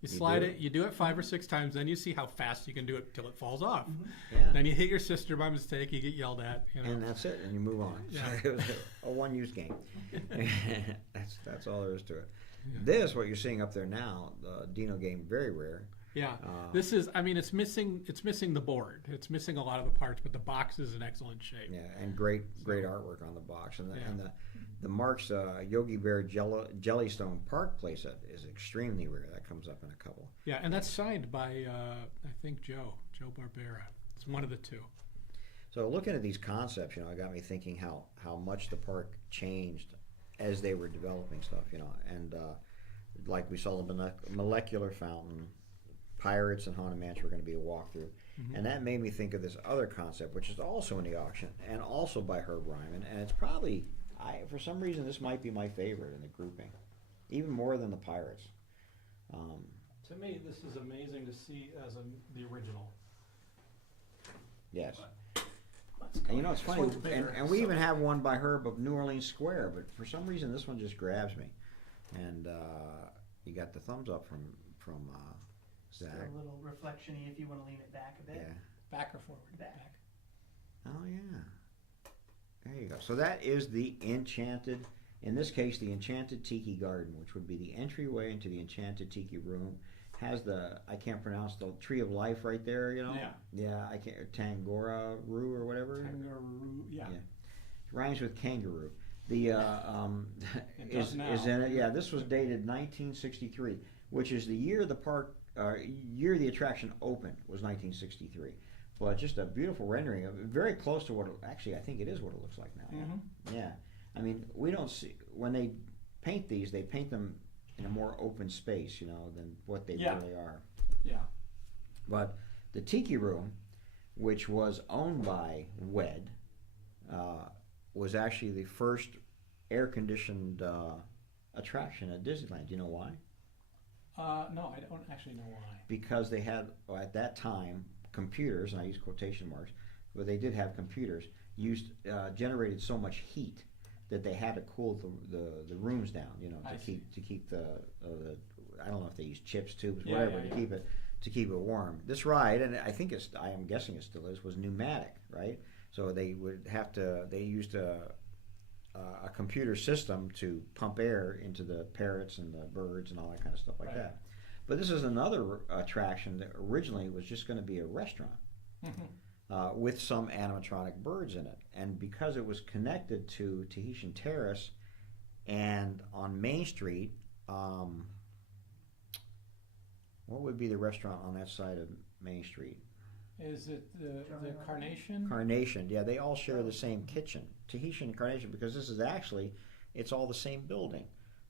You slide it. You do it 5 or 6 times. Then you see how fast you can do it till it falls off. Yeah. Then you hit your sister by mistake. You get yelled at. And that's it. And you move on. Yeah. So it was a one-use game. that's all there is to it. Yeah. This, what you're seeing up there now, the Dino game, very rare. Yeah, this is. I mean, it's missing the board. It's missing a lot of the parts, but the box is in excellent shape. Yeah, and great artwork on the box, and the Mark's Yogi Bear Jellystone Park playset is extremely rare. That comes up in a couple. Yeah, and that's signed by I think Joe Barbera. It's one of the two. So looking at these concepts, it got me thinking how much the park changed as they were developing stuff, and like we saw the molecular fountain. Pirates and Haunted Mansion were going to be a walkthrough. Mm-hmm. And that made me think of this other concept, which is also in the auction, and also by Herb Ryman. And it's probably, for some reason, this might be my favorite in the grouping, even more than the Pirates. To me, this is amazing to see as the original. Yes. And it's funny, and we even have one by Herb of New Orleans Square, but for some reason, this one just grabs me. And you got the thumbs up from Zach. A little reflection-y if you want to lean it back a bit. Yeah. Back or forward? Back. Oh, yeah. There you go. So that is the Enchanted, in this case, the Enchanted Tiki Garden, which would be the entryway into the Enchanted Tiki Room. Has I can't pronounce the Tree of Life right there, Yeah. Yeah, I can't, Tangora Roo or whatever. Kangaroo, yeah. It rhymes with kangaroo. The is in it. Yeah, this was dated 1963, which is the year the park. Year the attraction opened was 1963, but just a beautiful rendering of very close to what actually I think it is what it looks like now. Mm-hmm. Yeah, I mean we don't see when they paint these, they paint them in a more open space, than what they really are. Yeah. But the Tiki Room, which was owned by WED, was actually the first air-conditioned attraction at Disneyland. Do you know why? No, I don't actually know why. Because they had, at that time, computers, and I use quotation marks, but they did have computers, generated so much heat that they had to cool the rooms down, to keep the I don't know if they use chips, tubes, whatever, to keep it warm. This ride, and I think I am guessing it still is, was pneumatic, right? So they used a computer system to pump air into the parrots and the birds and all that kind of stuff like that. But this is another attraction that originally was just going to be a restaurant with some animatronic birds in it. And because it was connected to Tahitian Terrace And on Main Street, what would be the restaurant on that side of Main Street? Is it the Carnation? Carnation, yeah, they all share the same kitchen. Tahitian and Carnation, because this is actually, it's all the same building.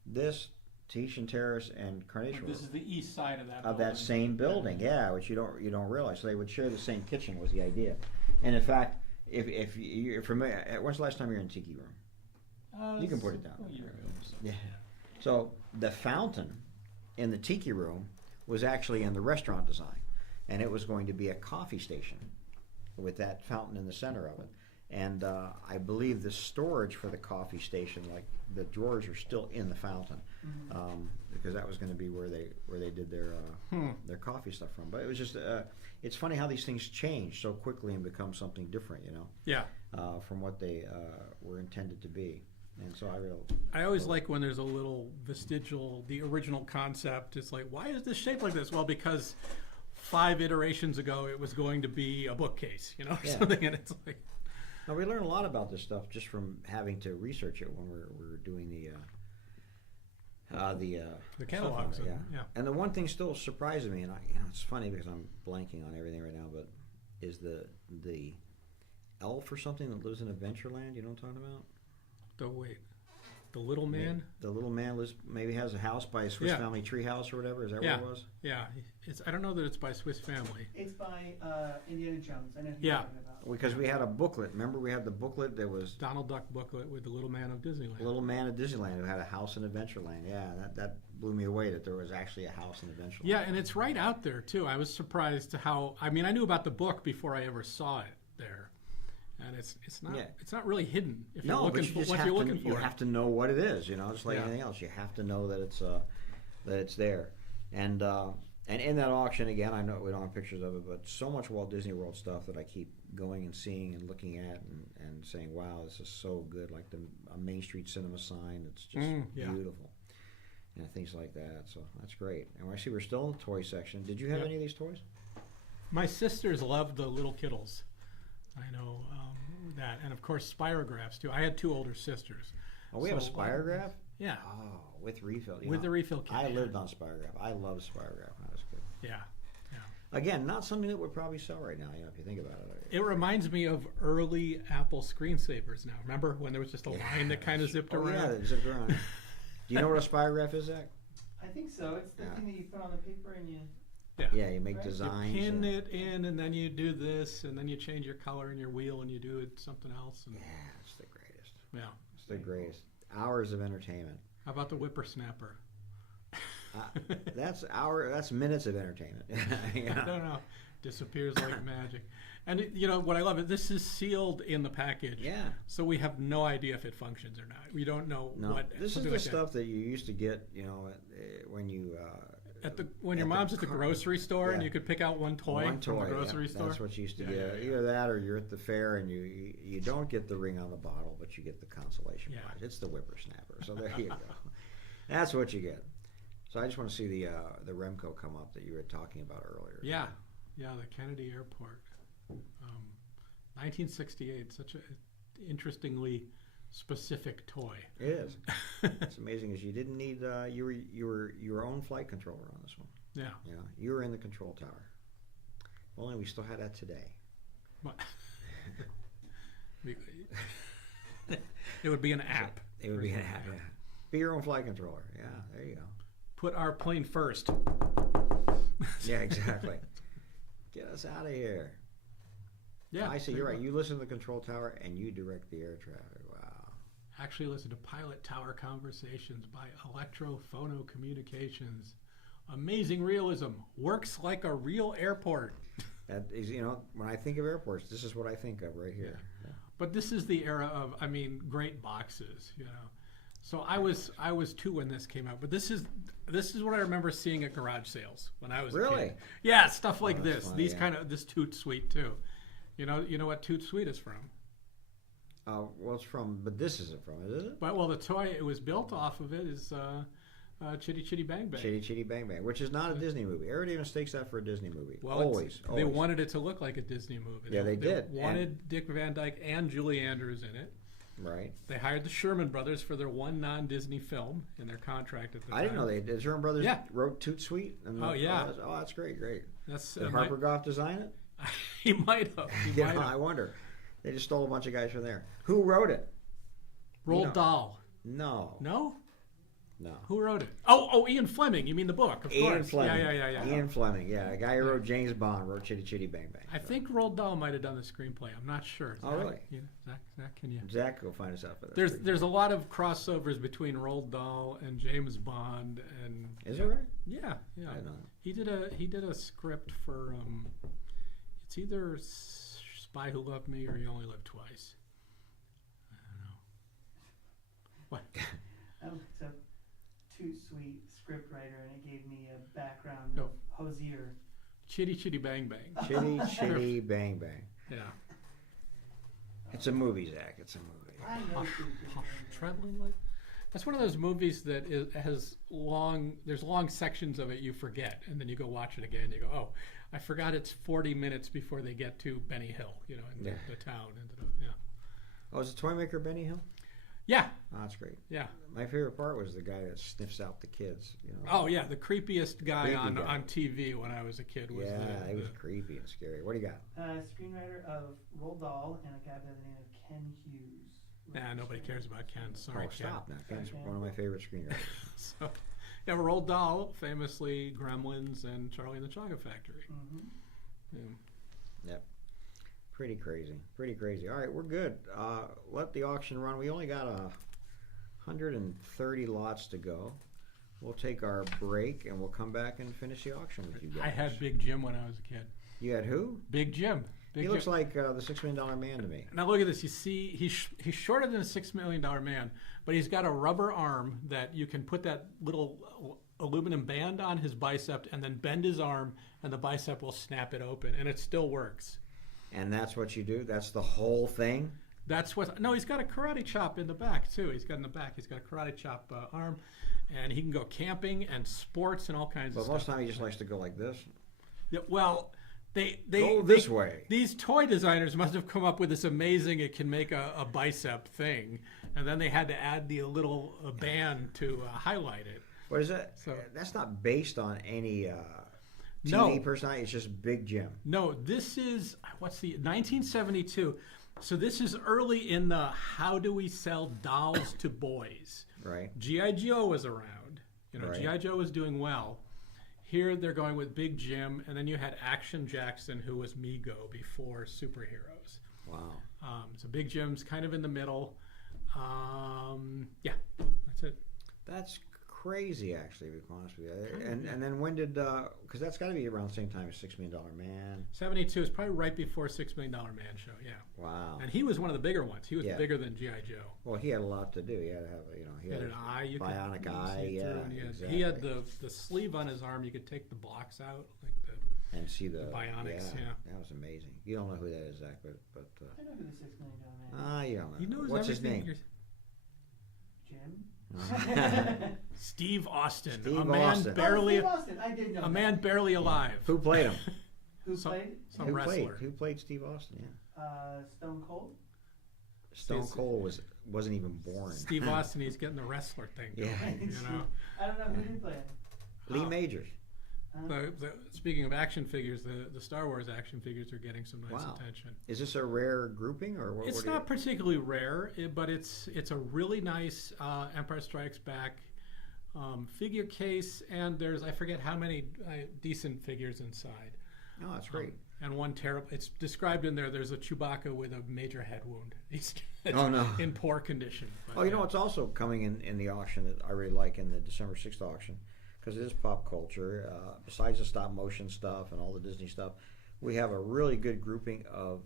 This, Tahitian Terrace and Carnation. This is the east side of that of building. that same building, yeah, which you don't realize. So they would share the same kitchen was the idea. And in fact, if you're familiar, when's the last time you were in Tiki Room? You can put it down. A year ago. Yeah. So the fountain in the Tiki Room was actually in the restaurant design, and it was going to be a coffee station with that fountain in the center of it. And I believe the storage for the coffee station, like the drawers, are still in the fountain, because that was going to be where they did their coffee stuff from. But it was just it's funny how these things change so quickly and become something different, you know. Yeah. From what they were intended to be. And so I always like when there's a little vestigial, the original concept. It's like, why is this shaped like this? Well, because 5 iterations ago it was going to be a bookcase, you know, or something, and it's like. Now we learn a lot about this stuff just from having to research it when we're doing the catalogs. Yeah. And the one thing still surprises me, and it's funny because I'm blanking on everything right now, but is the elf or something that lives in Adventureland? You know what I'm talking about? The little man? The little man maybe has a house by a Swiss Family Tree House or whatever. Is that what it was? Yeah. I don't know that it's by Swiss Family. It's by Indiana Jones. I know who you're talking about. Because we had a booklet. Remember, we had the booklet that was Donald Duck booklet with the Little Man of Disneyland. Little Man of Disneyland who had a house in Adventureland. Yeah, that blew me away that there was actually a house in Adventureland. Yeah, and it's right out there too. I was surprised to how. I mean, I knew about the book before I ever saw it there. And it's not really hidden if you're looking for what you're looking for. You have to know what it is, you know, just like anything else. You have to know that it's there. And in that auction again, I know we don't have pictures of it, but so much Walt Disney World stuff that I keep going and seeing and looking at and saying, wow, this is so good. Like a Main Street Cinema sign, it's just beautiful. And things like that. So that's great. And I see we're still in the toy section. Did you have any of these toys? My sisters loved the little Kittles. I know that, and of course Spirographs too. I had 2 older sisters. Oh, we have a Spirograph? Yeah. Oh, with refill. With the refill kit. I lived on Spirograph. I love Spirograph when I was a kid. Yeah. Again, not something that would probably sell right now, you know, if you think about it. It reminds me of early Apple screensavers now. Remember when there was just a line that kind of zipped around? Yeah, that zipped around. Do you know what a Spirograph is, Zach? I think so. It's the thing that you put on the paper and you... Yeah, you make designs. You pin it in, and then you do this, and then you change your color in your wheel, and you do it something else. And it's the greatest. Yeah. It's the greatest. Hours of entertainment. How about the whippersnapper? That's minutes of entertainment. You know? I don't know. Disappears like magic. And you know what I love is this is sealed in the package. Yeah. So we have no idea if it functions or not. We don't know what. This is the stuff that you used to get, you know, when you. When your mom's at the grocery store and you could pick out one toy from the grocery store. That's what you used to get. Either that or you're at the fair and you don't get the ring on the bottle, but you get the consolation prize. It's the whippersnapper. So there you go. That's what you get. So I just want to see the Remco come up that you were talking about earlier. Yeah, the Kennedy Airport, 1968. Such a interestingly specific toy. It is. It's amazing as you didn't need you were your own flight controller on this one. Yeah. You know, you were in the control tower. If only we still had that today. It would be an app. It would be an app. Yeah. Be your own flight controller. Yeah, there you go. Put our plane first. Yeah, exactly. Get us out of here. Yeah, I see. You're right. You listen to the control tower and you direct the air traffic. Wow. Actually, listen to Pilot Tower Conversations by Electrophono Communications. Amazing realism. Works like a real airport. That is, you know, when I think of airports, this is what I think of right here. Yeah. But this is the era of, I mean, great boxes. You know. So I was 2 when this came out, but this is what I remember seeing at garage sales when I was a kid. Yeah, stuff like this. Funny, this Toot Sweet too. You know what Toot Sweet is from? Well, it's from, but this isn't from it, is it? But the toy it was built off of it is Chitty Chitty Bang Bang. Chitty Chitty Bang Bang, which is not a Disney movie. Everybody mistakes that for a Disney movie. Well, always. They wanted it to look like a Disney movie. Yeah, they did. Wanted Dick Van Dyke and Julie Andrews in it. Right. They hired the Sherman Brothers for their one non-Disney film in their contract at the time. I didn't know the Sherman Brothers Yeah. wrote Toot Sweet. And yeah. That's great. That's Did Harper Goff design it? he might have. I wonder. They just stole a bunch of guys from there. Who wrote it? Roald Dahl. No. No? No. Who wrote it? Oh, Ian Fleming. You mean the book? Of Ian course. Fleming. Yeah. Ian Fleming. Yeah, a guy who wrote James Bond, wrote Chitty Chitty Bang Bang. I think Roald Dahl might have done the screenplay. I'm not sure. Oh, really? Zach, can you? Zach, go find us out for that. There's a lot of crossovers between Roald Dahl and James Bond, and Is it right? yeah. I don't know. He did a script for it's either Spy Who Loved Me or You Only Live Twice. I don't know. What? It's a Toot Sweet script writer, and it gave me a background No. of Hosier. Chitty Chitty Bang Bang. Chitty Chitty Bang Bang. Yeah. It's a movie, Zach. It's a movie. I know Toot Sweet. Traveling Light. That's one of those movies that has there's long sections of it you forget, and then you go watch it again. You go, oh, I forgot it's 40 minutes before they get to Benny Hill, in the town. Oh, is it Toy Maker Benny Hill? Yeah. Oh, that's great. Yeah. My favorite part was the guy that sniffs out the kids. Oh yeah, the creepiest guy Creepy on guy. TV when I was a kid was he was creepy and scary. What do you got? Screenwriter of Roald Dahl and a guy by the name of Ken Hughes. Nah, nobody cares about Ken. Sorry, Ken. Stop now. Ken's one of my favorite screenwriters. So, yeah, Roald Dahl, famously Gremlins and Charlie and the Chocolate Factory. Mm-hmm. Yeah. Yep. Pretty crazy. All right, we're good. Let the auction run. We only got 130 lots to go. We'll take our break and we'll come back and finish the auction with you guys. I had Big Jim when I was a kid. You had who? Big Jim. He looks like the $6 Million Man to me. Now look at this. You see, he's shorter than a $6 Million Man, but he's got a rubber arm that you can put that little aluminum band on his bicep and then bend his arm, and the bicep will snap it open, and it still works. And that's what you do? That's the whole thing? No, he's got a karate chop in the back too. He's got a karate chop arm, and he can go camping and sports and all kinds of stuff. But most of the time he just likes to go like this. Yeah, well, they go this way. These toy designers must have come up with this amazing it can make a bicep thing, and then they had to add the little band to highlight it. What is that? So, that's not based on any TV personality. It's just Big Jim. No, this is 1972. So this is early in the how do we sell dolls to boys. Right. G.I. Joe was around. Right. G.I. Joe was doing well. Here they're going with Big Jim, and then you had Action Jackson, who was Mego before superheroes. Wow. So Big Jim's kind of in the middle. Yeah, that's it. That's crazy, actually, to be honest with you. And then when did, because that's got to be around the same time as $6 Million Man. 72 is probably right before $6 Million Man show, yeah. Wow. And he was one of the bigger ones. He was bigger than G.I. Joe. Well, he had a lot to do. He had to have, he had an eye. You bionic could eye, see yeah. through, and Exactly. he had the sleeve on his arm. You could take the blocks out, like and see the bionics, yeah. That was amazing. You don't know who that is, Zach, but I know who the $6 Million Man is. you don't know. He knows What's his everything. name? Jim? Steve Austin. Steve a man Austin. barely Steve Austin. I did know a man barely alive. Who played him? Who Some- played? Some wrestler. Who played Steve Austin? Yeah. Stone Cold? Stone Cold wasn't even born. Steve Austin, he's getting the wrestler thing. Yeah. Going, I don't know who did play him. Lee Majors. Speaking of action figures, the Star Wars action figures are getting some nice attention. Is this a rare grouping or what? It's not particularly rare, but it's a really nice Empire Strikes Back figure case, and there's I forget how many decent figures inside. Oh, that's great. And one terrible. It's described in there. There's a Chewbacca with a major head wound. He's in poor condition. But, you know what's also coming in the auction that I really like in the December 6th auction, because it is pop culture. Besides the stop motion stuff and all the Disney stuff, we have a really good grouping of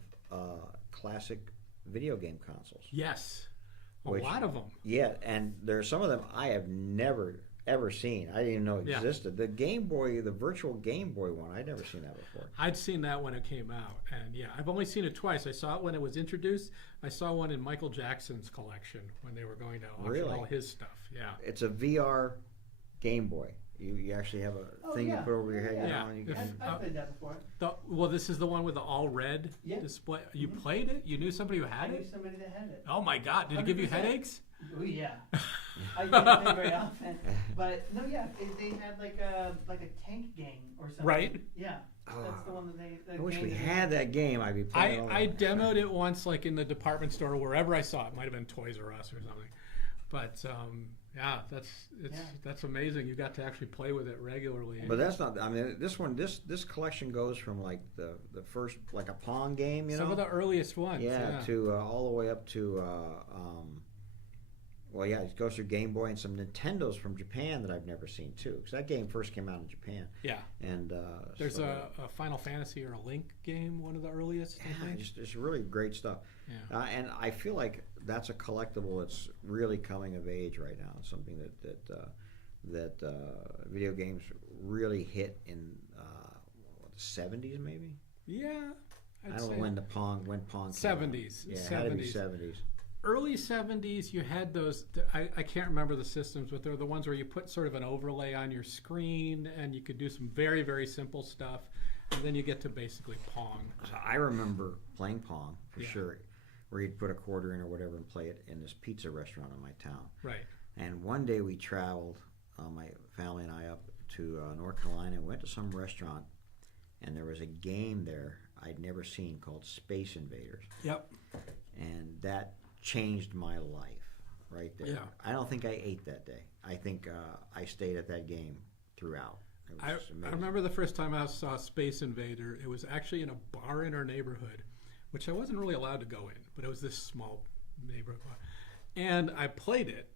classic video game consoles. Yes, a lot of them. Yeah, and there's some of them I have never ever seen. I didn't even know existed. The Game Boy, the virtual Game Boy one, I'd never seen that before. I'd seen that when it came out, and I've only seen it twice. I saw it when it was introduced. I saw one in Michael Jackson's collection when they were going to auction all his stuff. Yeah, it's a VR Game Boy. You actually have a Oh, thing yeah. you put over your head, Yeah, you yeah. know, and you If- can, I've played that before. Well, this is the one with the all red Yeah. display. You Mhm. played it? You knew somebody who I had knew it? somebody that had it. Oh my God! Did it give you 100%. headaches? Oh yeah. I didn't play very often, but no, yeah, they had like a tank game or something. Right. Yeah, that's the one that they. I wish we had that game. I'd be playing all I that. demoed it once, like in the department store, wherever I saw it. Might have been Toys R Us or something. But yeah, that's amazing. You got to actually play with it regularly. But that's not. I mean, this collection goes from like the first like a Pong game, you know. Some of the earliest ones. Yeah, to all the way up to well, yeah, it goes through Game Boy and some Nintendos from Japan that I've never seen too, because that game first came out in Japan. Yeah. And There's so, a Final Fantasy or a Link game, one of the earliest. I yeah, think. just really great stuff. Yeah. And I feel like that's a collectible that's really coming of age right now. It's something that video games really hit in the 70s maybe. Yeah. I don't know when Pong came out. 70s. Yeah, it had to be 70s. Early 70s, you had those. I can't remember the systems, but they're the ones where you put sort of an overlay on your screen, and you could do some very, very simple stuff, and then you get to basically Pong. So I remember playing Pong for Yeah. sure, where you'd put a quarter in or whatever and play it in this pizza restaurant in my town. Right. And one day we traveled, my family and I, up to North Carolina and went to some restaurant, and there was a game there I'd never seen called Space Invaders. Yep. And that changed my life right there. Yeah. I don't think I ate that day. I think I stayed at that game throughout. It was I just amazing. remember the first time I saw Space Invader. It was actually in a bar in our neighborhood, which I wasn't really allowed to go in, but it was this small neighborhood bar. And I played it,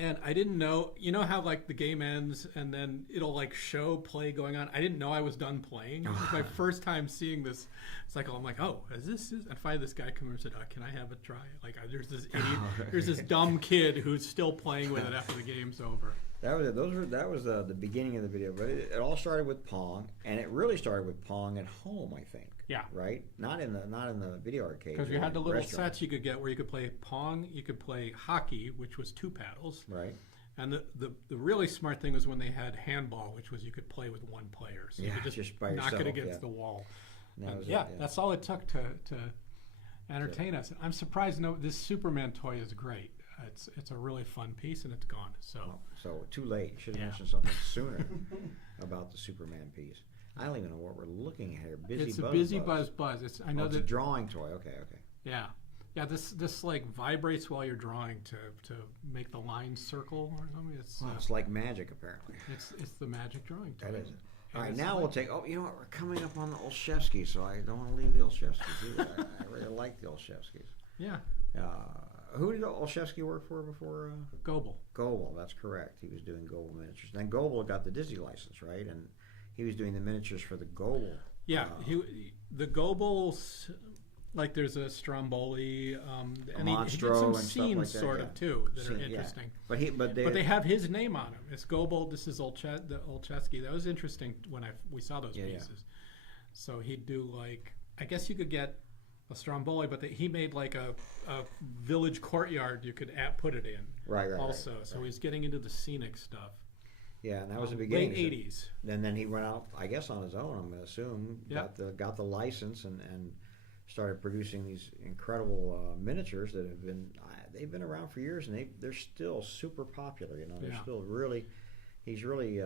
and I didn't know, you know how like the game ends and then it'll like show play going on? I didn't know I was done playing. It was my first time seeing this cycle. I'm like, oh, is this? I find this guy come over and said, can I have a try? Like, there's this idiot, there's this dumb kid who's still playing with it after the game's over. That was it. That was the beginning of the video, but it all started with Pong, and it really started with Pong at home, I think. Yeah. Right. Not in the video arcade. Because you had the little restaurant. sets you could get where you could play Pong, you could play hockey, which was 2 paddles. Right. And the really smart thing was when they had handball, which was you could play with one player. So you Yeah, could just by knock yourself, it against yeah. the wall. And that And was yeah, it, that's all it took to entertain us. I'm surprised this Superman toy is great. It's a really fun piece, and it's gone. So too late. Should have Yeah. mentioned something sooner about the Superman piece. I don't even know what we're looking at here. It's a busy buzz. It's I know it's a that. drawing toy. Okay. Yeah. Yeah, this like vibrates while you're drawing to make the lines circle or something. It's like magic, apparently. It's the magic drawing toy. That is it. All And right, it's now like- we'll take. Oh, you know what? We're coming up on the Olszewski, so I don't want to leave the Olszewskis either. I really like the Olszewskis. Yeah, Who did Olszewski work for before? Goebel. Goebel, that's correct. He was doing Goebel miniatures. Then Goebel got the Disney license, right? And he was doing the miniatures for the Goebel. Yeah, the Goebels, like there's a Stromboli, and he did Monstro some and stuff scenes like that, sort yeah. of too that Scene, are yeah. interesting. But But they have his name on them. It's Goebel. This is the Olszewski. That was interesting when we saw those Yeah, yeah. pieces. So he'd do like, I guess you could get a Stromboli, but he made like a village courtyard you could put it in. right. Also, right, so right. he's getting into the scenic stuff. Yeah, and that was the beginning. Late '80s. And then he went out, I guess, on his own. I'm going to assume. Yeah. Got the license and started producing these incredible miniatures that have been they've been around for years, and they're still super popular. You know, they're Yeah. still really. He's really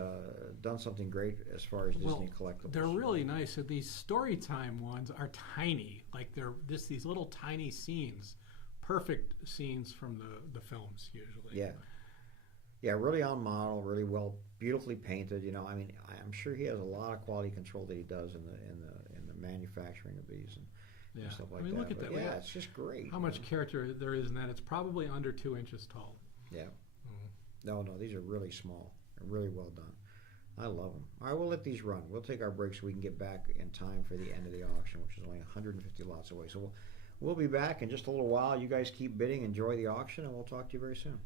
done something great as far as Disney collectibles. They're really nice. So these Storytime ones are tiny. Like they're these little tiny scenes, perfect scenes from the films usually. Yeah. Yeah, really on model, really well, beautifully painted. You know, I mean, I'm sure he has a lot of quality control that he does in the manufacturing of these and stuff like that. I mean, look at But that. yeah, it's just great. How much character there is in that? It's probably under 2 inches tall. Yeah. No, these are really small. They're really well done. I love them. All right, we'll let these run. We'll take our break so we can get back in time for the end of the auction, which is only 150 lots away. So we'll be back in just a little while. You guys keep bidding, enjoy the auction, and we'll talk to you very soon.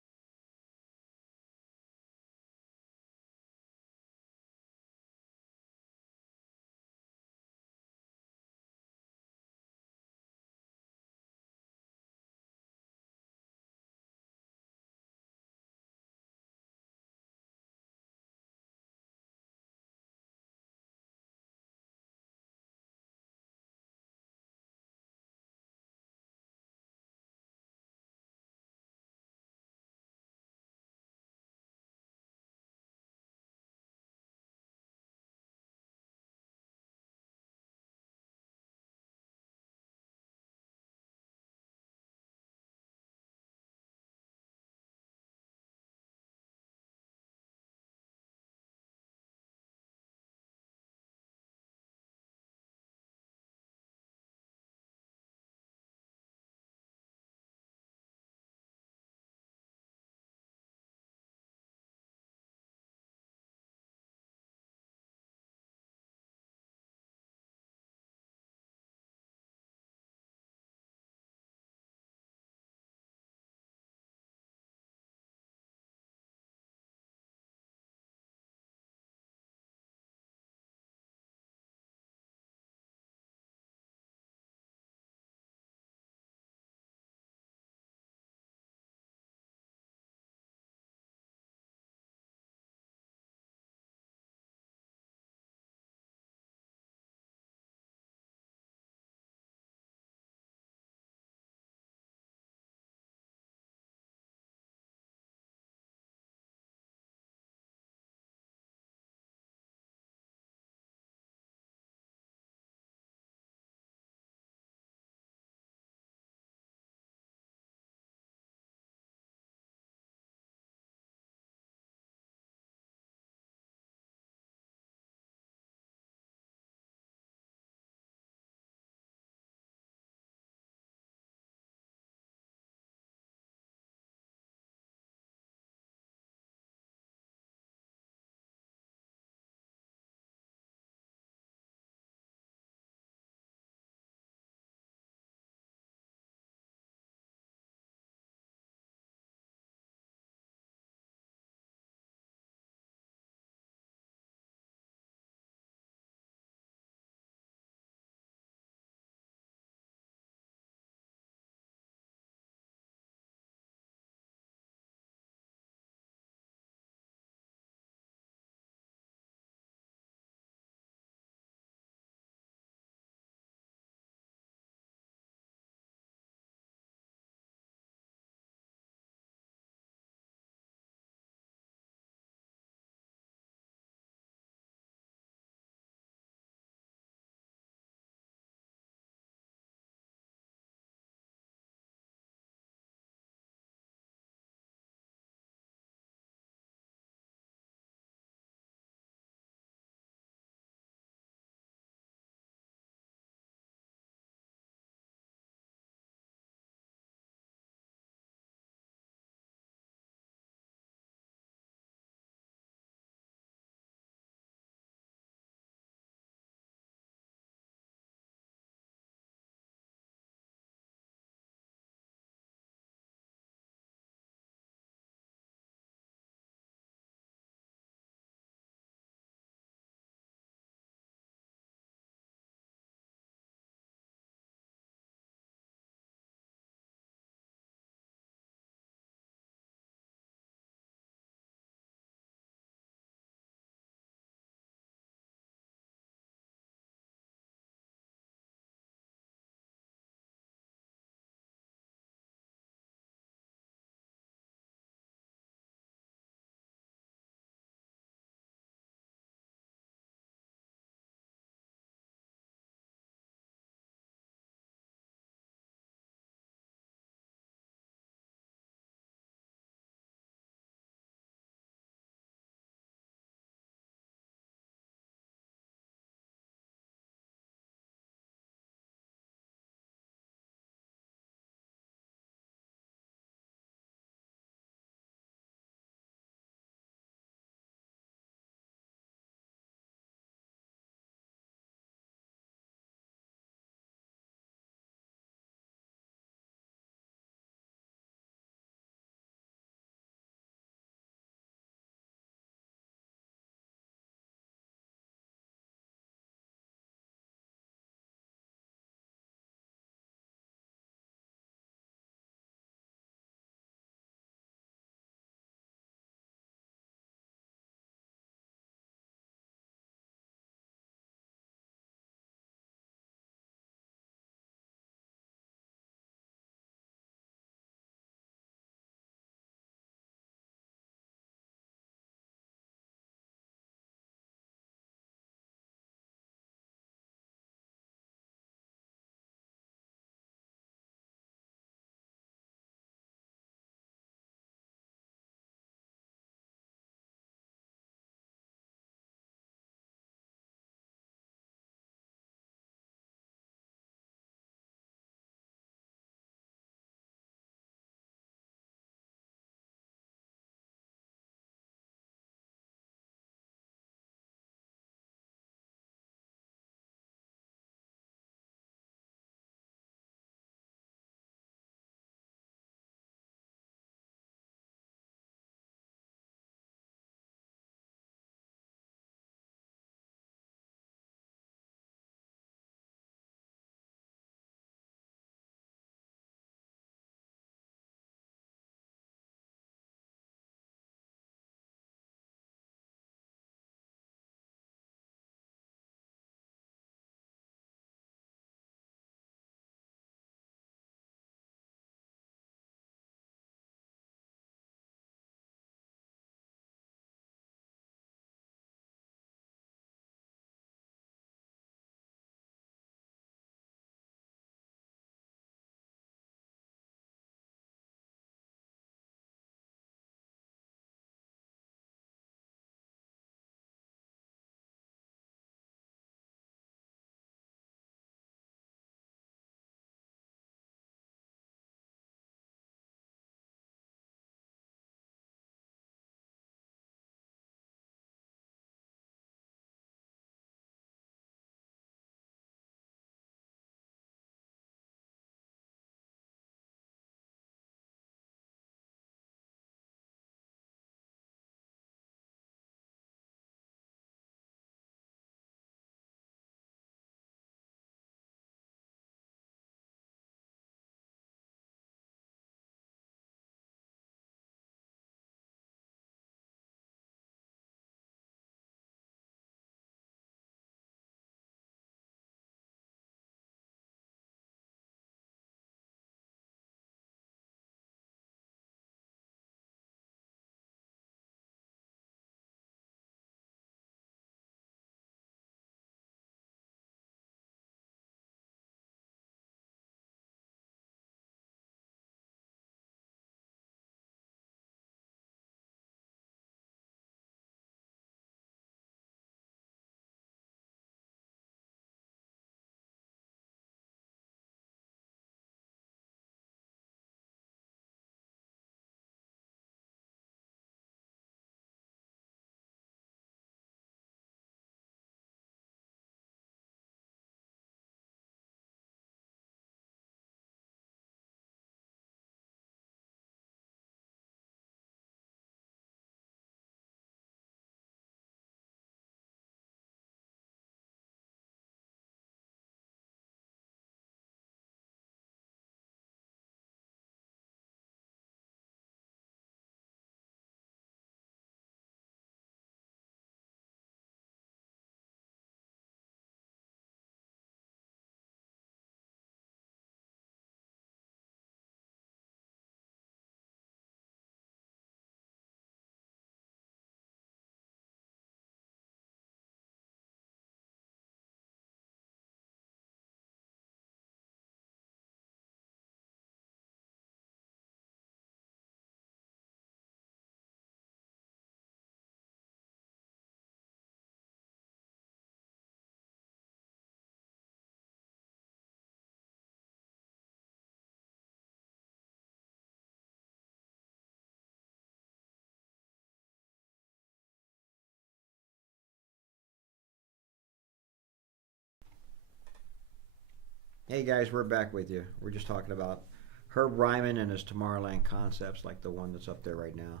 Hey guys, we're back with you. We're just talking about Herb Ryman and his Tomorrowland concepts, like the one that's up there right now.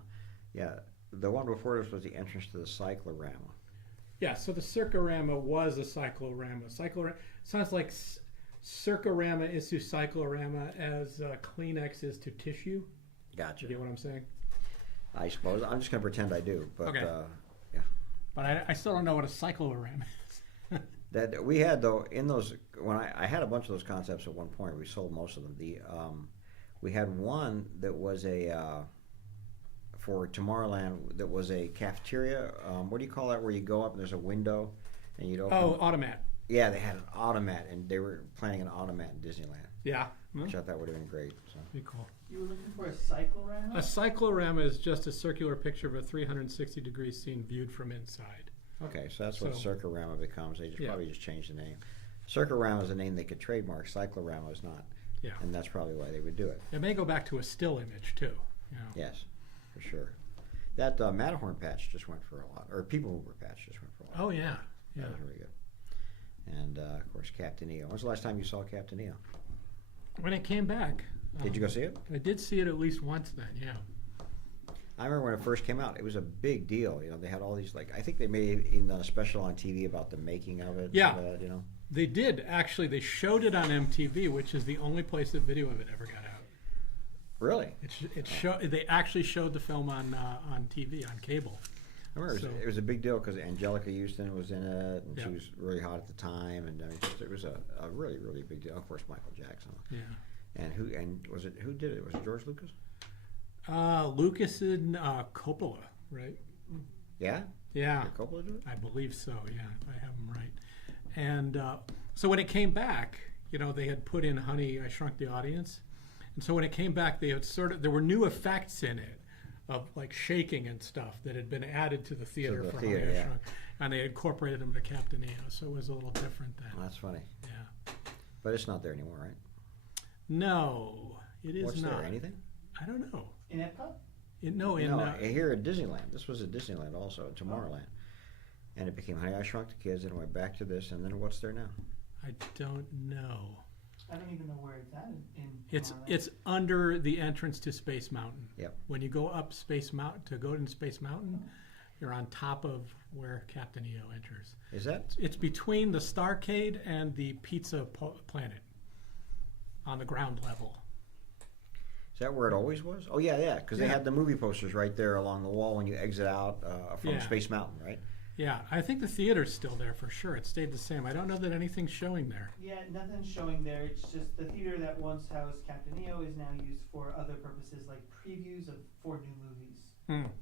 Yeah, the one before this was the entrance to the Cyclorama. Yeah, so the Circarama was a cyclorama. Sounds like Circarama is to cyclorama as Kleenex is to tissue. Gotcha. You get what I'm saying? I suppose. I'm just going to pretend I do. But, Okay. Yeah. But I still don't know what a cyclorama is. That we had, though, in those, when I had a bunch of those concepts at one point. We sold most of them. We had one that was for Tomorrowland, that was a cafeteria. What do you call that, where you go up and there's a window and you'd open? Oh, automat. Yeah, they had an automat, and they were planning an automat in Disneyland, Yeah. which I thought would have been great. So. Be cool. You were looking for a cyclorama? A cyclorama is just a circular picture of a 360-degree scene viewed from inside. Okay, so that's what So- Circarama becomes. They Yeah. probably just changed the name. Circarama is a name they could trademark. Cyclorama is not. Yeah. And that's probably why they would do it. It may go back to a still image too. You know. Yes, for sure. That Matterhorn patch just went for a lot, or People Mover patch just went for a lot. Oh yeah. Yeah. That was really good. And of course, Captain EO. When's the last time you saw Captain EO? When it came back. Did you go see it? I did see it at least once then. Yeah. I remember when it first came out, it was a big deal. You know, they had all these, like, I think they may have even done a special on TV about the making of it. Yeah. You know. They did actually. They showed it on MTV, which is the only place that video of it ever got out. Really? They actually showed the film on TV on cable. I remember it was a big deal because Angelica Houston was in it, and Yeah. she was really hot at the time, and it was a really, really big deal. Of course, Michael Jackson. Yeah. And who did it? Was it George Lucas? Lucas and Coppola, right? Yeah. Yeah. Did Coppola do it? I believe so. Yeah, if I have them right. And so when it came back, you know, they had put in "Honey, I Shrunk the Audience," and so when it came back, they had there were new effects in it of like shaking and stuff that had been added to the theater the for theater, Honey, I yeah. Shrunk, and they incorporated them to Captain EO, so it was a little different then. Oh, that's funny. Yeah. But it's not there anymore, right? No, it is What's not. there? Anything? I don't know. In Epcot? No, here at Disneyland. This was at Disneyland also, at Tomorrowland. And it became Honey, I Shrunk the Kids, and it went back to this, and then what's there now? I don't know. I don't even know where it's at in It's under the entrance to Space Mountain. Yep. When you go up Space Mountain to go to Space Mountain, you're on top of where Captain EO enters. Is that? It's between the Starcade and the Pizza Planet on the ground level. Is that where it always was? Oh, yeah, because they Yeah. had the movie posters right there along the wall when you exit out from Yeah. Space Mountain, right? Yeah, I think the theater's still there for sure. It stayed the same. I don't know that anything's showing there. Yeah, nothing's showing there. It's just the theater that once housed Captain EO is now used for other purposes like previews of 4 new movies.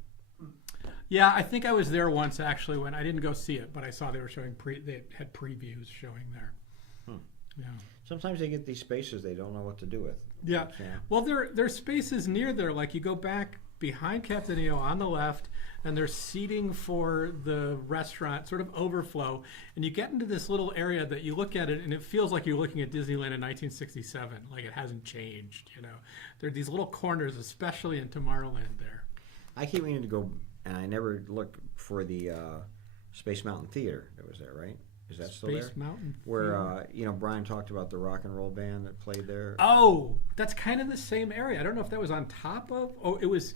Yeah, I think I was there once actually when I didn't go see it, but I saw they were showing they had previews showing there. Yeah. Sometimes they get these spaces they don't know what to do with. Yeah. Well, there's spaces near there. Like you go back behind Captain EO on the left, and there's seating for the restaurant, sort of overflow. And you get into this little area that you look at it, and it feels like you're looking at Disneyland in 1967. Like it hasn't changed, you know. There are these little corners, especially in Tomorrowland there. I keep meaning to go, and I never looked for the Space Mountain Theater that was there, right? Is that still there? Space Mountain. Where, Brian talked about the rock and roll band that played there. Oh, that's kind of the same area. I don't know if that was on top of. Oh, it was.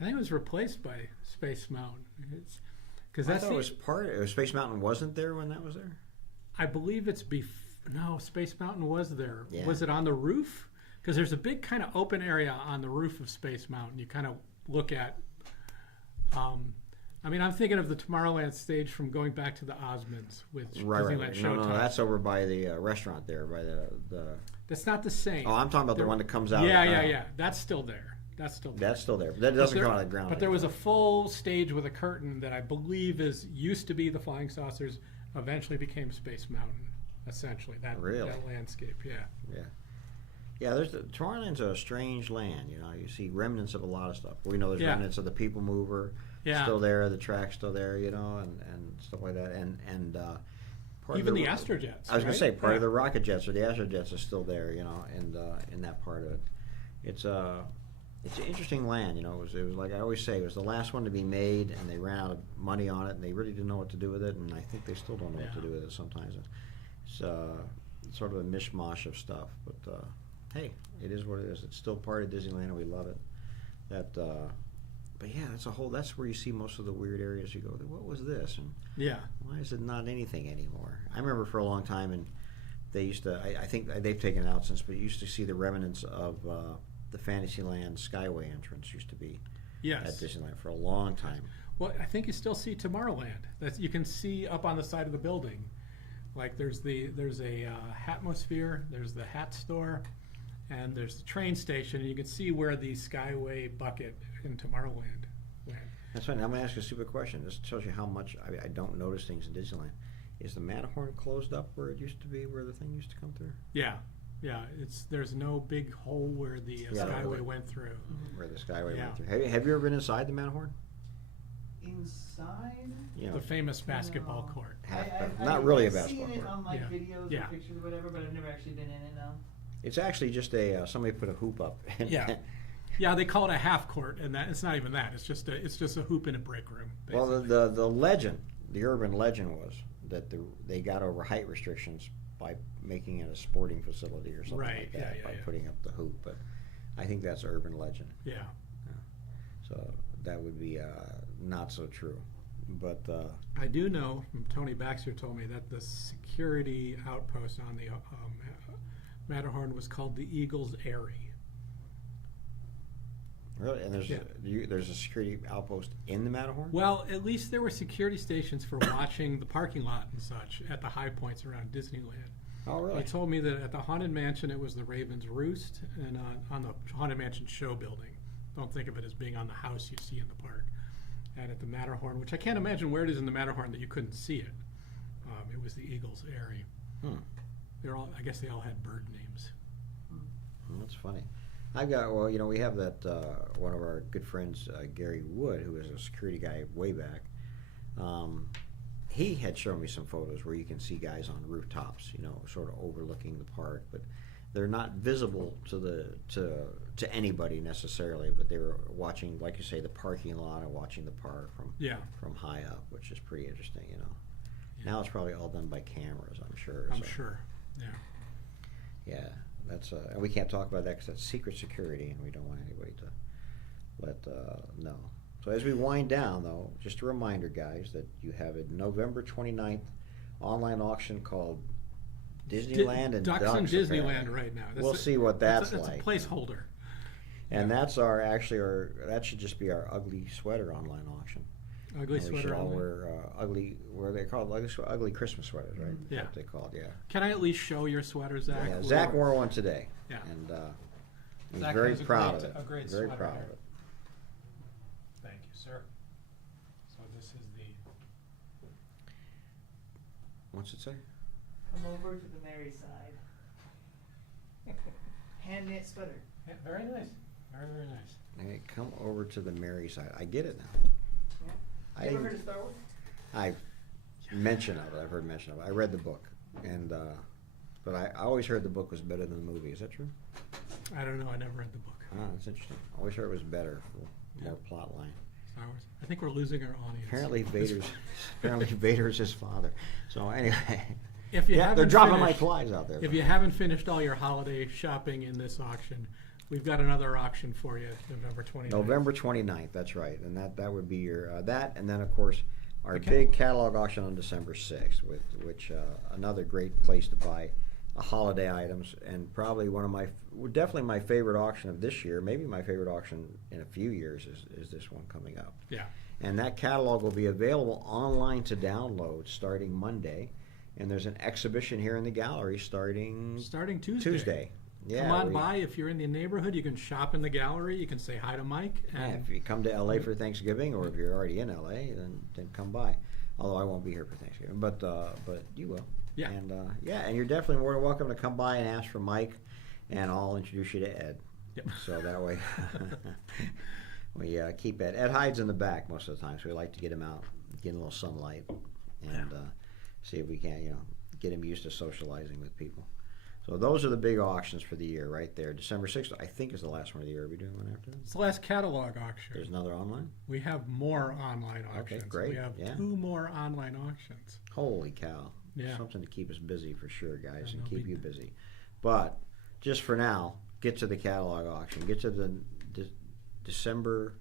I think it was replaced by Space Mountain. Because I thought it was part. Space Mountain wasn't there when that was there. I believe it's no, Space Mountain was there. Yeah. Was it on the roof? Because there's a big kind of open area on the roof of Space Mountain. You kind of look at. I mean, I'm thinking of the Tomorrowland stage from going back to the Osmonds with Disneyland Showtime. No, that's over by the restaurant there, by the. That's not the same. Oh, I'm talking about the one that comes out. Yeah. That's still there. That's still there. That doesn't come out of the ground. But there was a full stage with a curtain that I believe used to be the Flying Saucers, eventually became Space Mountain, essentially. That landscape, yeah. Yeah, Tomorrowland's a strange land. You know, you see remnants of a lot of stuff. We know there's remnants of the People Mover still there, the track's still there, you know, and stuff like that. And part even of the Astrojets. I was going to say part of the rocket jets or the Astrojets is still there, you know, and in that part of it, it's an interesting land. You know, it was like I always say, it was the last one to be made, and they ran out of money on it, and they really didn't know what to do with it, and I think they still don't know what to do with it sometimes. It's sort of a mishmash of stuff. But hey, it is what it is. It's still part of Disneyland, and we love it. But yeah, that's where you see most of the weird areas. You go, what was this? And Yeah. why is it not anything anymore? I remember for a long time, and they used to. I think they've taken it out since, but you used to see the remnants of the Fantasyland Skyway entrance used to be Yes. at Disneyland for a long time. Well, I think you still see Tomorrowland. You can see up on the side of the building. Like there's a Hatmosphere, there's the hat store, and there's the train station, and you can see where the Skyway bucket in Tomorrowland went. That's fine. I'm going to ask you a stupid question. This tells you how much I don't notice things in Disneyland. Is the Matterhorn closed up where it used to be, where the thing used to come through? Yeah. There's no big hole where the Skyway went through. Where the Skyway Yeah. went through. Have you ever been inside the Matterhorn? Inside? You know, The famous basketball No. court. not really a I've basketball seen it court. on like Yeah. videos Yeah. or pictures or whatever, but I've never actually been in it now. It's actually just somebody put a hoop up. Yeah. Yeah, they call it a half court, and that it's not even that. It's just a hoop in a break room. Well, basically. the legend, the urban legend was that they got over height restrictions by making it a sporting facility or something Right, like that, yeah, by yeah. putting up the hoop. But I think that's urban legend. Yeah. So that would be not so true. But I do know, Tony Baxter told me, that the security outpost on the Matterhorn was called the Eagles Eyrie. really, and Yeah. there's a security outpost in the Matterhorn. Well, at least there were security stations for watching the parking lot and such at the high points around Disneyland. Oh, He really? told me that at the Haunted Mansion it was the Raven's Roost, and on the Haunted Mansion show building. Don't think of it as being on the house you see in the park. And at the Matterhorn, which I can't imagine where it is in the Matterhorn that you couldn't see it. It was the Eagles Eyrie. I guess they all had bird names. That's funny. We have that one of our good friends, Gary Wood, who was a security guy way back. He had shown me some photos where you can see guys on rooftops, sort of overlooking the park, but they're not visible to anybody necessarily. But they were watching, like you say, the parking lot and watching the park from high up, which is pretty interesting. Yeah. Now it's probably all done by cameras, I'm sure. I'm so. sure. Yeah. Yeah, that's and we can't talk about that because that's secret security, and we don't want anybody to let know. So as we wind down, though, just a reminder, guys, that you have a November 29th online auction called Disneyland and Ducks in Ducks, Disneyland apparently. right now. We'll see what that's that's like. a placeholder. And that's that should just be our ugly sweater online auction. Ugly And we sweater. should all only. wear what are they called? Ugly Christmas sweaters, right? Yeah. That's what they called, yeah. Can I at least show your sweater, Zach? Yeah, Zach wore one today. Yeah. And he's Zach very has a proud great- of it. a great very sweater proud there. of it. Thank you, sir. So this is the. What's it say? Come over to the Mary side. Hand knit sweater. Yeah, very nice. Very, very nice. Hey, come over to the Mary side. I get it now. Yeah. I You ever didn't- heard of Star Wars? I've mention of it. I've heard mention of it. I read the book, and but I always heard the book was better than the movie. Is that true? I don't know. I never read the book. Ah, that's interesting. I always heard it was better, more Yeah. plot line. Star Wars. I think we're losing our audience. Apparently Vader's his father. So anyway, If you yeah, haven't they're dropping my finished- flies out there. If you haven't finished all your holiday shopping in this auction, we've got another auction for you, November 29th. November 29th, that's right, and that would be your that, and then of course our The big catalog auction on December 6th, which another great place to buy holiday items, and probably definitely my favorite auction of this year, maybe my favorite auction in a few years is this one coming up. Yeah. And that catalog will be available online to download starting Monday, and there's an exhibition here in the gallery starting Tuesday. Yeah, Come on by if you're in the neighborhood. You can shop in the gallery. You can say hi to Mike. Yeah, And if you come to LA for Thanksgiving, or if you're already in LA, then come by. Although I won't be here for Thanksgiving, but you will. Yeah. And and you're definitely more than welcome to come by and ask for Mike, and I'll introduce you to Ed. Yep. So that way we keep Ed. Ed hides in the back most of the time, so we like to get him out, get a little sunlight, and see if we can, get him used to socializing with people. So those are the big auctions for the year right there. December 6th, I think, is the last one of the year. Are we doing one after that? it's the last catalog auction. There's another online? We have more online auctions. great, We have yeah. 2 more online auctions. Holy cow. Yeah. Something to keep us busy for sure, guys, Yeah, and no keep big- you busy. But just for now, get to the catalog auction. Get to the November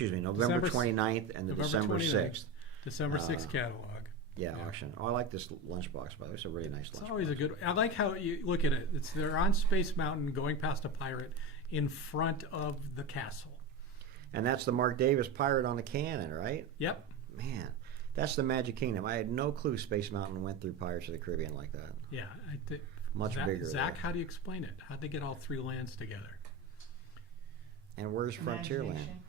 December 29th and the November December 29th. 6th. December 6th catalog. Yeah, Yeah. auction. Oh, I like this lunchbox, by the way. It's a really nice It's lunchbox. always a good. I like how you look at it. They're on Space Mountain, going past a pirate in front of the castle. And that's the Mark Davis pirate on the cannon, right? Yep. Man, that's the Magic Kingdom. I had no clue Space Mountain went through Pirates of the Caribbean like that. Yeah. Much bigger. Zach, there. how do you explain it? How'd they get all three lands together? And where's Frontierland? Imagination.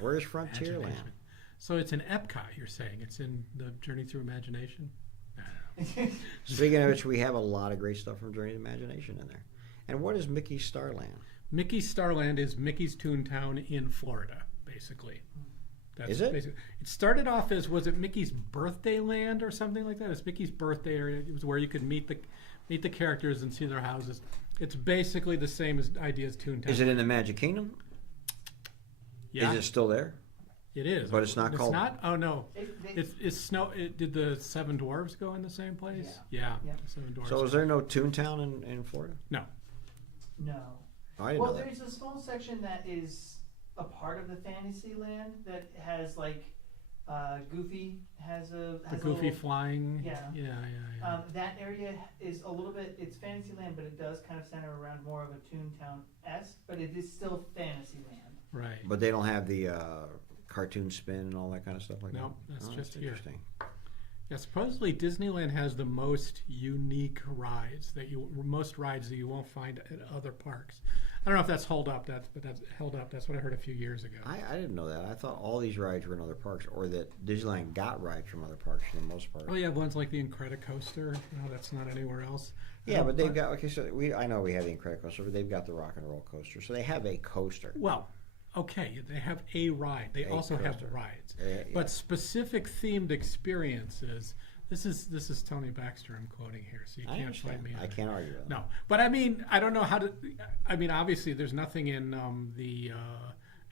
Where's Frontierland? Imagination. So it's in Epcot, you're saying? It's in the Journey Through Imagination? I don't know. Speaking of which, we have a lot of great stuff from Journey to Imagination in there. And what is Mickey's Starland? Mickey's Starland is Mickey's Toontown in Florida, basically. Is it? It started off as, was it Mickey's Birthday Land or something like that? It's Mickey's birthday area. It was where you could meet the characters and see their houses. It's basically the same idea as Toontown. Is it in the Magic Kingdom? Yeah, Is it still there? it is. But it's not called- It's not? Oh, no. They- It's snow. Did the Seven Dwarves go in the same place? Yeah. Yeah. The Seven Dwarves. So is there no Toontown in Florida? No. No. Oh, I didn't Well, know that. there's a small section that is a part of the Fantasyland that has like Goofy has The a Goofy little, flying. Yeah. Yeah. that area is a little bit, it's Fantasyland, but it does kind of center around more of a Toontown-esque, but it is still Fantasyland. Right. But they don't have the cartoon spin and all that kind of stuff like No, that? that's Oh, just here. interesting. Yeah, supposedly Disneyland has the most unique rides most rides that you won't find at other parks. I don't know if that's held up. But that's held up. That's what I heard a few years ago. I didn't know that. I thought all these rides were in other parks, or that Disneyland got rides from other parks for the most part. Oh yeah, ones like the Incredicoaster. No, that's not anywhere else. Yeah, but they've got, okay, so I know we have the Incredicoaster, but they've got the Rock and Roll Coaster, so they have a coaster. Well, okay, they have a ride. They A also have coaster. rides, Yeah. but specific themed experiences. This is Tony Baxter I'm quoting here, so you I can't understand. find me. I can't argue with that. No, but I mean, I don't know how to. I mean, obviously, there's nothing in the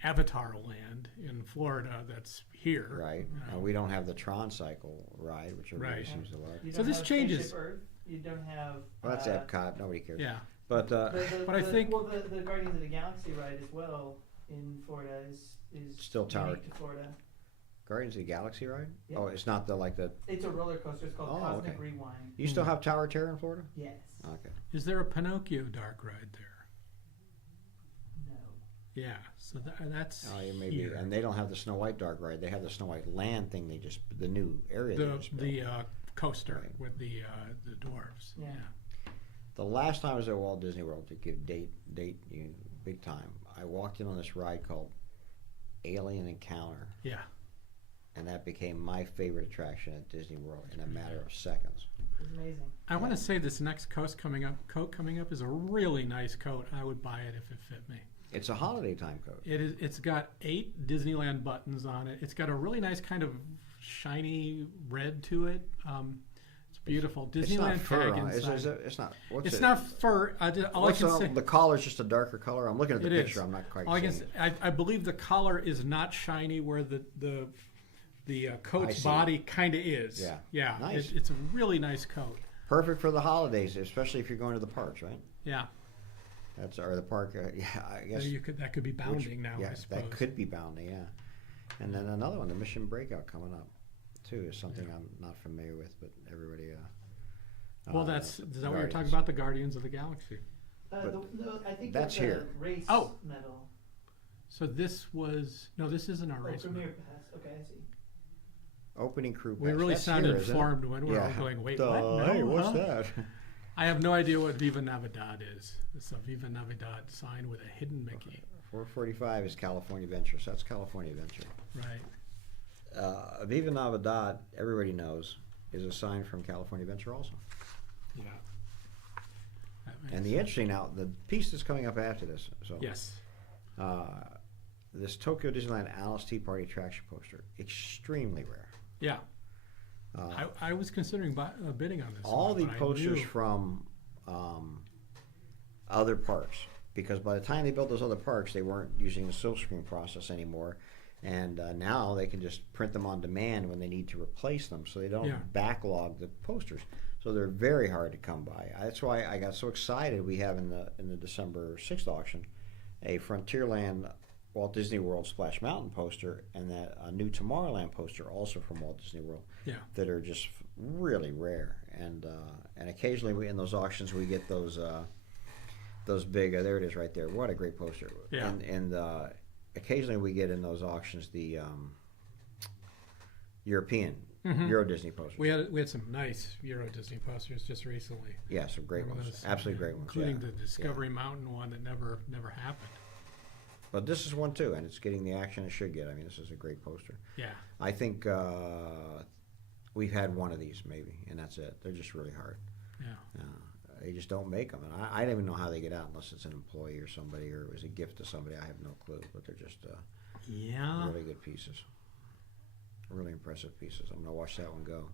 Avatar Land in Florida that's here. Right. you know. And we don't have the Tron Cycle ride, which everybody Right. seems to love. You So don't this have changes. Spaceship Earth. You don't have. Well, that's Epcot. Nobody cares. Yeah, But But I think- well, the Guardians of the Galaxy ride as well in Florida is Still Tower- unique to Florida. Guardians of the Galaxy ride? Yeah. Oh, it's not the. It's a roller coaster. It's called Oh, Cosmic okay. Rewind. You still have Tower of Terror in Florida? Yes. Okay. is there a Pinocchio dark ride there? No. Yeah, so that's Oh, yeah, maybe. here. And they don't have the Snow White dark ride. They have the Snow White land thing. The new area. they just built. the coaster Right. with the dwarves. Yeah. The last time I was at Walt Disney World, to give date you big time, I walked in on this ride called Alien Encounter, Yeah. and that became my favorite attraction at Disney World in a matter of seconds. It's amazing. I want to say this next coat coming up is a really nice coat. I would buy it if it fit me. It's a holiday time coat. It's got 8 Disneyland buttons on it. It's got a really nice kind of shiny red to it. It's beautiful. It's not Disneyland fur tag on it. inside. It's not. What's It's it? not fur. All I can say. The collar's just a darker color. I'm looking at the It is. picture. I'm not quite All I can seeing say, it. I believe the collar is not shiny where the I coat's see. body kind of is. Yeah. Yeah. Nice. It's a really nice coat. Perfect for the holidays, especially if you're going to the parks, right? Yeah. That's or the park. Yeah, I guess. That could be bounding now. Yeah, I suppose. that could be bounding. Yeah, and then another one, the Mission Breakout coming up, too, is something I'm not familiar with, but everybody. Well, is that what you're talking Guardians. about? The Guardians of the Galaxy. But No, I think that's the here. race Oh. medal. So this isn't our Oh, race. Premier medal. Pass. Okay, I see. Opening crew. We pass. really That's sounded here, isn't it? informed when we were all Yeah. going, wait, Duh, what? No, hey, what's huh? that? I have no idea what Viva Navidad is. It's a Viva Navidad sign with a hidden Mickey. 445 is California Adventure, so that's California Adventure. Right. Viva Navidad, everybody knows, is a sign from California Adventure also. Yeah. That makes And the sense. interesting now, the piece that's coming up after this. So Yes. this Tokyo Disneyland Alice Tea Party attraction poster, extremely rare. Yeah. I was considering bidding on this. All one, the but I posters knew- from other parks, because by the time they built those other parks, they weren't using the silkscreen process anymore. And now they can just print them on demand when they need to replace them, so they don't backlog the posters. So they're very hard to come by. That's why I got so excited. We have in the December 6th auction a Frontierland Walt Disney World Splash Mountain poster, and that a new Tomorrowland poster also from Walt Disney World. Yeah. That are just really rare. And occasionally in those auctions we get those big. There it is right there. What a great poster. Yeah. And occasionally we get in those auctions the European Euro Disney posters. We had some nice Euro Disney posters just recently. Yeah, some great ones. Absolutely great ones. Including the Discovery Mountain one that never happened. But this is one too, and it's getting the action it should get. I mean, this is a great poster. Yeah. I think we've had one of these maybe, and that's it. They're just really hard. Yeah. They just don't make them, and I don't even know how they get out unless it's an employee or somebody, or it was a gift to somebody. I have no clue, but they're just really good pieces. Really impressive pieces. I'm going to watch that one go.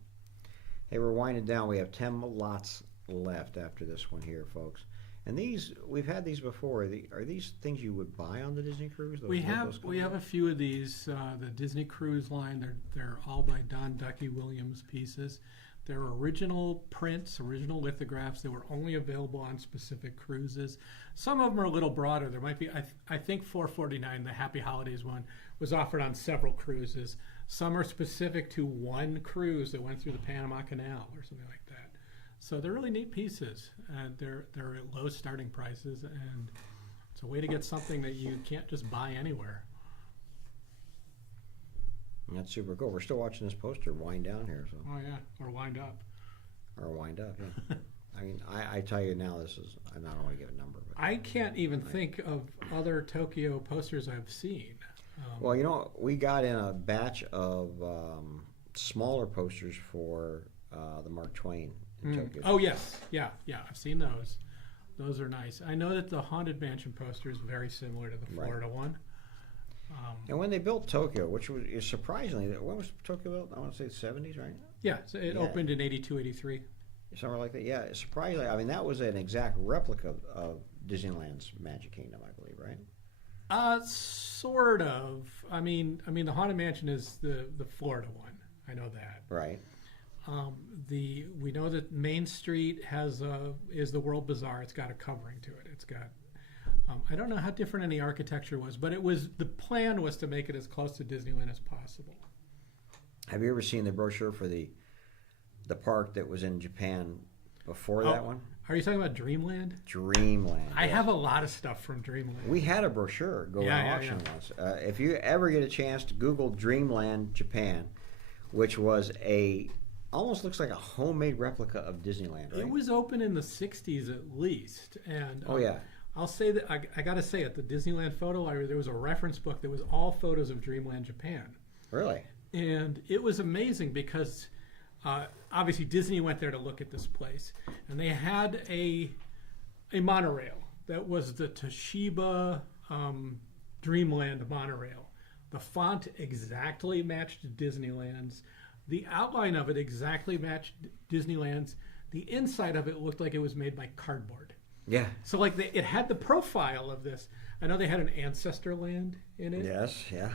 Hey, we're winding down. We have 10 lots left after this one here, folks. And these, we've had these before. Are these things you would buy on the Disney Cruise? We have a few of these. The Disney Cruise line, they're all by Don Ducky Williams pieces. They're original prints, original lithographs. They were only available on specific cruises. Some of them are a little broader. There might be, I think $449, the Happy Holidays one, was offered on several cruises. Some are specific to one cruise that went through the Panama Canal or something like that. So they're really neat pieces. They're at low starting prices, and it's a way to get something that you can't just buy anywhere. That's super cool. We're still watching this poster wind down here. So. Oh yeah, or wind up. Or wind up, yeah. I mean, I tell you now, this is, I don't want to give a number. But I can't even think of other Tokyo posters I've seen. Well, you know, we got in a batch of smaller posters for the Mark Twain in Tokyo. Oh yes, yeah, I've seen those. Those are nice. I know that the Haunted Mansion poster is very similar to the Florida one. And when they built Tokyo, which was surprisingly, when was Tokyo built? I want to say the 70s, right? Yeah, so it opened in 82, 83. Somewhere like that. Yeah, surprisingly, I mean, that was an exact replica of Disneyland's Magic Kingdom, I believe, right? Sort of. I mean, the Haunted Mansion is the Florida one. I know that. Right. We know that Main Street is the World Bazaar. It's got a covering to it. It's got. I don't know how different any architecture was, but the plan was to make it as close to Disneyland as possible. Have you ever seen the brochure for the park that was in Japan before that one? Are you talking about Dreamland? Dreamland. I have a lot of stuff from Dreamland. We had a brochure go on auction once. If you ever get a chance to Google Dreamland Japan, which was almost looks like a homemade replica of Disneyland. Right? It was open in the 60s at least, and yeah. I'll say that I got to say at the Disneyland Photo Library there was a reference book that was all photos of Dreamland Japan. Really? And it was amazing because obviously Disney went there to look at this place, and they had a monorail that was the Toshiba Dreamland monorail. The font exactly matched Disneyland's. The outline of it exactly matched Disneyland's. The inside of it looked like it was made by cardboard. Yeah. So like it had the profile of this. I know they had an ancestor land in it. Yes, yeah.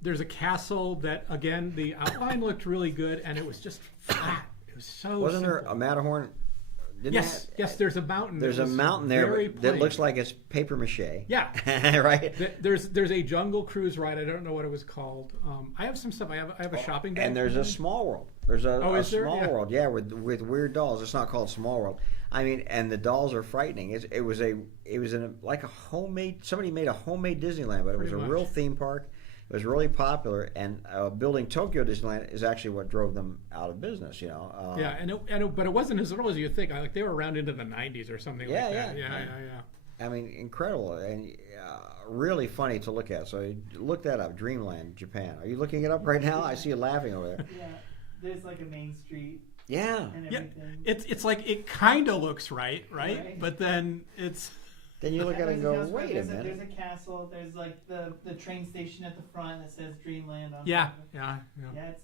There's a castle that, again, the outline looked really good, and it was just flat. It was so Wasn't simple. there a Matterhorn? Yes, there's a mountain. There's a mountain there that looks like it's paper mache. Yeah. Right? There's a Jungle Cruise ride. I don't know what it was called. I have some stuff. I have a shopping bag. And there's a Small World. There's a Small World, with weird dolls. It's not called Small World. I mean, and the dolls are frightening. It was like a homemade. Somebody made a homemade Disneyland, but it was a real theme park. It was really popular, and building Tokyo Disneyland is actually what drove them out of business. You know. But it wasn't as old as you think. Like they were around into the 90s or something like that. Yeah. I mean, incredible and really funny to look at. So look that up, Dreamland Japan. Are you looking it up right now? I see you laughing over there. Yeah, there's like a Main Street. Yeah. And everything. It's like it kind of looks right, but then it's. Then you look at it and go, wait a minute. There's a castle. There's like the train station at the front that says Dreamland on Yeah. Yeah,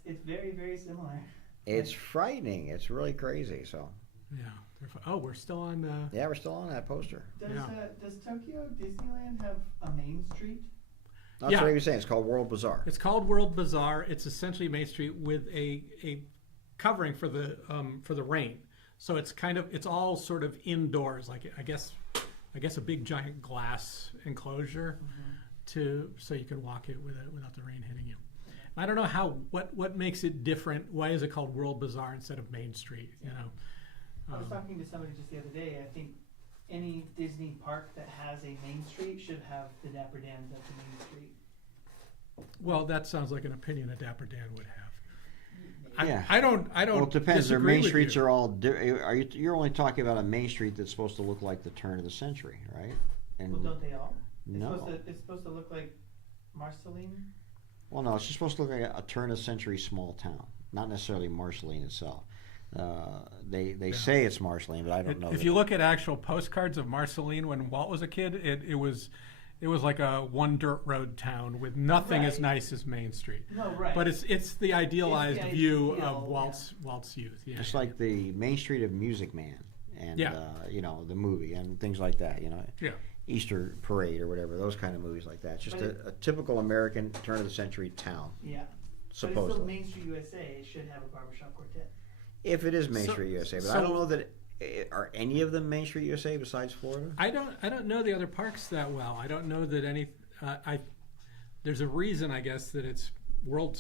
it's very, very similar. It's frightening. It's really crazy. So. Yeah. We're still on. Yeah, we're still on that poster. Does Tokyo Disneyland have a Main Street? That's Yeah. what he was saying. It's called World Bazaar. It's called World Bazaar. It's essentially Main Street with a covering for the rain. So it's all sort of indoors, like I guess a big giant glass enclosure so you can walk it without the rain hitting you. I don't know what makes it different. Why is it called World Bazaar instead of Main Street? You know. I was talking to somebody just the other day. I think any Disney park that has a Main Street should have the Dapper Dans at the Main Street. Well, that sounds like an opinion a Dapper Dan would have. Yeah. I don't. Well, it depends. Their disagree main with streets you. are all. You're only talking about a main street that's supposed to look like the turn of the century, right? And Well, don't they all? no. It's supposed to look like Marceline. Well, no, it's just supposed to look like a turn of the century small town, not necessarily Marceline itself. They say it's Marceline, but I don't know. If you look at actual postcards of Marceline when Walt was a kid, it was like a one dirt road town with nothing as Right. nice as Main Street. No, right. But it's the idealized It's the view ideal, of Walt's youth. Yeah, it's like the Main Street of Music Man, and Yeah. the movie and things like that. Yeah. Easter Parade or whatever, those kind of movies like that. It's just But a typical American turn of the century town, Yeah. But it's supposedly. still Main Street USA. It should have a barbershop quartet. If it is Main So- Street USA, but so- I don't know that are any of them Main Street USA besides Florida. I don't know the other parks that well. I don't know that any. There's a reason, I guess, that it's World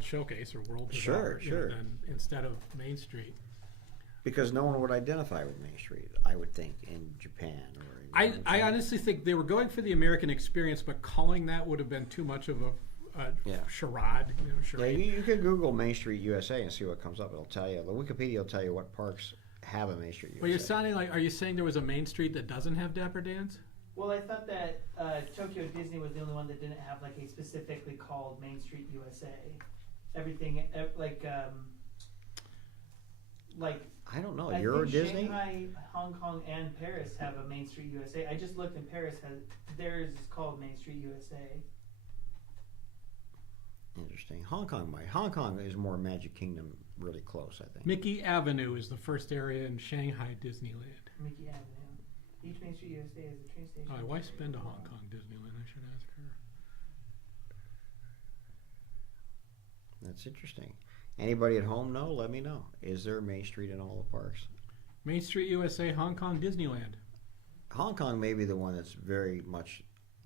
Showcase or World Bazaar, Sure. instead of Main Street. Because no one would identify with Main Street, I would think, in Japan. I honestly think they were going for the American experience, but calling that would have been too much of a Yeah. charade. Yeah, Charade. you can Google Main Street USA and see what comes up. It'll tell you. The Wikipedia will tell you what parks have a Main Street USA. Well, you're sounding like. Are you saying there was a Main Street that doesn't have Dapper Dans? Well, I thought that Tokyo Disney was the only one that didn't have like a specifically called Main Street USA. Everything like I don't know. I Euro think Disney. Shanghai, Hong Kong, and Paris have a Main Street USA. I just looked, and Paris has theirs is called Main Street USA. Interesting. Hong Kong is more Magic Kingdom, really close, I think. Mickey Avenue is the first area in Shanghai Disneyland. Mickey Avenue. Each Main Street USA is a train station. Oh, my wife's been to Hong Kong Disneyland. I should ask her. That's interesting. Anybody at home know? Let me know. Is there a Main Street in all the parks? Main Street USA, Hong Kong Disneyland. Hong Kong may be the one that's very much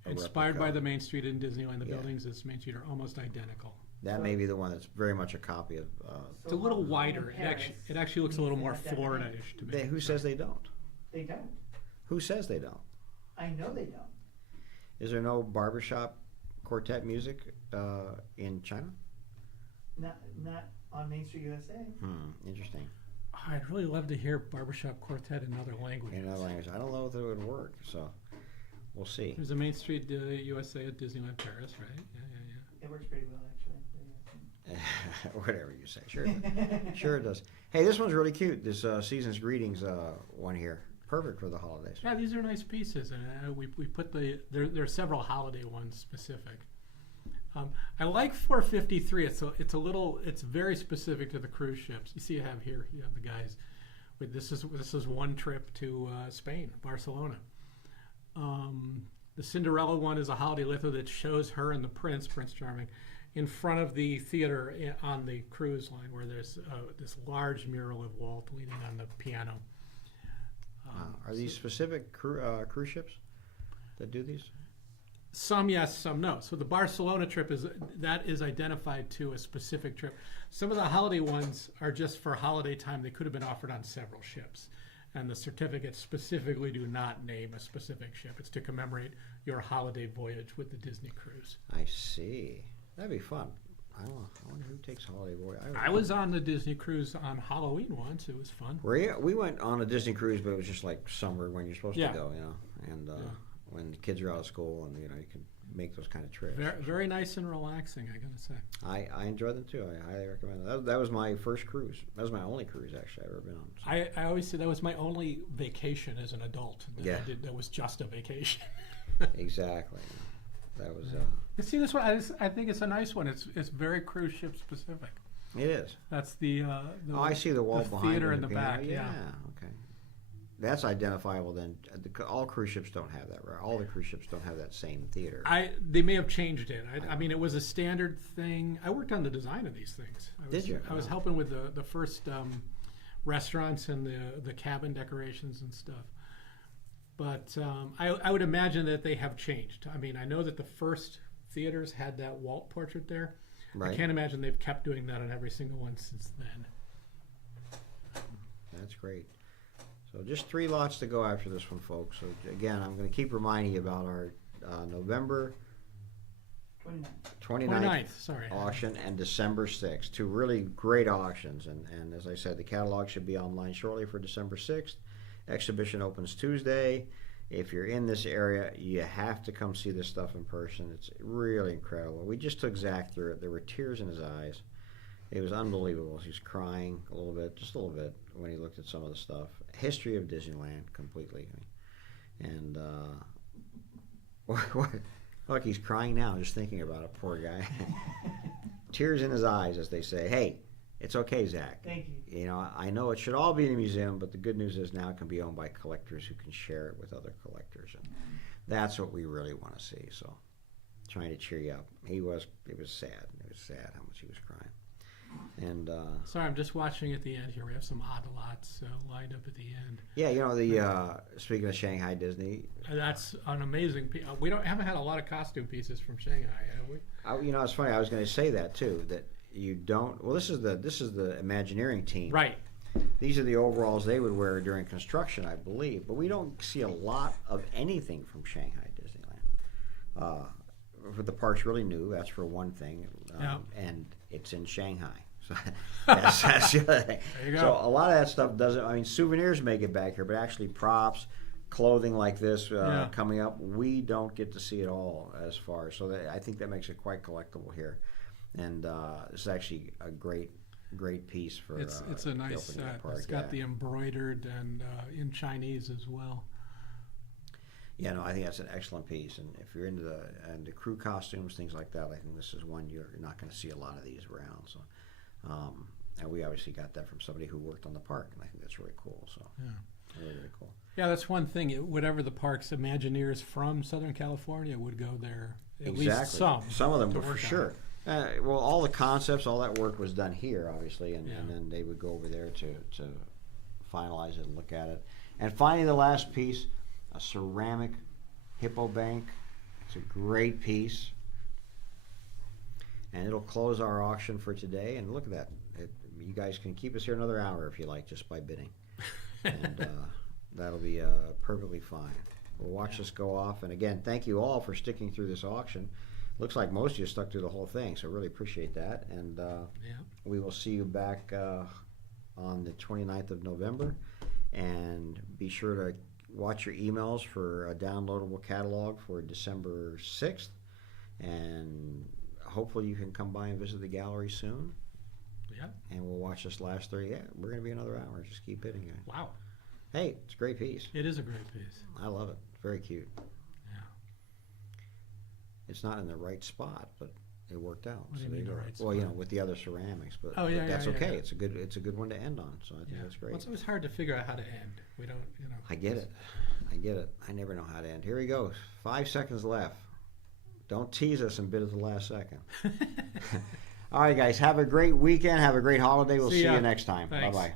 a Inspired by replica. the Main Street in Disneyland. The Yeah. buildings at Main Street are almost identical. That may be the one that's very much a copy of. It's a little Hong Kong wider. and It actually looks a little more Paris, Florida-ish to me. Who says they don't? They don't. Who says they don't? I know they don't. Is there no barbershop quartet music in China? Not on Main Street USA. Interesting. I'd really love to hear barbershop quartet in other languages. In other language, I don't know if it would work. So we'll see. There's a Main Street USA at Disneyland Paris, right? Yeah. It works pretty well, actually. Whatever you say, sure, sure it does. Hey, this one's really cute. This season's greetings one here, perfect for the holidays. Yeah, these are nice pieces, and we put there are several holiday ones specific. I like 453. It's very specific to the cruise ships. You have the guys with this is one trip to Spain, Barcelona. The Cinderella one is a holiday litho that shows her and the Prince Charming, in front of the theater on the cruise line, where there's this large mural of Walt leaning on the piano. Are these specific cruise ships that do these? Some yes, some no. So the Barcelona trip is identified to a specific trip. Some of the holiday ones are just for holiday time. They could have been offered on several ships, and the certificates specifically do not name a specific ship. It's to commemorate your holiday voyage with the Disney cruise. I see. That'd be fun. I don't know. I wonder who takes holiday voyage. I was on the Disney cruise on Halloween once. It was fun. We went on a Disney cruise, but it was just like summer when you're supposed Yeah. to go, and when the kids are out of school, and you can make those kind of trips. Very, very nice and relaxing, I gotta say. I enjoyed them too. I highly recommend it. That was my first cruise. That was my only cruise actually I've ever been on. So. I always say that was my only vacation as an adult that Yeah. I did. That was just a vacation. Exactly. That was. You see this one? I think it's a nice one. It's very cruise ship specific. It is. That's the I see the wall the behind theater it, in the piano. back. Yeah. Okay. that's identifiable. Then all cruise ships don't have that, right? All the cruise ships don't have that same theater. They may have changed it. I mean, it was a standard thing. I worked on the design of these things. Did you? I was helping with the first restaurants and the cabin decorations and stuff. But I would imagine that they have changed. I mean, I know that the first theaters had that Walt portrait there. Right. I can't imagine they've kept doing that on every single one since then. That's great. So just 3 lots to go after this one, folks. So again, I'm going to keep reminding you about our November 29th sorry. auction and December 6th. 2 really great auctions. And as I said, the catalog should be online shortly for December 6th. Exhibition opens Tuesday. If you're in this area, you have to come see this stuff in person. It's really incredible. We just took Zach through it. There were tears in his eyes. It was unbelievable. He was crying a little bit, just a little bit, when he looked at some of the stuff. History of Disneyland, completely. And look, he's crying now just thinking about it, poor guy. Tears in his eyes, as they say. Hey, it's okay, Zach. Thank you. You know, I know it should all be in a museum, but the good news is now it can be owned by collectors who can share it with other collectors. And that's what we really want to see. So, trying to cheer you up. It was sad. It was sad how much he was crying. And sorry, I'm just watching at the end here. We have some odd lots lined up at the end. yeah, you know, the speaking of Shanghai Disney, That's an amazing piece. We haven't had a lot of costume pieces from Shanghai, have we? you know, it's funny. I was going to say that too. That you don't. Well, this is the Imagineering team. Right. These are the overalls they would wear during construction, I believe. But we don't see a lot of anything from Shanghai Disneyland. For the park's really new. That's for one thing. Yeah. And it's in Shanghai. So that's the other thing. There you go. So a lot of that stuff doesn't. I mean, souvenirs make it back here, but actually props, clothing like this coming up, we don't get to see it all as far. So I think that makes it quite collectible here. And this is actually a great piece for. It's a nice set. It's got the embroidered and in Chinese as well. Yeah, no, I think that's an excellent piece. And if you're into the crew costumes, things like that, I think this is one you're not going to see a lot of these around. So, and we obviously got that from somebody who worked on the park, and I think that's really cool. So, yeah, really cool. Yeah, that's one thing. Whatever the park's Imagineers from Southern California would go there. At least some. Some of them were for work sure. Well, all the concepts, all that work was done here, obviously, and then they would go over there to finalize it and look at it. And finally, the last piece, a ceramic hippo bank. It's a great piece. And it'll close our auction for today. And look at that. You guys can keep us here another hour if you like, just by bidding. And that'll be perfectly fine. We'll watch this go off. And again, thank you all for sticking through this auction. Looks like most of you stuck through the whole thing, so really appreciate that. And we will see you back on the 29th of November. And be sure to watch your emails for a downloadable catalog for December 6th. And hopefully you can come by and visit the gallery soon. Yeah. And we'll watch this last 30. Yeah, we're going to be another hour. Just keep hitting it. Wow. Hey, it's a great piece. It is a great piece. I love it. It's very cute. Yeah. It's not in the right spot, but it worked out. What do you So mean there the go. right Well, you spot? know, with the other ceramics, but, Oh, yeah, but that's yeah, okay. yeah. It's a good one to end on. So I think that's great. Well, it's always hard to figure out how to end. We don't, I get it. I never know how to end. Here we go. 5 seconds left. Don't tease us and bid at the last second. All right, guys. Have a great weekend. Have a great holiday. We'll see you next time. Thanks. Bye-bye.